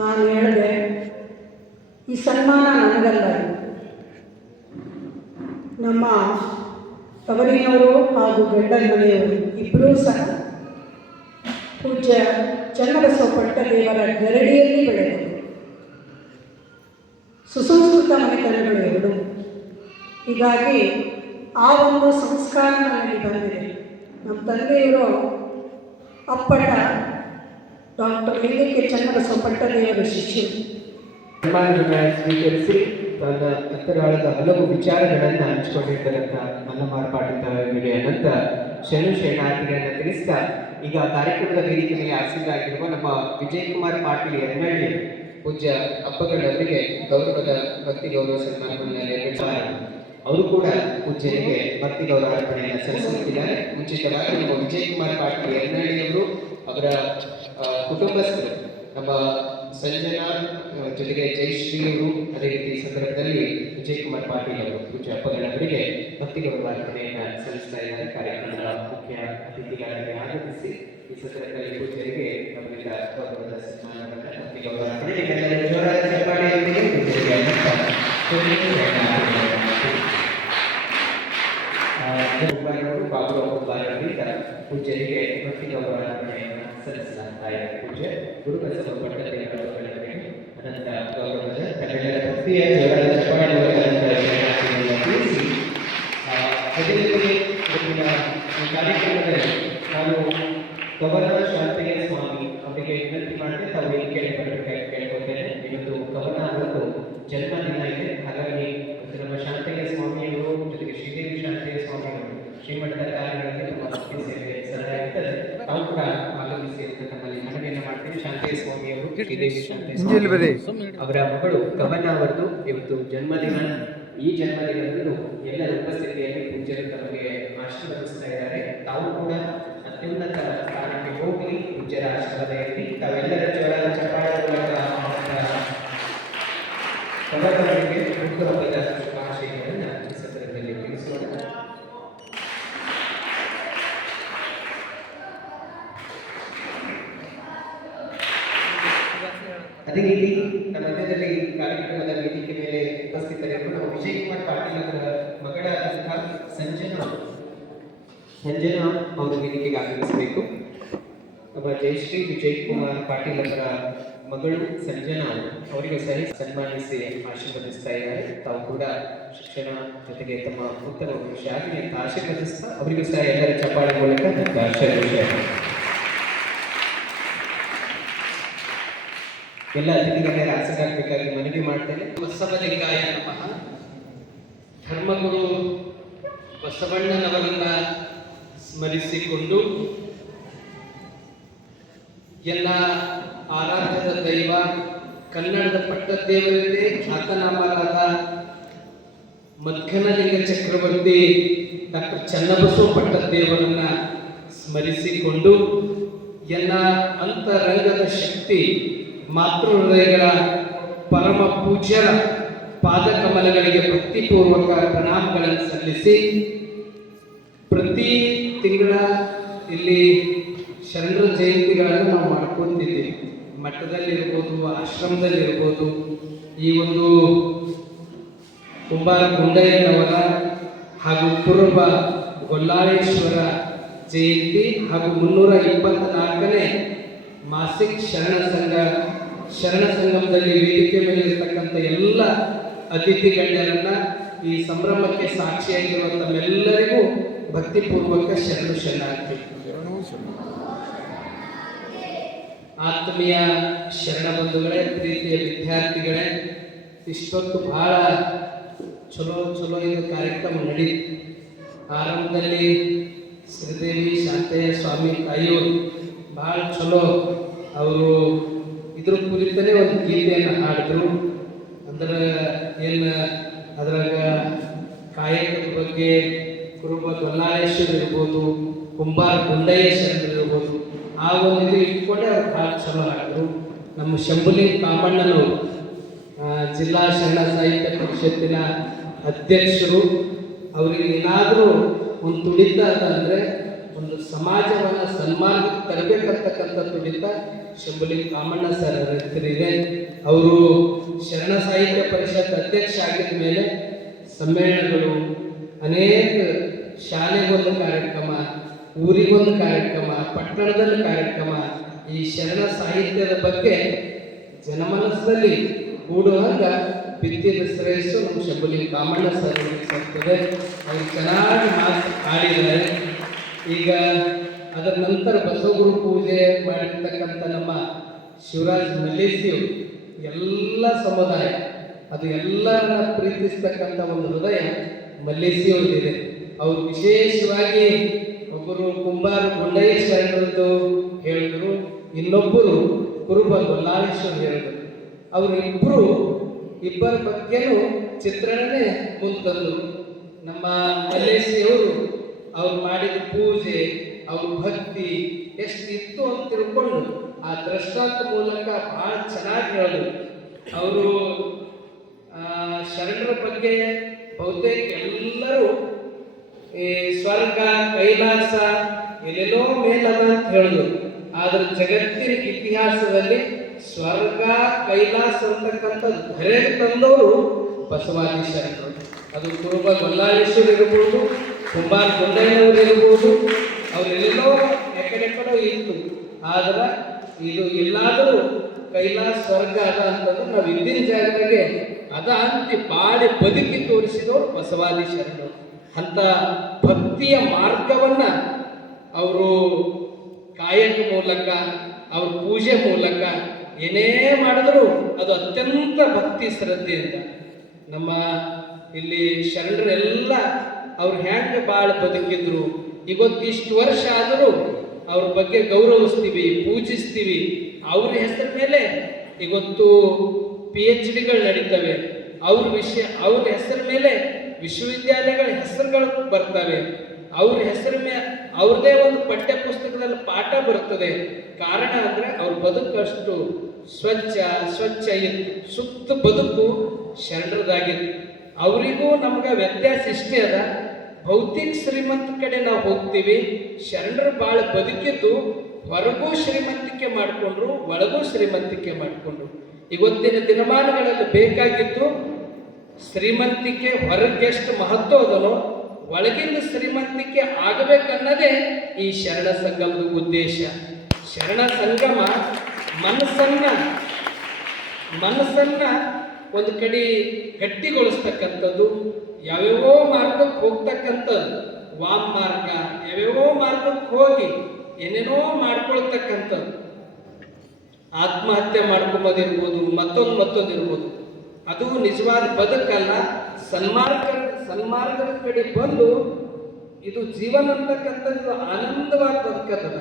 ನಾನು ಹೇಳಿದೆ, ಈ ಸನ್ಮಾನ ನನಗಲ್ಲ, ನಮ್ಮ ತವರಿನವರು ಹಾಗೂ ಗಂಡನ ಮನೆಯವರು ಇಬ್ಬರೂ ಸಹ ಪೂಜ್ಯ ಚನ್ನಬಸವ ಪಟ್ಟದೇವರ ಗರಡಿಯಲ್ಲಿ ಬೆಳೆದರು. ಸುಸಂಸ್ಕೃತ ಮನೆತನಗಳು ಎರಡು. ಹೀಗಾಗಿ ಆ ಒಂದು ಸಂಸ್ಕಾರ ನನಗೆ ಬಂದಿದೆ. ನಮ್ಮ ತಂದೆಯವರು ಅಪ್ಪಟ ಡಾಕ್ಟರ್ ಲಿಂಗಕ್ಕೆ ಚನ್ನಬಸವಪಟ್ಟದೇವರ ಶಿಷ್ಯರು. ಸನ್ಮಾನವನ್ನು ಸ್ವೀಕರಿಸಿ ತನ್ನ ಅಂತರಾಳದ ಹಲವು ವಿಚಾರಗಳನ್ನು ಹಂಚಿಕೊಂಡಿದ್ದರಂತ ಮಲ್ಲಮಾರ್ ಪಾಟೀಲ್ ಅವರಿಗೆ ಅನಂತ ಶರಣಾರ್ಥಿಗಳನ್ನು ತಿಳಿಸ್ತಾ ಈಗ ಕಾರ್ಯಕ್ರಮದ ವೇದಿಕೆ ಮೇಲೆ ಆಸೀನರಾಗಿರುವ ನಮ್ಮ ವಿಜಯಕುಮಾರ್ ಪಾಟೀಲ್ ಯರ್ನಳ್ಳಿ ಪೂಜ್ಯ ಅಪ್ಪಗಳವರಿಗೆ ಗೌರವದ ಭಕ್ತಿ ಗೌರವ ಸನ್ಮಾನವನ್ನು ನೆರವೇರಿಸಿದ್ದಾರೆ. ಅವರು ಕೂಡ ಪೂಜ್ಯರಿಗೆ ಭಕ್ತಿ ಗೌರವ ಅರ್ಪಣೆಯನ್ನು ಸಲ್ಲಿಸುತ್ತಿದ್ದಾರೆ. ಮುಂಚಿತವಾಗಿ ನಮ್ಮ ವಿಜಯಕುಮಾರ್ ಪಾಟೀಲ್ ಯರ್ನಳ್ಳಿ ಅವರು ಅವರ ಕುಟುಂಬಸ್ಥರು ನಮ್ಮ ಸಂಜನಾ ಜೊತೆಗೆ ಜಯಶ್ರೀ ಅವರು, ಅದೇ ರೀತಿ ಈ ಸಂದರ್ಭದಲ್ಲಿ ವಿಜಯಕುಮಾರ್ ಪಾಟೀಲ್ ಅವರು ಪೂಜ್ಯ ಅಪ್ಪಗಳವರಿಗೆ ಭಕ್ತಿ ಗೌರವ ಅರ್ಪಣೆಯನ್ನು ಸಲ್ಲಿಸ್ತಾ ಇದ್ದಾರೆ. ಕಾರ್ಯಕ್ರಮದ ಮುಖ್ಯ ಅತಿಥಿಗಳಾಗಿ ಆಗಮಿಸಿ ಈ ಸಂದರ್ಭದಲ್ಲಿ ಪೂಜ್ಯರಿಗೆ ನಮ್ಮಿಂದ ಗೌರವದ ಸನ್ಮಾನವನ್ನು ಭಕ್ತಿ ಗೌರವ ಅರ್ಪಣೆ ಜೋರಾದ ಚಪ್ಪಾಳೆಯೊಂದಿಗೆ ಪೂಜ್ಯರಿಗೆ ಬಾಬು ಒಬ್ಬರಿಂದ ಪೂಜ್ಯರಿಗೆ ಭಕ್ತಿ ಗೌರವ ಅರ್ಪಣೆಯನ್ನು ಸಲ್ಲಿಸಲಾಗ್ತಾ ಇದೆ. ಪೂಜ್ಯ ಗುರುಬಸವಪಟ್ಟದೇವರವರಿಗೆ ಅನಂತ ಗೌರವದ ತಮ್ಮೆಲ್ಲರ ಭಕ್ತಿಯ ಜೋರಾದ ಚಪ್ಪಾಳೆಗಳನ್ನು ತಿಳಿಸಿ ಅದೇ ರೀತಿ ಈ ಕಾರ್ಯಕ್ರಮದಲ್ಲಿ ನಾನು ಕವನ ಶಾಂತಯ್ಯ ಸ್ವಾಮಿ ಅವರಿಗೆ ವಿನಂತಿ ಮಾಡಿ ತಾವು ವೇದಿಕೆಯಲ್ಲಿ ಕೇಳ್ಕೊಳ್ತೇನೆ. ಇವತ್ತು ಕವನ ಅವರದ್ದು ಜನ್ಮದಿನ ಇದೆ. ಹಾಗಾಗಿ ನಮ್ಮ ಶಾಂತಯ್ಯ ಸ್ವಾಮಿಯವರು ಜೊತೆಗೆ ಶ್ರೀದೇವಿ ಶಾಂತಯ್ಯ ಸ್ವಾಮಿಯವರು ಶ್ರೀಮಠದ ಕಾರ್ಯಗಳಲ್ಲಿ ನಮ್ಮ ಭಕ್ತಿ ಸೇವೆ ಸದಾ ಇರ್ತದೆ. ತಾವು ಕೂಡ ಆಗಮಿಸಿ ಅಂತ ನಮ್ಮಲ್ಲಿ ಮನವಿಯನ್ನು ಮಾಡ್ತೀವಿ. ಶಾಂತಯ್ಯ ಸ್ವಾಮಿಯವರು ಶ್ರೀದೇವಿ ಶಾಂತಯ್ಯ ಸ್ವಾಮಿ ಅವರ ಮಗಳು ಕವನ ಅವರದ್ದು ಇವತ್ತು ಜನ್ಮದಿನ. ಈ ಜನ್ಮದಿನದಂದು ಎಲ್ಲರ ಉಪಸ್ಥಿತಿಯಲ್ಲಿ ಪೂಜ್ಯರು ತಮಗೆ ಆಶೀರ್ವದಿಸ್ತಾ ಇದ್ದಾರೆ. ತಾವು ಕೂಡ ಅತ್ಯುನ್ನತ ಸ್ಥಾನಕ್ಕೆ ಹೋಗಲಿ ಪೂಜ್ಯರ ಆಶೀರ್ವಾದ ಇರಲಿ. ತಾವೆಲ್ಲರ ಜೋರಾದ ಚಪ್ಪಾಳೆ ಮೂಲಕ ಕವನವರಿಗೆ ಹುಟ್ಟುಹಬ್ಬದ ಶುಭಾಶಯಗಳನ್ನು ಈ ಸಂದರ್ಭದಲ್ಲಿ ತಿಳಿಸೋಣ. ಅದೇ ರೀತಿ ನಮ್ಮ ಮಧ್ಯದಲ್ಲಿ ಕಾರ್ಯಕ್ರಮದ ವೇದಿಕೆ ಮೇಲೆ ಉಪಸ್ಥಿತರಿರುವ ನಾವು ವಿಜಯಕುಮಾರ್ ಪಾಟೀಲ್ ಅವರ ಮಗಳಾದಂತಹ ಸಂಜನಾ ಅವರು ವೇದಿಕೆಗೆ ಆಗಮಿಸಬೇಕು. ನಮ್ಮ ಜಯಶ್ರೀ ವಿಜಯಕುಮಾರ್ ಪಾಟೀಲ್ ಅವರ ಮಗಳು ಸಂಜನಾ ಅವರಿಗೆ ಸರಿ ಸನ್ಮಾನಿಸಿ ಆಶೀರ್ವದಿಸ್ತಾ ಇದ್ದಾರೆ. ತಾವು ಕೂಡ ಶಿಕ್ಷಣ ಜೊತೆಗೆ ತಮ್ಮ ಉತ್ತಮ ಭವಿಷ್ಯ ಆಗಲಿ ಅಂತ ಆಶೀರ್ವದಿಸ್ತಾ ಅವರಿಗೂ ಸಹ ಎಲ್ಲರ ಚಪ್ಪಾಳೆ ಮೂಲಕ ಎಲ್ಲ ಅತಿಥಿಗಳ ಆಸಕ್ತಿಯಾಗಬೇಕಾಗಿ ಮನವಿ ಮಾಡ್ತೇನೆ. ಬಸವಲಿಂಗಾಯ ನಮಃ. ಧರ್ಮಗುರು ಬಸವಣ್ಣನವರನ್ನ ಸ್ಮರಿಸಿಕೊಂಡು ಎಲ್ಲ ಆರಾಧ್ಯದ ದೈವ ಕನ್ನಡದ ಪಟ್ಟದೇವರದೇ ಖ್ಯಾತನಾಮರಾದ ಮಧ್ಗನಲಿಂಗ ಚಕ್ರವರ್ತಿ ಡಾಕ್ಟರ್ ಚನ್ನಬಸವ ಪಟ್ಟದೇವರನ್ನ ಸ್ಮರಿಸಿಕೊಂಡು ಎಲ್ಲ ಅಂತರಂಗದ ಶಕ್ತಿ ಮಾತೃ ಹೃದಯಗಳ ಪರಮ ಪೂಜ್ಯರ ಪಾದಕಮಲಗಳಿಗೆ ಭಕ್ತಿಪೂರ್ವಕ ಪ್ರಣಾಮಗಳನ್ನು ಸಲ್ಲಿಸಿ ಪ್ರತಿ ತಿಂಗಳ ಇಲ್ಲಿ ಶರಣರ ಜಯಂತಿಗಳನ್ನು ನಾವು ಮಾಡ್ಕೊತಿದ್ದೀವಿ. ಮಠದಲ್ಲಿರ್ಬೋದು, ಆಶ್ರಮದಲ್ಲಿರ್ಬೋದು. ಈ ಒಂದು ಕುಂಬಾರ ಗುಂಡಯ್ಯನವರ ಹಾಗೂ ಕುರುಬ ಗೊಲ್ಲಾಳೇಶ್ವರ ಜಯಂತಿ ಹಾಗೂ 324ನೇ ಮಾಸಿಕ್ ಶರಣ ಸಂಗಮದಲ್ಲಿ ವೇದಿಕೆ ಮೇಲೆ ಇರತಕ್ಕಂಥ ಎಲ್ಲ ಅತಿಥಿ ಗಣ್ಯರನ್ನ ಈ ಸಂಭ್ರಮಕ್ಕೆ ಸಾಕ್ಷಿಯಾಗಿರುವ ತಮ್ಮೆಲ್ಲರಿಗೂ ಭಕ್ತಿಪೂರ್ವಕ ಶರಣಾರ್ಥಿ. ಆತ್ಮೀಯ ಶರಣ ಬಂಧುಗಳೇ, ಪ್ರೀತಿಯ ವಿದ್ಯಾರ್ಥಿಗಳೇ, ಇಷ್ಟೊತ್ತು ಬಹಳ ಚಲೋ ಇದು ಕಾರ್ಯಕ್ರಮ ನಡೀತು. ಆರಂಭದಲ್ಲಿ ಶ್ರೀದೇವಿ ಶಾಂತಯ್ಯ ಸ್ವಾಮಿ ತಾಯಿಯವರು ಭಾಳ ಚಲೋ ಅವರು ಇದ್ರ ಕುರಿತನೇ ಒಂದು ಗೀತೆಯನ್ನು ಹಾಡಿದ್ರು. ಅಂದ್ರೆ ಏನು ಅದ್ರಾಗ ಕಾಯಕದ ಬಗ್ಗೆ ಕುರುಬ ಗೊಲ್ಲಾಳೇಶ್ವರ ಇರ್ಬೋದು, ಕುಂಬಾರ ಗುಂಡಯ್ಯ ಶರಣರು ಇರ್ಬೋದು, ಆ ಒಂದು ಇದು ಇಟ್ಕೊಂಡೆ ಅವ್ರು ಭಾಳ ಚಲೋ ಹಾಡಿದ್ರು. ನಮ್ಮ ಶಂಭುಲಿಂಗ ಕಾಮಣ್ಣನವರು ಜಿಲ್ಲಾ ಶರಣ ಸಾಹಿತ್ಯ ಪರಿಷತ್ತಿನ ಅಧ್ಯಕ್ಷರು. ಅವರಿಗೆ ಏನಾದರೂ ಒಂದು ತುಡಿತ ಅಂದರೆ ಒಂದು ಸಮಾಜವನ್ನು ಸನ್ಮಾರ್ಗಕ್ಕೆ ತರಬೇಕಂತಕ್ಕಂಥ ತುಡಿತ ಶಂಭುಲಿಂಗ ಕಾಮಣ್ಣ ಸರ್ ಇದೆ. ಅವರು ಶರಣ ಸಾಹಿತ್ಯ ಪರಿಷತ್ ಅಧ್ಯಕ್ಷ ಆಗಿದ ಮೇಲೆ ಸಮ್ಮೇಳನಗಳು, ಅನೇಕ ಶಾಲೆಗೊಂದು ಕಾರ್ಯಕ್ರಮ, ಊರಿಗೊಂದು ಕಾರ್ಯಕ್ರಮ, ಪಟ್ಟಣದಲ್ಲಿ ಕಾರ್ಯಕ್ರಮ, ಈ ಶರಣ ಸಾಹಿತ್ಯದ ಬಗ್ಗೆ ಜನಮನಸ್ಸಲ್ಲಿ ಕೂಡುವಂಗ ಬಿತ್ತಿದ ಶ್ರೇಯಸ್ಸು ನಮ್ಮ ಶಂಭುಲಿ ಕಾಮಣ್ಣ ಸರ್ ಸಿಗ್ತದೆ. ಅವರು ಚೆನ್ನಾಗಿ ಮಾತು ಆಡಿದ್ದಾರೆ. ಈಗ ಅದರ ನಂತರ ಬಸವಗುರು ಪೂಜೆ ಮಾಡಿರ್ತಕ್ಕಂಥ ನಮ್ಮ ಶಿವರಾಜ್ ಮಲ್ಲೇಸಿಯವರು ಎಲ್ಲ ಸಮುದಾಯ ಅದು ಎಲ್ಲರನ್ನ ಪ್ರೀತಿಸ್ತಕ್ಕಂಥ ಒಂದು ಹೃದಯ ಮಲ್ಲೇಸಿಯವರಿದೆ. ಅವರು ವಿಶೇಷವಾಗಿ ಒಬ್ಬರು ಕುಂಬಾರ ಗುಂಡಯ್ಯ ಶರಣರದ್ದು ಹೇಳಿದ್ರು, ಇನ್ನೊಬ್ಬರು ಕುರುಬ ಗೊಲ್ಲಾಳೇಶ್ವರ ಹೇಳಿದ್ರು. ಅವರು ಇಬ್ಬರ ಬಗ್ಗೆನೂ ಚಿತ್ರಣನೇ ಮುಂತಂದರು. ನಮ್ಮ ಮಲ್ಲೇಸಿಯವರು ಅವ್ರು ಮಾಡಿದ ಪೂಜೆ, ಅವ್ರ ಭಕ್ತಿ ಎಷ್ಟಿತ್ತು ಅಂತ ತಿಳ್ಕೊಂಡು ಆ ದೃಷ್ಟಾಂತ ಮೂಲಕ ಬಹಳ ಚೆನ್ನಾಗಿ ಹೇಳಿದ್ರು. ಅವರು ಶರಣರ ಬಗ್ಗೆ ಬಹುತೇಕ ಎಲ್ಲರೂ ಈ ಸ್ವರ್ಗ ಕೈಲಾಸ ಎಲ್ಲೆಲ್ಲೋ ಮೇಲದ ಅಂತ ಹೇಳಿದ್ರು. ಆದ್ರೆ ಜಗತ್ತಿನ ಇತಿಹಾಸದಲ್ಲಿ ಸ್ವರ್ಗ ಕೈಲಾಸ ಅಂತಕ್ಕಂಥದ್ದು ಧರೆಗೆ ತಂದವರು ಬಸವಾದಿ ಶರಣರು. ಅದು ಕುರುಬ ಗೊಲ್ಲಾಳೇಶ್ವರ ಇರ್ಬೋದು, ಕುಂಬಾರ ಗುಂಡಯ್ಯನವರು ಇರ್ಬೋದು, ಅವರೆಲ್ಲೋ ಎಕಡೆಕಡೋ ಇತ್ತು. ಆದ್ರೆ ಇದು ಎಲ್ಲಾದರೂ ಕೈಲಾಸ ಸ್ವರ್ಗ ಅದ ಅಂತಂದ್ರೆ ನಾವು ಇಂದಿನ ಜಾಗದಾಗೆ ಅದ ಅಂತಿ ಬಾಳಿ ಬದುಕಿ ತೋರಿಸಿದವರು ಬಸವಾದಿ ಶರಣರು. ಅಂತ ಭಕ್ತಿಯ ಮಾರ್ಗವನ್ನ ಅವರು ಕಾಯಕ ಮೂಲಕ ಅವ್ರ ಪೂಜೆ ಮೂಲಕ ಏನೇ ಮಾಡಿದ್ರು ಅದು ಅತ್ಯಂತ ಭಕ್ತಿ ಶ್ರದ್ಧೆಯಿಂದ ನಮ್ಮ ಇಲ್ಲಿ ಶರಣರೆಲ್ಲ ಅವ್ರು ಹೆಂಗೆ ಭಾಳ ಬದುಕಿದ್ರು. ಇವತ್ತಿಷ್ಟು ವರ್ಷ ಆದರೂ ಅವ್ರ ಬಗ್ಗೆ ಗೌರವಿಸ್ತೀವಿ, ಪೂಜಿಸ್ತೀವಿ. ಅವ್ರ ಹೆಸರ ಮೇಲೆ ಇವತ್ತು PhDಗಳು ನಡೀತವೆ. ಅವ್ರ ಹೆಸರ ಮೇಲೆ ವಿಶ್ವವಿದ್ಯಾಲಯಗಳ ಹೆಸರುಗಳು ಬರ್ತವೆ. ಅವ್ರ ಹೆಸರ ಮೇಲೆ ಅವ್ರದೇ ಒಂದು ಪಠ್ಯ ಪುಸ್ತಕದಲ್ಲಿ ಪಾಠ ಬರ್ತದೆ. ಕಾರಣ ಅಂದರೆ ಅವ್ರ ಬದುಕಷ್ಟು ಸ್ವಚ್ಛ ಇತ್ತು. ಸುತ್ತ ಬದುಕು ಶರಣರದಾಗಿತ್ತು. ಅವರಿಗೂ ನಮ್ಗೆ ವ್ಯತ್ಯಾಸ ಇಷ್ಟೇ ಅದ, ಭೌತಿಕ ಶ್ರೀಮಂತ ಕಡೆ ನಾವು ಹೋಗ್ತೀವಿ. ಶರಣರು ಭಾಳ ಬದುಕಿದ್ದು ಹೊರಗೂ ಶ್ರೀಮಂತಿಕೆ ಮಾಡಿಕೊಂಡ್ರು, ಒಳಗೂ ಶ್ರೀಮಂತಿಕೆ ಮಾಡಿಕೊಂಡ್ರು. ಇವತ್ತಿನ ದಿನಮಾನಗಳಲ್ಲಿ ಬೇಕಾಗಿದ್ದು ಶ್ರೀಮಂತಿಕೆ ಹೊರಗೆ ಎಷ್ಟು ಮಹತ್ವ ಅದನೋ ಒಳಗಿಂದ ಶ್ರೀಮಂತಿಕೆ ಆಗಬೇಕನ್ನೋದೇ ಈ ಶರಣ ಸಂಗಮದ ಉದ್ದೇಶ. ಶರಣ ಸಂಗಮ ಮನಸ್ಸನ್ನ ಒಂದು ಕಡೆ ಗಟ್ಟಿಗೊಳಿಸ್ತಕ್ಕಂಥದ್ದು, ಯಾವ್ಯಾವೋ ಮಾರ್ಗಕ್ಕೆ ಹೋಗ್ತಕ್ಕಂಥದ್ದು, ವಾಮ್ ಮಾರ್ಗ ಯಾವ್ಯಾವೋ ಮಾರ್ಗಕ್ಕೆ ಹೋಗಿ ಏನೇನೋ ಮಾಡ್ಕೊಳ್ತಕ್ಕಂಥದ್ದು, ಆತ್ಮಹತ್ಯೆ ಮಾಡ್ಕೊಂಬೋದಿರ್ಬೋದು, ಮತ್ತೊಂದು ಇರ್ಬೋದು. ಅದು ನಿಜವಾದ ಬದುಕಲ್ಲ. ಸನ್ಮಾರ್ಗದ ಕಡೆ ಬಂದು ಇದು ಜೀವನ ಅಂತಕ್ಕಂಥದ್ದು ಆನಂದವಾಗಿ ಬದುಕದ.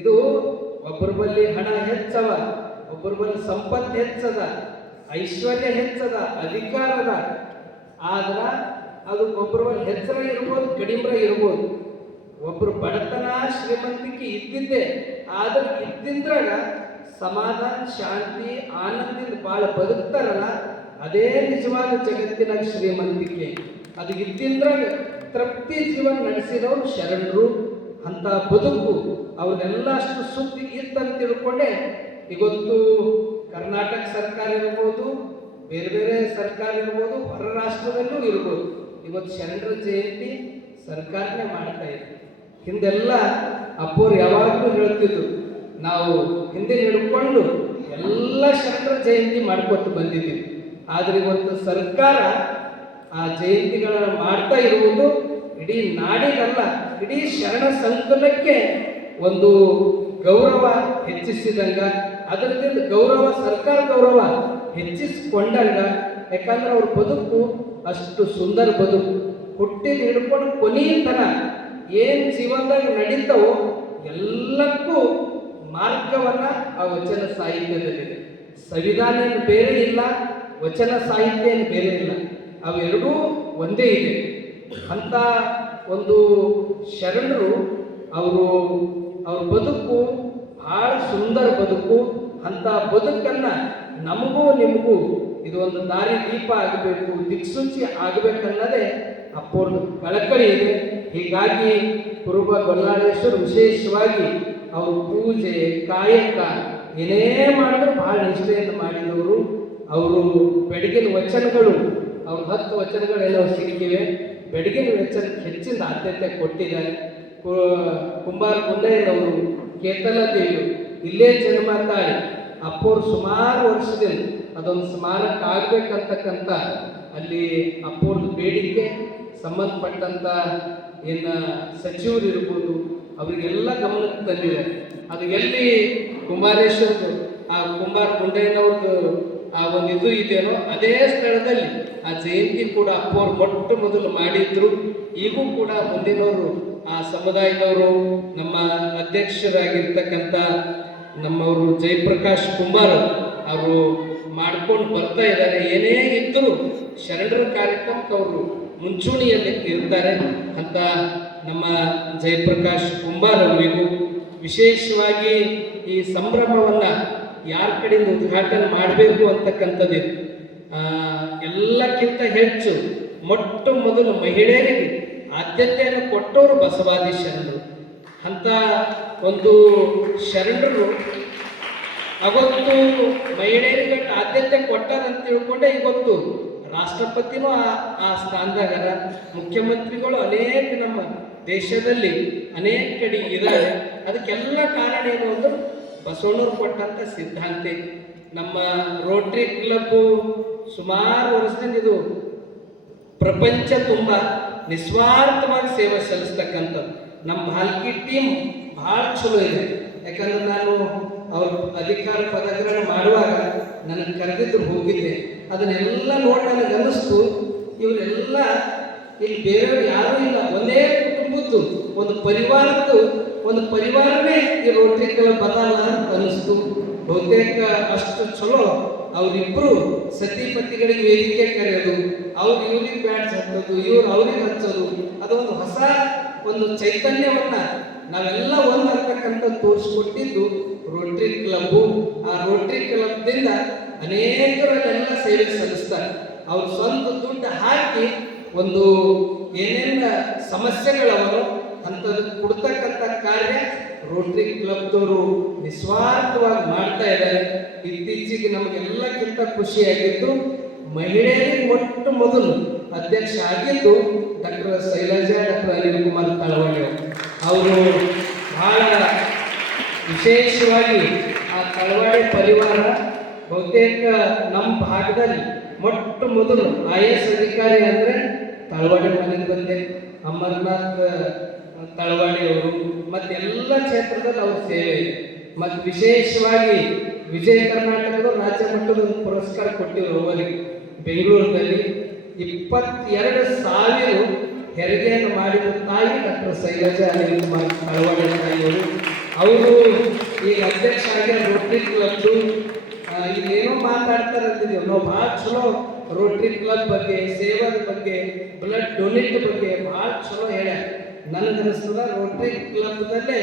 ಇದು ಒಬ್ಬರ ಬಳಿ ಹಣ ಹೆಚ್ಚವ, ಒಬ್ಬರ ಬಳಿ ಸಂಪತ್ತು ಹೆಚ್ಚದ, ಐಶ್ವರ್ಯ ಹೆಚ್ಚದ, ಅಧಿಕಾರದ. ಆದ್ರ ಅದು ಒಬ್ಬರ ಬಳಿ ಹೆಚ್ಚರ ಇರ್ಬೋದು, ಕಡಿಮೆ ಇರ್ಬೋದು. ಒಬ್ಬರು ಬಡತನ ಶ್ರೀಮಂತಿಕೆ ಇದ್ದಿದ್ದೆ, ಆದ್ರೆ ಇದ್ದಿಂದ್ರಾಗ ಸಮಾಧಾನ, ಶಾಂತಿ, ಆನಂದದಿಂದ ಭಾಳ ಬದುಕ್ತಾರಲ್ಲ, ಅದೇ ನಿಜವಾದ ಜಗತ್ತಿನಾಗ ಶ್ರೀಮಂತಿಕೆ. ಅದು ಇದ್ದಿಂದ್ರಾಗ ತೃಪ್ತಿ ಜೀವನ ನಡೆಸಿದವರು ಶರಣರು. ಅಂತ ಬದುಕು ಅವ್ರನ್ನೆಲ್ಲ ಅಷ್ಟು ಸುದ್ದಿ ಇತ್ತಂತ ತಿಳ್ಕೊಂಡೆ ಇವತ್ತು ಕರ್ನಾಟಕ ಸರ್ಕಾರ ಇರ್ಬೋದು, ಬೇರೆ ಬೇರೆ ಸರ್ಕಾರ ಇರ್ಬೋದು, ಹೊರ ರಾಷ್ಟ್ರದಲ್ಲೂ ಇರ್ಬೋದು, ಇವತ್ತು ಶರಣರ ಜಯಂತಿ ಸರ್ಕಾರನೇ ಮಾಡ್ತಾ ಇದೆ. ಹಿಂದೆಲ್ಲ ಅಪ್ಪೋರು ಯಾವಾಗಲೂ ಹೇಳ್ತಿದ್ರು, ನಾವು ಹಿಂದೆ ಹಿಡ್ಕೊಂಡು ಎಲ್ಲ ಶರಣರ ಜಯಂತಿ ಮಾಡ್ಕೊತ ಬಂದಿದ್ದೀವಿ. ಆದರೆ ಇವತ್ತು ಸರ್ಕಾರ ಆ ಜಯಂತಿಗಳನ್ನು ಮಾಡ್ತಾ ಇರುವುದು ಇಡೀ ನಾಡಿಗಲ್ಲ, ಇಡೀ ಶರಣ ಸಂಕುಲಕ್ಕೆ ಒಂದು ಗೌರವ ಹೆಚ್ಚಿಸಿದಂಗ, ಅದರಿಂದ ಗೌರವ, ಸರ್ಕಾರ ಗೌರವ ಹೆಚ್ಚಿಸಿಕೊಂಡಂಗ. ಯಾಕಂದ್ರೆ ಅವ್ರ ಬದುಕು ಅಷ್ಟು ಸುಂದರ ಬದುಕು. ಹುಟ್ಟಿದ ಹಿಡ್ಕೊಂಡು ಕೊನೆಯ ತನ ಏನು ಜೀವನದಾಗ ನಡೀತಾವೋ ಎಲ್ಲಕ್ಕೂ ಮಾರ್ಗವನ್ನ ಆ ವಚನ ಸಾಹಿತ್ಯದಲ್ಲಿದೆ. ಸಂವಿಧಾನ ಏನು ಬೇರೆ ಇಲ್ಲ, ವಚನ ಸಾಹಿತ್ಯ ಏನು ಬೇರೆ ಇಲ್ಲ, ಅವೆರಡೂ ಒಂದೇ ಇದೆ. ಅಂತ ಒಂದು ಶರಣರು ಅವ್ರ ಬದುಕು ಬಹಳ ಸುಂದರ ಬದುಕು. ಅಂತ ಬದುಕನ್ನ ನಮಗೂ ನಿಮಗೂ ಇದು ಒಂದು ದಾರಿ ದೀಪ ಆಗಬೇಕು, ದಿಕ್ಸೂಚಿ ಆಗಬೇಕನ್ನೋದೇ ಅಪ್ಪೋರ್ದು ಕಳಕಳಿ ಇದೆ. ಹೀಗಾಗಿ ಕುರುಬ ಗೊಲ್ಲಾಳೇಶ್ವರ ವಿಶೇಷವಾಗಿ ಅವ್ರ ಪೂಜೆ, ಕಾಯಕ ಏನೇ ಮಾಡಿದ್ರು ಬಹಳ ನಿಷ್ಠೆಯಿಂದ ಮಾಡಿದವರು. ಅವರು ಬೆಳಗಿನ ವಚನಗಳು, ಅವ್ರ 10 ವಚನಗಳೆಲ್ಲ ಸಿಕ್ಕಿವೆ. ಬೆಳಗಿನ ವಚನಕ್ಕೆ ಹೆಚ್ಚಿನ ಆದ್ಯತೆ ಕೊಟ್ಟಿದ್ದಾರೆ. ಕುಂಬಾರ ಗುಂಡಯ್ಯನವರು, ಕೇತಲ ದೇವಿ ಇಲ್ಲೇ ಜನ್ಮ ತಾಳಿ ಅಪ್ಪೋರು ಸುಮಾರು ವರ್ಷದಿಂದ ಅದೊಂದು ಸ್ಮಾರಕ ಆಗ್ಬೇಕಂತಕ್ಕಂಥ ಅಲ್ಲಿ ಅಪೂರ್ವ ಬೇಡಿಕೆ ಸಂಬಂಧಪಟ್ಟಂಥ ಏನು ಸಚಿವರು ಇರ್ಬೋದು ಅವರಿಗೆಲ್ಲ ಗಮನಕ್ಕೆ ತಂದಿದೆ. ಅದು ಎಲ್ಲಿ ಕುಮಾರೇಶ್ವರದು ಆ ಕುಮಾರ್ ಗುಂಡಯ್ಯನವ್ರದ್ದು ಆ ಒಂದು ಇದು ಇದೆಯೋ ಅದೇ ಸ್ಥಳದಲ್ಲಿ ಆ ಜಯಂತಿ ಕೂಡ ಅಪ್ಪವ್ರು ಮೊಟ್ಟ ಮೊದಲು ಮಾಡಿದ್ರು. ಈಗೂ ಕೂಡ ಮುಂದಿನವರು ಆ ಸಮುದಾಯದವರು ನಮ್ಮ ಅಧ್ಯಕ್ಷರಾಗಿರ್ತಕ್ಕಂಥ ನಮ್ಮವರು ಜಯಪ್ರಕಾಶ್ ಕುಂಬಾರ್ ಅವರು ಮಾಡ್ಕೊಂಡು ಬರ್ತಾ ಇದ್ದಾರೆ. ಏನೇ ಇದ್ದರೂ ಶರಣರ ಕಾರ್ಯಕ್ರಮಕ್ಕೆ ಅವರು ಮುಂಚೂಣಿಯಲ್ಲಿ ಇರ್ತಾರೆ ಅಂತ ನಮ್ಮ ಜಯಪ್ರಕಾಶ್ ಕುಂಬಾರ್ ಅವರಿಗೂ ವಿಶೇಷವಾಗಿ ಈ ಸಂಭ್ರಮವನ್ನು ಯಾರ ಕಡೆಯಿಂದ ಉದ್ಘಾಟನೆ ಮಾಡಬೇಕು ಅಂತಕ್ಕಂಥದ್ದು ಎಲ್ಲಕ್ಕಿಂತ ಹೆಚ್ಚು ಮೊಟ್ಟ ಮೊದಲು ಮಹಿಳೆಯರಿಗೆ ಆದ್ಯತೆಯನ್ನು ಕೊಟ್ಟವರು ಬಸವಾದಿ ಶರಣರು. ಅಂಥ ಒಂದು ಶರಣರು ಅವತ್ತು ಮಹಿಳೆಯರಿಗೆ ಆದ್ಯತೆ ಕೊಟ್ಟಾರಂತ ತಿಳ್ಕೊಂಡೆ ಇವತ್ತು ರಾಷ್ಟ್ರಪತಿನೂ ಆ ಸ್ಥಾನದಾಗರ, ಮುಖ್ಯಮಂತ್ರಿಗಳು ಅನೇಕ ನಮ್ಮ ದೇಶದಲ್ಲಿ ಅನೇಕ ಕಡೆ ಇದ್ದಾರೆ. ಅದಕ್ಕೆಲ್ಲ ಕಾರಣ ಏನು ಅಂದ್ರೆ ಬಸವಣ್ಣವ್ರು ಕೊಟ್ಟಂಥ ಸಿದ್ಧಾಂತ. ನಮ್ಮ ರೋಟ್ರಿ ಕ್ಲಬ್ ಸುಮಾರು ವರ್ಷದಿಂದ ಇದು ಪ್ರಪಂಚ ತುಂಬ ನಿಸ್ವಾರ್ಥವಾಗಿ ಸೇವೆ ಸಲ್ಲಿಸ್ತಕ್ಕಂಥದ್ದು. ನಮ್ಮ ಭಾಲ್ಕಿ ಟೀಮ್ ಭಾಳ ಚಲೋ ಇದೆ. ಯಾಕಂದ್ರೆ ನಾನು ಅವ್ರ ಅಧಿಕಾರ ಪದಗ್ರಹಣ ಮಾಡುವಾಗ ನನಗೆ ಕರೆದಿದ್ರು, ಹೋಗಿದ್ದೆ. ಅದನ್ನೆಲ್ಲ ನೋಡಿ ನನಗೆ ಅನ್ನಿಸ್ತು, ಇವರೆಲ್ಲ ಇಲ್ಲಿ ಬೇರೆಯವ್ರು ಯಾರೂ ಇಲ್ಲ, ಒಂದೇ ಕುಟುಂಬದ್ದು ಒಂದು ಪರಿವಾರವೇ ಈ ರೋಟರಿ ಕ್ಲಬ್ ಬದಲ್ಲ ಅಂತ ಅನ್ನಿಸ್ತು. ಬಹುತೇಕ ಅಷ್ಟು ಚಲೋ ಅವರಿಬ್ಬರು ಸತಿಪತಿಗಳಿಗೆ ವೇದಿಕೆ ಕರೆಯೋದು, ಅವ್ರು ಇವ್ರಿಗೆ ಬ್ಯಾಟ್ಸ್ ಹಚ್ಚೋದು, ಇವ್ರು ಅವ್ರಿಗೆ ಹಚ್ಚೋದು, ಅದೊಂದು ಹೊಸ ಒಂದು ಚೈತನ್ಯವನ್ನ ನಾವೆಲ್ಲ ಒಂದು ಅಂತಕ್ಕಂಥ ತೋರಿಸ್ಕೊಟ್ಟಿದ್ದು ರೋಟರಿ ಕ್ಲಬ್ಬು. ಆ ರೋಟರಿ ಕ್ಲಬ್ದಿಂದ ಅನೇಕರೆಲ್ಲ ಸೇವೆ ಸಲ್ಲಿಸ್ತಾರೆ. ಅವ್ರು ಸ್ವಂತ ದುಡ್ಡು ಹಾಕಿ ಒಂದು ಏನೇನು ಸಮಸ್ಯೆಗಳವರು ಅಂಥದ್ದು ಕೊಡ್ತಕ್ಕಂಥ ಕಾರ್ಯ ರೋಟರಿ ಕ್ಲಬ್ದವರು ನಿಸ್ವಾರ್ಥವಾಗಿ ಮಾಡ್ತಾ ಇದ್ದಾರೆ. ಇತ್ತೀಚೆಗೆ ನಮಗೆಲ್ಲಕ್ಕಿಂತ ಖುಷಿಯಾಗಿದ್ದು ಮಹಿಳೆಯರಿಗೆ ಮೊಟ್ಟ ಮೊದಲು ಅಧ್ಯಕ್ಷ ಆಗಿದ್ದು ಡಾಕ್ಟರ್ ಶೈಲಜಾ, ಡಾಕ್ಟರ್ ಅನಿಲ್ ಕುಮಾರ್ ತಳವಾಡಿ ಅವರು ಬಹಳ ವಿಶೇಷವಾಗಿ ಆ ತಳವಾಡಿ ಪರಿವಾರ ಬಹುತೇಕ ನಮ್ಮ ಭಾಗದಲ್ಲಿ ಮೊಟ್ಟ ಮೊದಲು IAS ಅಧಿಕಾರಿ ಅಂದರೆ ತಳವಾಡಿ ಮನೆಗೆ ಬಂದೆ. ಅಮರನಾಥ್ ತಳವಾಡಿ ಅವರು ಮತ್ತು ಎಲ್ಲ ಕ್ಷೇತ್ರದಲ್ಲಿ ಅವ್ರ ಸೇವೆ ಇದೆ. ಮತ್ತು ವಿಶೇಷವಾಗಿ ವಿಜಯ ಕರ್ನಾಟಕದ ರಾಜ್ಯ ಮಟ್ಟದ ಒಂದು ಪುರಸ್ಕಾರ ಕೊಟ್ಟಿವರು ಅವರಿಗೆ ಬೆಂಗಳೂರಿನಲ್ಲಿ. 22,000 ಹೆರಿಗೆಯನ್ನು ಮಾಡಿದ ತಾಯಿ ಡಾಕ್ಟರ್ ಶೈಲಜಾ ಅನಿಲ್ ಕುಮಾರ್ ತಳವಾಡಿ ತಾಯಿಯವರು. ಅವರು ಈಗ ಅಧ್ಯಕ್ಷ ಆಗಿ ರೋಟರಿ ಕ್ಲಬ್ದು ಇಲ್ಲೇನೋ ಮಾತಾಡ್ತಾರೆ ಅಂತಿದ್ದೀವಿ ನಾವು. ಭಾಳ ಚಲೋ ರೋಟರಿ ಕ್ಲಬ್ ಬಗ್ಗೆ, ಸೇವಾದ ಬಗ್ಗೆ, ಬ್ಲಡ್ ಡೊನೇಟ್ ಬಗ್ಗೆ ಭಾಳ ಚಲೋ ಹೇಳ್ಯಾರ. ನನಗನ್ನಿಸ್ತದ ರೋಟರಿ ಕ್ಲಬ್ದಲ್ಲೇ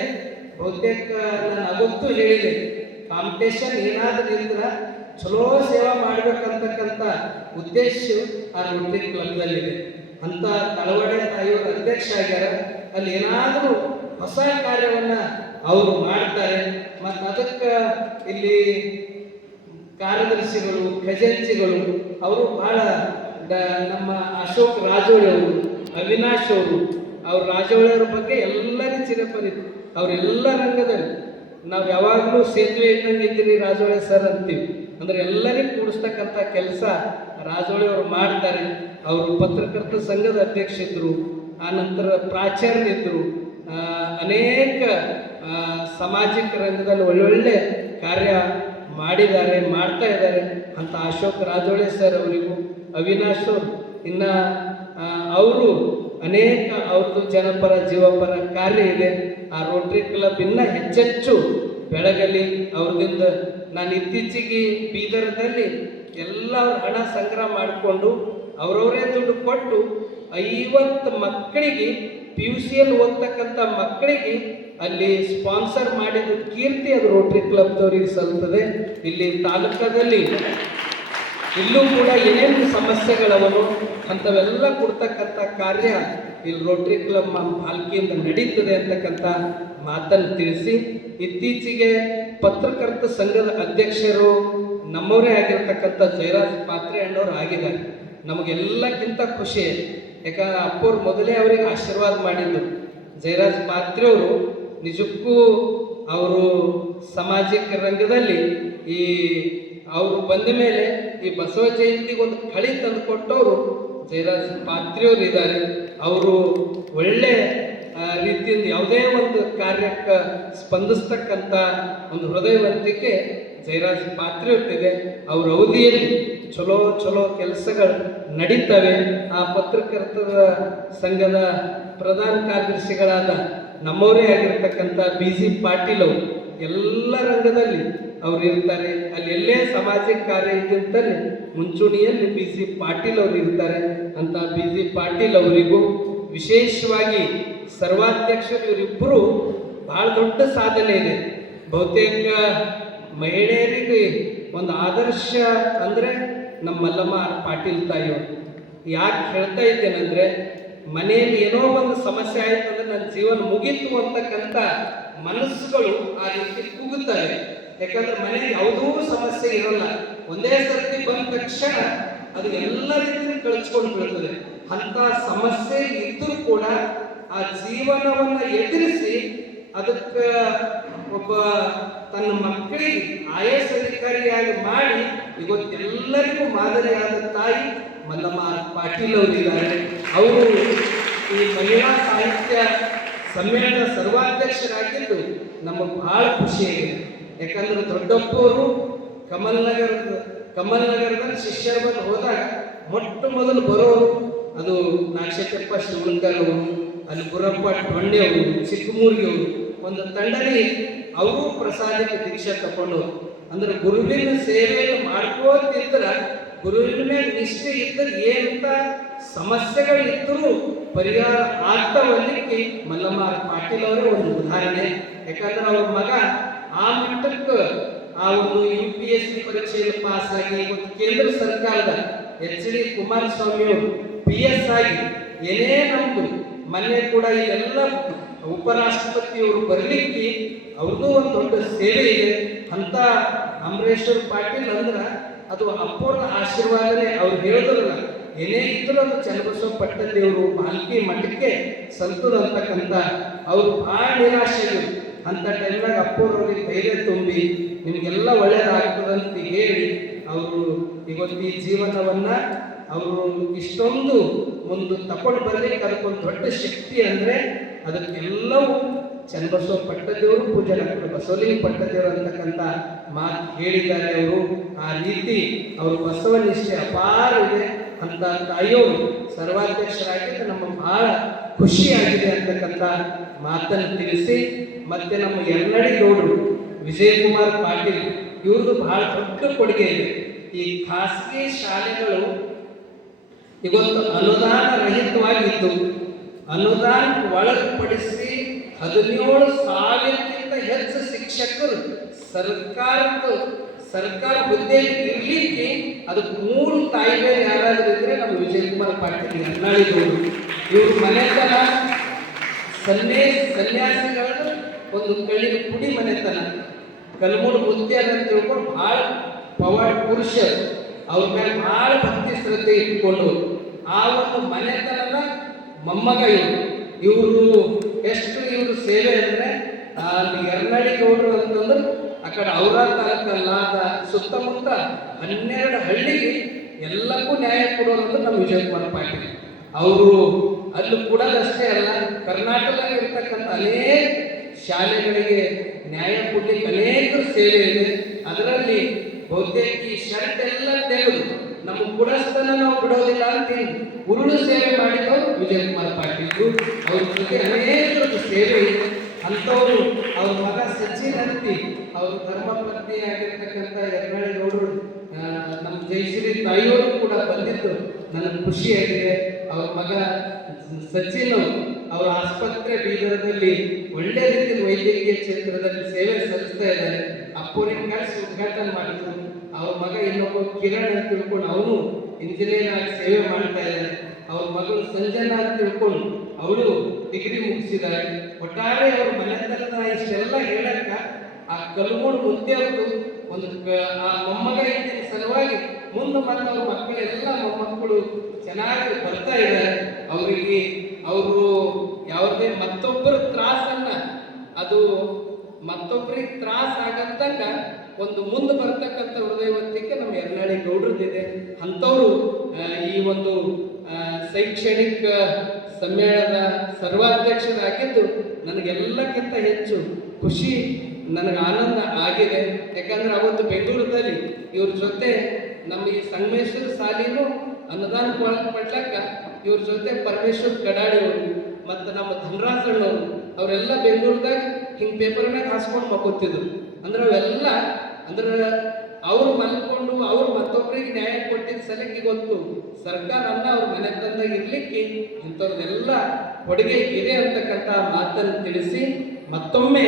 ಬಹುತೇಕ ನಾನು ಅವತ್ತು ಹೇಳಿದೆ, ಕಾಂಪಿಟೇಷನ್ ಏನಾದರೂ ಇದ್ರೆ ಚಲೋ ಸೇವಾ ಮಾಡ್ಬೇಕಂತಕ್ಕಂಥ ಉದ್ದೇಶ ಆ ರೋಟರಿ ಕ್ಲಬ್ದಲ್ಲಿದೆ. ಅಂತ ತಳವಾಡಿ ತಾಯಿಯವರು ಅಧ್ಯಕ್ಷ ಆಗ್ಯಾರ. ಅಲ್ಲಿ ಏನಾದರೂ ಹೊಸ ಕಾರ್ಯವನ್ನು ಅವರು ಮಾಡ್ತಾರೆ. ಮತ್ತು ಅದಕ್ಕೆ ಇಲ್ಲಿ ಕಾರ್ಯದರ್ಶಿಗಳು, ಖಜಾಂಚಿಗಳು ಅವರು ಭಾಳ ನಮ್ಮ ಅಶೋಕ್ ರಾಜೋಳಿ ಅವರು, ಅವಿನಾಶ್ ಅವರು, ಅವ್ರ ರಾಜೋಳಿಯವ್ರ ಬಗ್ಗೆ ಎಲ್ಲರಿಗೂ ಚಿರಪರಿತು. ಅವರೆಲ್ಲ ರಂಗದಲ್ಲಿ ನಾವು ಯಾವಾಗಲೂ ಸೇತುವೆ ಇದ್ದಂಗೆ ಇದ್ದೀರಿ ರಾಜೋಳಿ ಸರ್ ಅಂತೀವಿ. ಅಂದರೆ ಎಲ್ಲರಿಗೂ ಕೂಡಿಸ್ತಕ್ಕಂಥ ಕೆಲಸ ರಾಜೋಳಿಯವರು ಮಾಡ್ತಾರೆ. ಅವರು ಪತ್ರಕರ್ತರ ಸಂಘದ ಅಧ್ಯಕ್ಷರಿದ್ದರು, ಆನಂತರ ಪ್ರಾಚಾರ್ಯರಿದ್ದರು, ಅನೇಕ ಸಾಮಾಜಿಕ ರಂಗದಲ್ಲಿ ಒಳ್ಳೊಳ್ಳೆ ಕಾರ್ಯ ಮಾಡಿದ್ದಾರೆ, ಮಾಡ್ತಾ ಇದ್ದಾರೆ. ಅಂತ ಅಶೋಕ್ ರಾಜೋಳಿ ಸರ್ ಅವರಿಗೂ, ಅವಿನಾಶ್ ಅವರು ಇನ್ನು ಅವರು ಅನೇಕ ಅವ್ರದ್ದು ಜನಪರ ಜೀವಪರ ಕಾರ್ಯ ಇದೆ. ಆ ರೋಟರಿ ಕ್ಲಬ್ ಇನ್ನೂ ಹೆಚ್ಚೆಚ್ಚು ಬೆಳಗಲಿ ಅವ್ರದಿಂದ. ನಾನು ಇತ್ತೀಚೆಗೆ ಬೀದರ್ದಲ್ಲಿ ಎಲ್ಲ ಹಣ ಸಂಗ್ರಹ ಮಾಡಿಕೊಂಡು ಅವರವರೇ ದುಡ್ಡು ಕೊಟ್ಟು 50 ಮಕ್ಕಳಿಗೆ PUCಯಲ್ಲಿ ಓದ್ತಕ್ಕಂಥ ಮಕ್ಕಳಿಗೆ ಅಲ್ಲಿ ಸ್ಪಾನ್ಸರ್ ಮಾಡಿದ ಕೀರ್ತಿ ಅದು ರೋಟರಿ ಕ್ಲಬ್ದವ್ರಿಗೆ ಸಲ್ತದೆ. ಇಲ್ಲಿ ತಾಲೂಕದಲ್ಲಿ ಇಲ್ಲೂ ಕೂಡ ಏನೇನು ಸಮಸ್ಯೆಗಳವನು ಅಂಥವೆಲ್ಲ ಕೊಡ್ತಕ್ಕಂಥ ಕಾರ್ಯ ಇಲ್ಲಿ ರೋಟರಿ ಕ್ಲಬ್ ಭಾಲ್ಕಿಯಿಂದ ನಡೀತದೆ ಅಂತಕ್ಕಂಥ ಮಾತನ್ನು ತಿಳಿಸಿ, ಇತ್ತೀಚೆಗೆ ಪತ್ರಕರ್ತ ಸಂಘದ ಅಧ್ಯಕ್ಷರು ನಮ್ಮವರೇ ಆಗಿರ್ತಕ್ಕಂಥ ಜಯರಾಜ್ ಪಾತ್ರೆ ಅಣ್ಣವ್ರು ಆಗಿದ್ದಾರೆ. ನಮಗೆಲ್ಲಕ್ಕಿಂತ ಖುಷಿ. ಯಾಕಂದ್ರೆ ಅಪ್ಪವ್ರು ಮೊದಲೇ ಅವರಿಗೆ ಆಶೀರ್ವಾದ ಮಾಡಿದ್ದು. ಜಯರಾಜ್ ಪಾತ್ರೆ ಅವರು ನಿಜಕ್ಕೂ ಅವರು ಸಾಮಾಜಿಕ ರಂಗದಲ್ಲಿ ಈ ಅವರು ಬಂದ ಮೇಲೆ ಈ ಬಸವ ಜಯಂತಿಗೆ ಒಂದು ಕಳಿ ತಂದು ಕೊಟ್ಟವರು ಜಯರಾಜ್ ಪಾತ್ರಿಯವರು ಇದ್ದಾರೆ. ಅವರು ಒಳ್ಳೆ ರೀತಿಯಿಂದ ಯಾವುದೇ ಒಂದು ಕಾರ್ಯಕ್ಕೆ ಸ್ಪಂದಿಸ್ತಕ್ಕಂಥ ಒಂದು ಹೃದಯವಂತಿಕೆ ಜಯರಾಜ್ ಪಾತ್ರಿಯವ್ರಿದೆ. ಅವ್ರ ಅವಧಿಯಲ್ಲಿ ಚಲೋ ಚಲೋ ಕೆಲಸಗಳು ನಡೀತವೆ. ಆ ಪತ್ರಕರ್ತರ ಸಂಘದ ಪ್ರಧಾನ ಕಾರ್ಯದರ್ಶಿಗಳಾದ ನಮ್ಮವರೇ ಆಗಿರ್ತಕ್ಕಂಥ BG ಪಾಟೀಲ್ ಅವರು ಎಲ್ಲ ರಂಗದಲ್ಲಿ ಅವರು ಇರ್ತಾರೆ. ಅಲ್ಲಿ ಎಲ್ಲೇ ಸಾಮಾಜಿಕ ಕಾರ್ಯ ಇದ್ದಂತಲ್ಲಿ ಮುಂಚೂಣಿಯಲ್ಲಿ BG ಪಾಟೀಲ್ ಅವರು ಇರ್ತಾರೆ. ಅಂತ BG ಪಾಟೀಲ್ ಅವರಿಗೂ ವಿಶೇಷವಾಗಿ ಸರ್ವಾಧ್ಯಕ್ಷರು ಇವರಿಬ್ಬರು ಬಹಳ ದೊಡ್ಡ ಸಾಧನೆ ಇದೆ. ಬಹುತೇಕ ಮಹಿಳೆಯರಿಗೆ ಒಂದು ಆದರ್ಶ ಅಂದರೆ ನಮ್ಮ ಮಲ್ಲಮ್ಮ ಪಾಟೀಲ್ ತಾಯಿಯವರು. ಯಾಕೆ ಹೇಳ್ತಾ ಇದ್ದೇನೆಂದರೆ, ಮನೆಯಲ್ಲಿ ಏನೋ ಒಂದು ಸಮಸ್ಯೆ ಆಯಿತು ಅಂದರೆ ನನ್ನ ಜೀವನ ಮುಗೀತು ಅಂತಕ್ಕಂಥ ಮನಸ್ಸುಗಳು ಆ ರೀತಿ ಕೂಗುತ್ತವೆ. ಯಾಕಂದ್ರೆ ಮನೆಯಲ್ಲಿ ಯಾವುದೂ ಸಮಸ್ಯೆ ಇರೋಲ್ಲ, ಒಂದೇ ಸರ್ತಿ ಬಂದ ತಕ್ಷಣ ಅದು ಎಲ್ಲ ರೀತಿಯಿಂದ ಕಳಿಸ್ಕೊಂಡು ಬೀಳ್ತದೆ. ಅಂಥ ಸಮಸ್ಯೆ ಇದ್ದರೂ ಕೂಡ ಆ ಜೀವನವನ್ನು ಎದುರಿಸಿ ಅದಕ್ಕೆ ಒಬ್ಬ ತನ್ನ ಮಕ್ಕಳಿಗೆ IAS ಅಧಿಕಾರಿಯಾಗಿ ಮಾಡಿ ಇವತ್ತೆಲ್ಲರಿಗೂ ಮಾದರಿಯಾದ ತಾಯಿ ಮಲ್ಲಮ್ಮ ಪಾಟೀಲ್ ಅವರಿದ್ದಾರೆ. ಅವರು ಈ ಮಹಿಳಾ ಸಾಹಿತ್ಯ ಸಮ್ಮೇಳನ ಸರ್ವಾಧ್ಯಕ್ಷರಾಗಿದ್ದು ನಮಗೆ ಬಹಳ ಖುಷಿಯಾಗಿದೆ. ಯಾಕಂದ್ರೆ ದೊಡ್ಡಪ್ಪವರು ಕಮಲ್ ನಗರದಲ್ಲಿ ಶಿಷ್ಯರ ಬಂದು ಹೋದಾಗ ಮೊಟ್ಟ ಮೊದಲು ಬರೋರು ಅದು ನಾಗಶೇಖರಪ್ಪ ಶಿವಣಕರ್ ಅವರು, ಅಲ್ಲಿ ಗುರಪ್ಪ ಟೊಂಡೆ ಅವರು, ಚಿಕ್ಕಮೂರ್ಗಿ ಅವರು ಒಂದು ತಂಡನೇ ಅವರು ಪ್ರಸಾದಕ್ಕೆ ದೀಕ್ಷೆ ತಗೊಂಡವರು. ಅಂದ್ರೆ ಗುರುವಿನ ಸೇವೆಯನ್ನು ಮಾಡ್ಕೋತಿದ್ರ, ಗುರುವಿನ ಮೇಲೆ ನಿಷ್ಠೆ ಇದ್ದರೆ ಏನಂತ ಸಮಸ್ಯೆಗಳು ಇದ್ದರೂ ಪರಿಹಾರ ಆಗ್ತಾವಲ್ಲಿಕ್ಕೆ ಮಲ್ಲಮ್ಮ ಪಾಟೀಲ್ ಅವರೇ ಒಂದು ಉದಾಹರಣೆ. ಯಾಕಂದ್ರೆ ಅವ್ರ ಮಗ ಆ ಮಟ್ಟಕ್ಕೆ ಆ ಒಂದು UPSC ಪರೀಕ್ಷೆಯಲ್ಲಿ ಪಾಸ್ ಆಗಿ ಇವತ್ತು ಕೇಂದ್ರ ಸರ್ಕಾರದ HD ಕುಮಾರಸ್ವಾಮಿ ಅವರು PS ಆಗಿ ಏನೇ ನಮ್ದು ಮೊನ್ನೆ ಕೂಡ ಇಲ್ಲೆಲ್ಲ ಉಪರಾಷ್ಟ್ರಪತಿಯವರು ಬರಲಿಕ್ಕೆ ಅವ್ರದ್ದು ಒಂದು ದೊಡ್ಡ ಸೇವೆ ಇದೆ. ಅಂತ ಅಮರೇಶ್ವರ್ ಪಾಟೀಲ್ ಅಂದ್ರೆ ಅದು ಅಪ್ಪವ್ರ ಆಶೀರ್ವಾದನೆ. ಅವ್ರು ಹೇಳಿದ್ರಲ್ಲ, ಏನೇ ಇದ್ರೂ ಅದು ಚನ್ನಬಸವ ಪಟ್ಟದೇವರು ಬಾಲ್ಕಿ ಮಠಕ್ಕೆ ಸಲ್ತದ ಅಂತಕ್ಕಂಥ ಅವರು ಭಾಳ ನಿರಾಶೆಗಳು. ಅಂಥ ಟೈಮ್ನಾಗ ಅಪ್ಪವ್ರವ್ರಿಗೆ ಧೈರ್ಯ ತುಂಬಿ ನಿಮಗೆಲ್ಲ ಒಳ್ಳೇದಾಗ್ತದಂತ ಹೇಳಿ ಅವರು ಇವತ್ತು ಈ ಜೀವನವನ್ನು ಅವರು ಇಷ್ಟೊಂದು ಒಂದು ತಕೊಂಡು ಬರ್ಲಿಕ್ಕೆ ಅದಕ್ಕೊಂದು ದೊಡ್ಡ ಶಕ್ತಿ ಅಂದರೆ ಅದಕ್ಕೆಲ್ಲವೂ ಚನ್ನಬಸವ ಪಟ್ಟದೇವರು, ಪೂಜೆ ಡಾಕ್ಟರ್ ಬಸವಲಿಂಗ ಪಟ್ಟದೇವರು ಅಂತಕ್ಕಂಥ ಮಾತು ಹೇಳಿದ್ದಾರೆ ಅವರು. ಆ ರೀತಿ ಅವರು ಬಸವನಿಷ್ಠೆ ಅಪಾರ ಇದೆ. ಅಂತ ತಾಯಿಯವರು ಸರ್ವಾಧ್ಯಕ್ಷರಾಗಿದ್ದು ನಮ್ಮ ಬಹಳ ಖುಷಿಯಾಗಿದೆ ಅಂತಕ್ಕಂಥ ಮಾತನ್ನು ತಿಳಿಸಿ, ಮತ್ತೆ ನಮ್ಮ ಯರ್ನಡಿ ಗೌಡರು ವಿಜಯಕುಮಾರ್ ಪಾಟೀಲ್ ಇವ್ರದ್ದು ಬಹಳ ದೊಡ್ಡ ಕೊಡುಗೆ ಇದೆ. ಈ ಖಾಸಗಿ ಶಾಲೆಗಳು ಇವತ್ತು ಅನುದಾನ ರಹಿತವಾಗಿದ್ದು ಅನುದಾನ ಒಳಪಡಿಸಿ 17,000ಕ್ಕಿಂತ ಹೆಚ್ಚು ಶಿಕ್ಷಕರು ಸರ್ಕಾರ ಹುದ್ದೆಯಲ್ಲಿ ಇರಲಿಕ್ಕೆ ಅದಕ್ಕೆ 3 ತಾಯಿಗಳು ಯಾರಾದರೂ ಇದ್ರೆ ನಮ್ಮ ವಿಜಯಕುಮಾರ್ ಪಾಟೀಲ್ ಯರ್ನಾಳಿಗೌಡರು. ಇವರು ಮನೆತನ ಸನ್ಯಾಸಿಗಳನ್ನು ಒಂದು ಕಳ್ಳಿನ ಪುಡಿ ಮನೆತನ ಕಲ್ಮೂರು ಮುದ್ದೆ ಅಂತ ತಿಳ್ಕೊಂಡು ಭಾಳ ಪವಾಡ ಪುರುಷರು, ಅವ್ರ ಮೇಲೆ ಭಾಳ ಭಕ್ತಿ ಶ್ರದ್ಧೆ ಇಟ್ಕೊಂಡು ಆ ಒಂದು ಮನೆತನದ ಮೊಮ್ಮಗ ಇವರು ಇವರು ಸೇವೆ ಅಂದರೆ ಯರ್ನಾಳಿ ಗೌಡರು ಅಂತಂದ್ರೆ ಆ ಕಡೆ ಔರಾ ತಾಲೂಕಲ್ಲಾದ ಸುತ್ತಮುತ್ತ 12 ಹಳ್ಳಿಗೆ ಎಲ್ಲಕ್ಕೂ ನ್ಯಾಯ ಕೊಡೋರು ಅಂದ್ರೆ ನಮ್ಮ ವಿಜಯಕುಮಾರ್ ಪಾಟೀಲ್ ಅವರು. ಅಲ್ಲಿ ಕೂಡದಷ್ಟೇ ಅಲ್ಲ, ಕರ್ನಾಟಕದಲ್ಲಿ ಇರ್ತಕ್ಕಂಥ ಅನೇಕ ಶಾಲೆಗಳಿಗೆ ನ್ಯಾಯ ಕೊಡ್ಲಿಕ್ಕೆ ಅನೇಕ ಸೇವೆ ಇದೆ. ಅದರಲ್ಲಿ ಬಹುತೇಕ ಈ ಶರ್ಟ್ ಎಲ್ಲ ತೆಗೆದು ನಮ್ಮ ಕುಡಸ್ತನ ನಾವು ಬಿಡೋದಿಲ್ಲ ಅಂತ ಉರುಳು ಸೇವೆ ಮಾಡಿದವರು ವಿಜಯಕುಮಾರ್ ಪಾಟೀಲ್ರು. ಅವ್ರ ಜೊತೆ ಅನೇಕ ಸೇವೆ ಇದೆ. ಅಂಥವರು ಅವ್ರ ಮಗ ಸಚಿನ್ ಅಂತಿ ಅವರು ಧರ್ಮಪತ್ನಿ ಆಗಿರ್ತಕ್ಕಂಥ ಯರ್ನಾಳಿ ಗೌಡರು ನಮ್ಮ ಜಯಶ್ರೀ ತಾಯಿಯವರು ಕೂಡ ಬಂದಿದ್ದು ನನಗೆ ಖುಷಿಯಾಗಿದೆ. ಅವ್ರ ಮಗ ಸಚಿನ್ ಅವರ ಆಸ್ಪತ್ರೆ ಬೀದರದಲ್ಲಿ ಒಳ್ಳೆ ರೀತಿಯಲ್ಲಿ ವೈದ್ಯಕೀಯ ಕ್ಷೇತ್ರದಲ್ಲಿ ಸೇವೆ ಸಲ್ಲಿಸ್ತಾ ಇದ್ದಾರೆ. ಅಪ್ಪೂರಿನ ಕಳಿಸಿ ಉದ್ಘಾಟನೆ ಮಾಡಿದ್ರು. ಅವ್ರ ಮಗ ಇನ್ನೊಬ್ಬ ಕಿರಣ್ ಅಂತ ತಿಳ್ಕೊಂಡು ಅವನು ಇಂಜಿನಿಯರ್ ಆಗಿ ಸೇವೆ ಮಾಡ್ತಾ ಇದ್ದಾರೆ. ಅವ್ರ ಮಗಳು ಸಂಜನಾ ಅಂತ ತಿಳ್ಕೊಂಡು ಅವಳು ಡಿಗ್ರಿ ಮುಗಿಸಿದ್ದಾರೆ. ಒಟ್ಟಾರೆ ಅವ್ರ ಮನೆತನದ ಇಷ್ಟೆಲ್ಲ ಹೇಳಕ್ಕ ಆ ಕಲ್ಮೂರು ಮುದ್ದೆ ಅವ್ರದ್ದು ಒಂದು ಆ ಮೊಮ್ಮಗ ಇದ್ದ ಸಲುವಾಗಿ ಮುಂದೆ ಬಂದ ಅವ್ರ ಮಕ್ಕಳೆಲ್ಲ ಮೊಮ್ಮಕ್ಕಳು ಚೆನ್ನಾಗಿ ಬರ್ತಾ ಇದ್ದಾರೆ. ಅವರಿಗೆ ಅವರು ಯಾವುದೇ ಮತ್ತೊಬ್ಬರ ತ್ರಾಸನ್ನ ಅದು ಮತ್ತೊಬ್ಬರಿಗೆ ತ್ರಾಸ ಆಗತ್ತಂಗ ಒಂದು ಮುಂದೆ ಬರ್ತಕ್ಕಂಥ ಹೃದಯವಂತಿಕೆ ನಮ್ಮ ಯರ್ನಾಳಿ ಗೌಡ್ರದ್ದಿದೆ. ಅಂಥವರು ಈ ಒಂದು ಶೈಕ್ಷಣಿಕ ಸಮ್ಮೇಳನದ ಸರ್ವಾಧ್ಯಕ್ಷರಾಗಿದ್ದು ನನಗೆಲ್ಲಕ್ಕಿಂತ ಹೆಚ್ಚು ಖುಷಿ, ನನಗೆ ಆನಂದ ಆಗಿದೆ. ಯಾಕಂದ್ರೆ ಅವತ್ತು ಬೆಂಗಳೂರಲ್ಲಿ ಇವ್ರ ಜೊತೆ ನಮ್ಮ ಈ ಸಂಗಮೇಶ್ವರ ಶಾಲೆನೂ ಅನುದಾನ ಪಡ್ಲಕ್ಕ ಇವ್ರ ಜೊತೆ ಪರಮೇಶ್ವರ್ ಕಡಾಡಿ ಅವರು ಮತ್ತು ನಮ್ಮ ಧನರಾಜಣ್ಣವರು ಅವರೆಲ್ಲ ಬೆಂಗಳೂರದಾಗ ಹಿಂಗೆ ಪೇಪರ್ನಾಗ ಹಾಸ್ಕೊಂಡು ಮಕ್ಕೋತಿದ್ರು. ಅಂದ್ರೆ ಅವೆಲ್ಲ ಅಂದ್ರೆ ಅವ್ರು ಮಲ್ಕೊಂಡು ಅವ್ರು ಮತ್ತೊಬ್ಬರಿಗೆ ನ್ಯಾಯ ಕೊಟ್ಟಿದ್ದ ಸಲಕ್ಕೆ ಗೊತ್ತು ಸರ್ಕಾರ ಅವ್ರ ಮನೆ ತಂದಾಗ ಇರ್ಲಿಕ್ಕೆ ಇಂಥವ್ರದೆಲ್ಲ ಕೊಡುಗೆ ಇದೆ ಅಂತಕ್ಕಂಥ ಮಾತನ್ನು ತಿಳಿಸಿ ಮತ್ತೊಮ್ಮೆ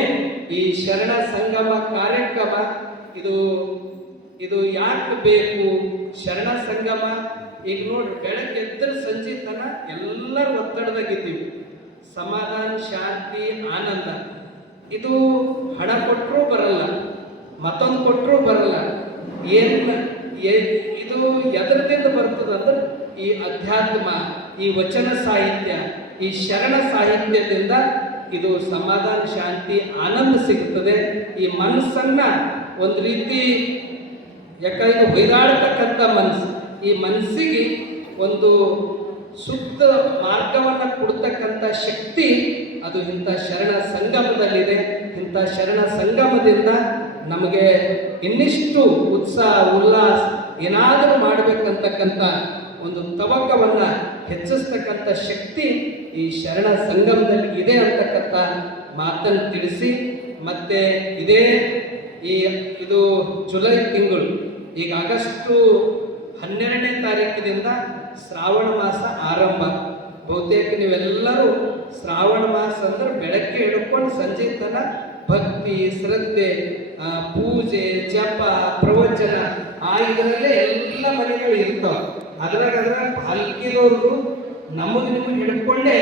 ಈ ಶರಣ ಸಂಗಮ ಕಾರ್ಯಕ್ರಮ ಇದು ಯಾಕೆ ಬೇಕು? ಶರಣ ಸಂಗಮ ಈಗ ನೋಡ್ರಿ, ಬೆಳಗ್ಗೆ ಎದ್ದ ಸಂಜೆ ತನ ಎಲ್ಲರೂ ಒತ್ತಡದಾಗಿದ್ದೀವಿ. ಸಮಾಧಾನ, ಶಾಂತಿ, ಆನಂದ ಇದು ಹಣ ಕೊಟ್ಟರೂ ಬರಲ್ಲ, ಮತ್ತೊಂದು ಕೊಟ್ಟರೂ ಬರಲ್ಲ. ಇದು ಎದರದಿಂದ ಬರ್ತದಂದ್ರೆ ಈ ಅಧ್ಯಾತ್ಮ, ಈ ವಚನ ಸಾಹಿತ್ಯ, ಈ ಶರಣ ಸಾಹಿತ್ಯದಿಂದ ಇದು ಸಮಾಧಾನ, ಶಾಂತಿ, ಆನಂದ ಸಿಗುತ್ತದೆ. ಈ ಮನಸ್ಸನ್ನ ಒಂದು ರೀತಿ ಯಾಕಂದ್ರೆ ಹೊಯ್ದಾಡ್ತಕ್ಕಂಥ ಮನಸ್ಸು, ಈ ಮನಸ್ಸಿಗೆ ಒಂದು ಸೂಕ್ತ ಮಾರ್ಗವನ್ನು ಕೊಡ್ತಕ್ಕಂಥ ಶಕ್ತಿ ಅದು ಇಂಥ ಶರಣ ಸಂಗಮದಲ್ಲಿದೆ. ಇಂಥ ಶರಣ ಸಂಗಮದಿಂದ ನಮಗೆ ಇನ್ನಿಷ್ಟು ಉತ್ಸಾಹ, ಉಲ್ಲಾಸ ಏನಾದರೂ ಮಾಡಬೇಕಂತಕ್ಕಂಥ ಒಂದು ತವಕವನ್ನು ಹೆಚ್ಚಿಸ್ತಕ್ಕಂಥ ಶಕ್ತಿ ಈ ಶರಣ ಸಂಗಮದಲ್ಲಿ ಇದೆ ಅಂತಕ್ಕಂಥ ಮಾತನ್ನು ತಿಳಿಸಿ, ಮತ್ತೆ ಇದು ಜುಲೈ ತಿಂಗಳು, ಈಗ ಆಗಸ್ಟು 12ನೇ ತಾರೀಕಿನಿಂದ ಶ್ರಾವಣ ಮಾಸ ಆರಂಭ. ಬಹುತೇಕ ನೀವೆಲ್ಲರೂ ಶ್ರಾವಣ ಮಾಸ ಅಂದ್ರೆ ಬೆಳಗ್ಗೆ ಹಿಡ್ಕೊಂಡು ಸಂಜೆ ತನಕ ಭಕ್ತಿ, ಶ್ರದ್ಧೆ, ಪೂಜೆ, ಜಪ, ಪ್ರವಚನ ಇದರಲ್ಲೇ ಎಲ್ಲ ಮನೆಗಳು ಇರ್ತಾವ. ಅದ್ರಾಗ ಪಾಲ್ಕಿದವ್ರದ್ದು ನಮಗೆ ನಿಮಗೆ ಹಿಡ್ಕೊಂಡೇ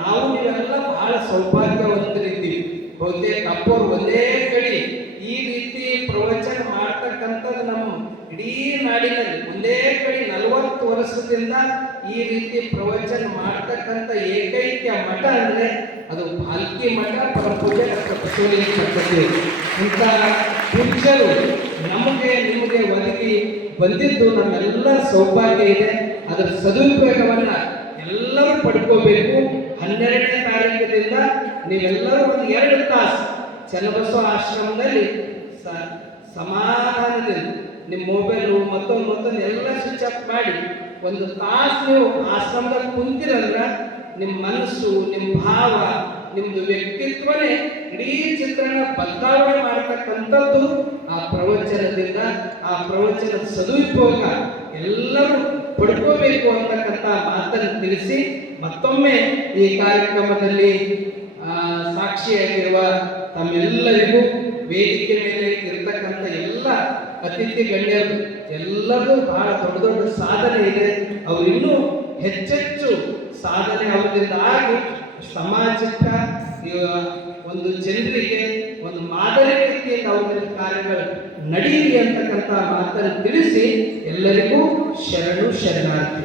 ನಾವು ನೀವೆಲ್ಲ ಬಹಳ ಸೌಭಾಗ್ಯವಂತರಿದ್ದೀವಿ. ಬಹುತೇಕ ಅಪ್ಪವ್ರು ಒಂದೇ ಕಡೆ ಈ ರೀತಿ ಪ್ರವಚನ ಮಾಡ್ತಕ್ಕಂಥದ್ದು ನಮ್ಮ ಇಡೀ ನಾಡಿನಲ್ಲಿ ಒಂದೇ ಕಡೆ 40 ವರ್ಷದಿಂದ ಈ ರೀತಿ ಪ್ರವಚನ ಮಾಡ್ತಕ್ಕಂಥ ಏಕೈಕ ಮಠ ಅಂದ್ರೆ ಅದು ಭಾಲ್ಕಿ ಮಠ, ಪರಪೂಜೆ ಡಾಕ್ಟರ್ ಬಸವಲಿಂಗ ಪದ್ಧತಿ. ಇಂಥ ಪೂಜ್ಯರು ನಮಗೆ ನಿಮಗೆ ಒದಗಿ ಬಂದಿದ್ದು ನಮ್ಮೆಲ್ಲ ಸೌಭಾಗ್ಯ ಇದೆ. ಅದರ ಸದುಪಯೋಗವನ್ನ ಎಲ್ಲರೂ ಪಡ್ಕೋಬೇಕು. 12ನೇ ತಾರೀಕಿನಿಂದ ನೀವೆಲ್ಲರೂ ಒಂದು 2 ತಾಸು ಚನ್ನಬಸವ ಆಶ್ರಮದಲ್ಲಿ ಸಮಾಧಾನದಿಂದ ನಿಮ್ಮ ಮೊಬೈಲು ಮತ್ತೊಂದು ಎಲ್ಲ ಸ್ವಿಚ್ ಆಫ್ ಮಾಡಿ ಒಂದು ತಾಸು ನೀವು ಆಶ್ರಮದಲ್ಲಿ ಕುಂತಿರಂದ್ರೆ ನಿಮ್ಮ ಮನಸ್ಸು, ನಿಮ್ಮ ಭಾವ, ನಿಮ್ಮದು ವ್ಯಕ್ತಿತ್ವನೇ ಇಡೀ ಚಿತ್ರಣ ಬದಲಾವಣೆ ಮಾಡತಕ್ಕಂಥದ್ದು ಆ ಪ್ರವಚನದಿಂದ. ಆ ಪ್ರವಚನದ ಸದುಪಯೋಗ ಎಲ್ಲರೂ ಪಡ್ಕೋಬೇಕು ಅಂತಕ್ಕಂಥ ಮಾತನ್ನು ತಿಳಿಸಿ ಮತ್ತೊಮ್ಮೆ ಈ ಕಾರ್ಯಕ್ರಮದಲ್ಲಿ ಸಾಕ್ಷಿಯಾಗಿರುವ ತಮ್ಮೆಲ್ಲರಿಗೂ, ವೇದಿಕೆ ಮೇಲೆ ಇರತಕ್ಕಂಥ ಎಲ್ಲ ಅತಿಥಿ ಗಣ್ಯರು ಎಲ್ಲರೂ ಬಹಳ ದೊಡ್ಡ ದೊಡ್ಡ ಸಾಧನೆ ಇದೆ. ಅವರು ಇನ್ನೂ ಹೆಚ್ಚೆಚ್ಚು ಸಾಧನೆ ಅವರಿಂದ ಆಗಿ ಸಮಾಜಕ್ಕೆ ಒಂದು ಜನರಿಗೆ ಒಂದು ಮಾದರಿ ರೀತಿಯಿಂದ ಅವರ ಕಾರ್ಯಗಳು ನಡೆಯಲಿ ಅಂತಕ್ಕಂಥ ಮಾತನ್ನು ತಿಳಿಸಿ ಎಲ್ಲರಿಗೂ ಶರಣು ಶರಣಾರ್ಥಿ.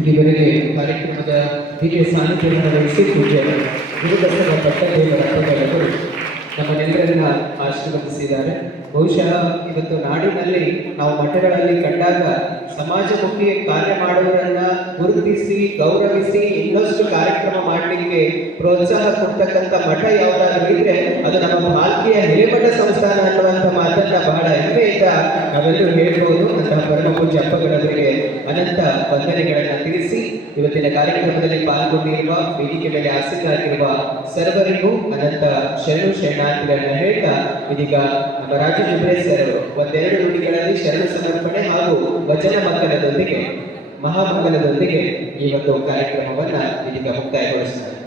ಇದುವರೆಗೆ ಕಾರ್ಯಕ್ರಮದ ಹಿರಿಯ ಸಾನ್ನಿಧ್ಯವನ್ನು ವಹಿಸಿ ಪೂಜ್ಯ ಗುರುದತ್ತದ ಪಟ್ಟದೇವರ ಅಪ್ಪಗಳು ನಮ್ಮನ್ನೆಲ್ಲರನ್ನ ಆಶೀರ್ವದಿಸಿದ್ದಾರೆ. ಬಹುಶಃ ಇವತ್ತು ನಾಡಿನಲ್ಲಿ ನಾವು ಮಠಗಳಲ್ಲಿ ಕಂಡಾಗ ಸಮಾಜಮುಖಿ ಕಾರ್ಯ ಮಾಡುವವರನ್ನ ಗುರುತಿಸಿ ಗೌರವಿಸಿ ಇನ್ನಷ್ಟು ಕಾರ್ಯಕ್ರಮ ಮಾಡಲಿಕ್ಕೆ ಪ್ರೋತ್ಸಾಹ ಕೊಡ್ತಕ್ಕಂಥ ಮಠ ಯಾವ್ದಾದ್ರು ಇದ್ರೆ ಅದು ನಮ್ಮ ಭಾಲ್ಕಿಯ ಹಿರೇಮಠ ಸಂಸ್ಥಾನ ಅನ್ನುವಂಥ ಮಾತನ್ನ ಬಹಳ ಹೆಮ್ಮೆಯಿಂದ ನಾವೆಲ್ಲರೂ ಹೇಳ್ಬೋದು. ಅಂತಹ ಪರಮ ಪೂಜ್ಯ ಅಪ್ಪಗಳವರಿಗೆ ಅನಂತ ವಂದನೆಗಳನ್ನು ತಿಳಿಸಿ ಇವತ್ತಿನ ಕಾರ್ಯಕ್ರಮದಲ್ಲಿ ಪಾಲ್ಗೊಂಡಿರುವ, ವೇದಿಕೆ ಮೇಲೆ ಆಸೀನರಾಗಿರುವ ಸರ್ವರಿಗೂ ಅನಂತ ಶರಣು ಶರಣಾರ್ಥಿಗಳನ್ನ ಹೇಳ್ತಾ ಇದೀಗ ನಮ್ಮ ರಾಜು ಜುಬ್ರೆ ಸರ್ 1-2 ನುಡಿಗಳಲ್ಲಿ ಶರಣ ಸಮರ್ಪಣೆ ಹಾಗೂ ವಚನ ಮಂಗಲದೊಂದಿಗೆ ಮಹಾಮಂಗಲದೊಂದಿಗೆ ಈ ಒಂದು ಕಾರ್ಯಕ್ರಮವನ್ನ ಇದೀಗ ಮುಕ್ತಾಯಗೊಳಿಸ್ತಾರೆ.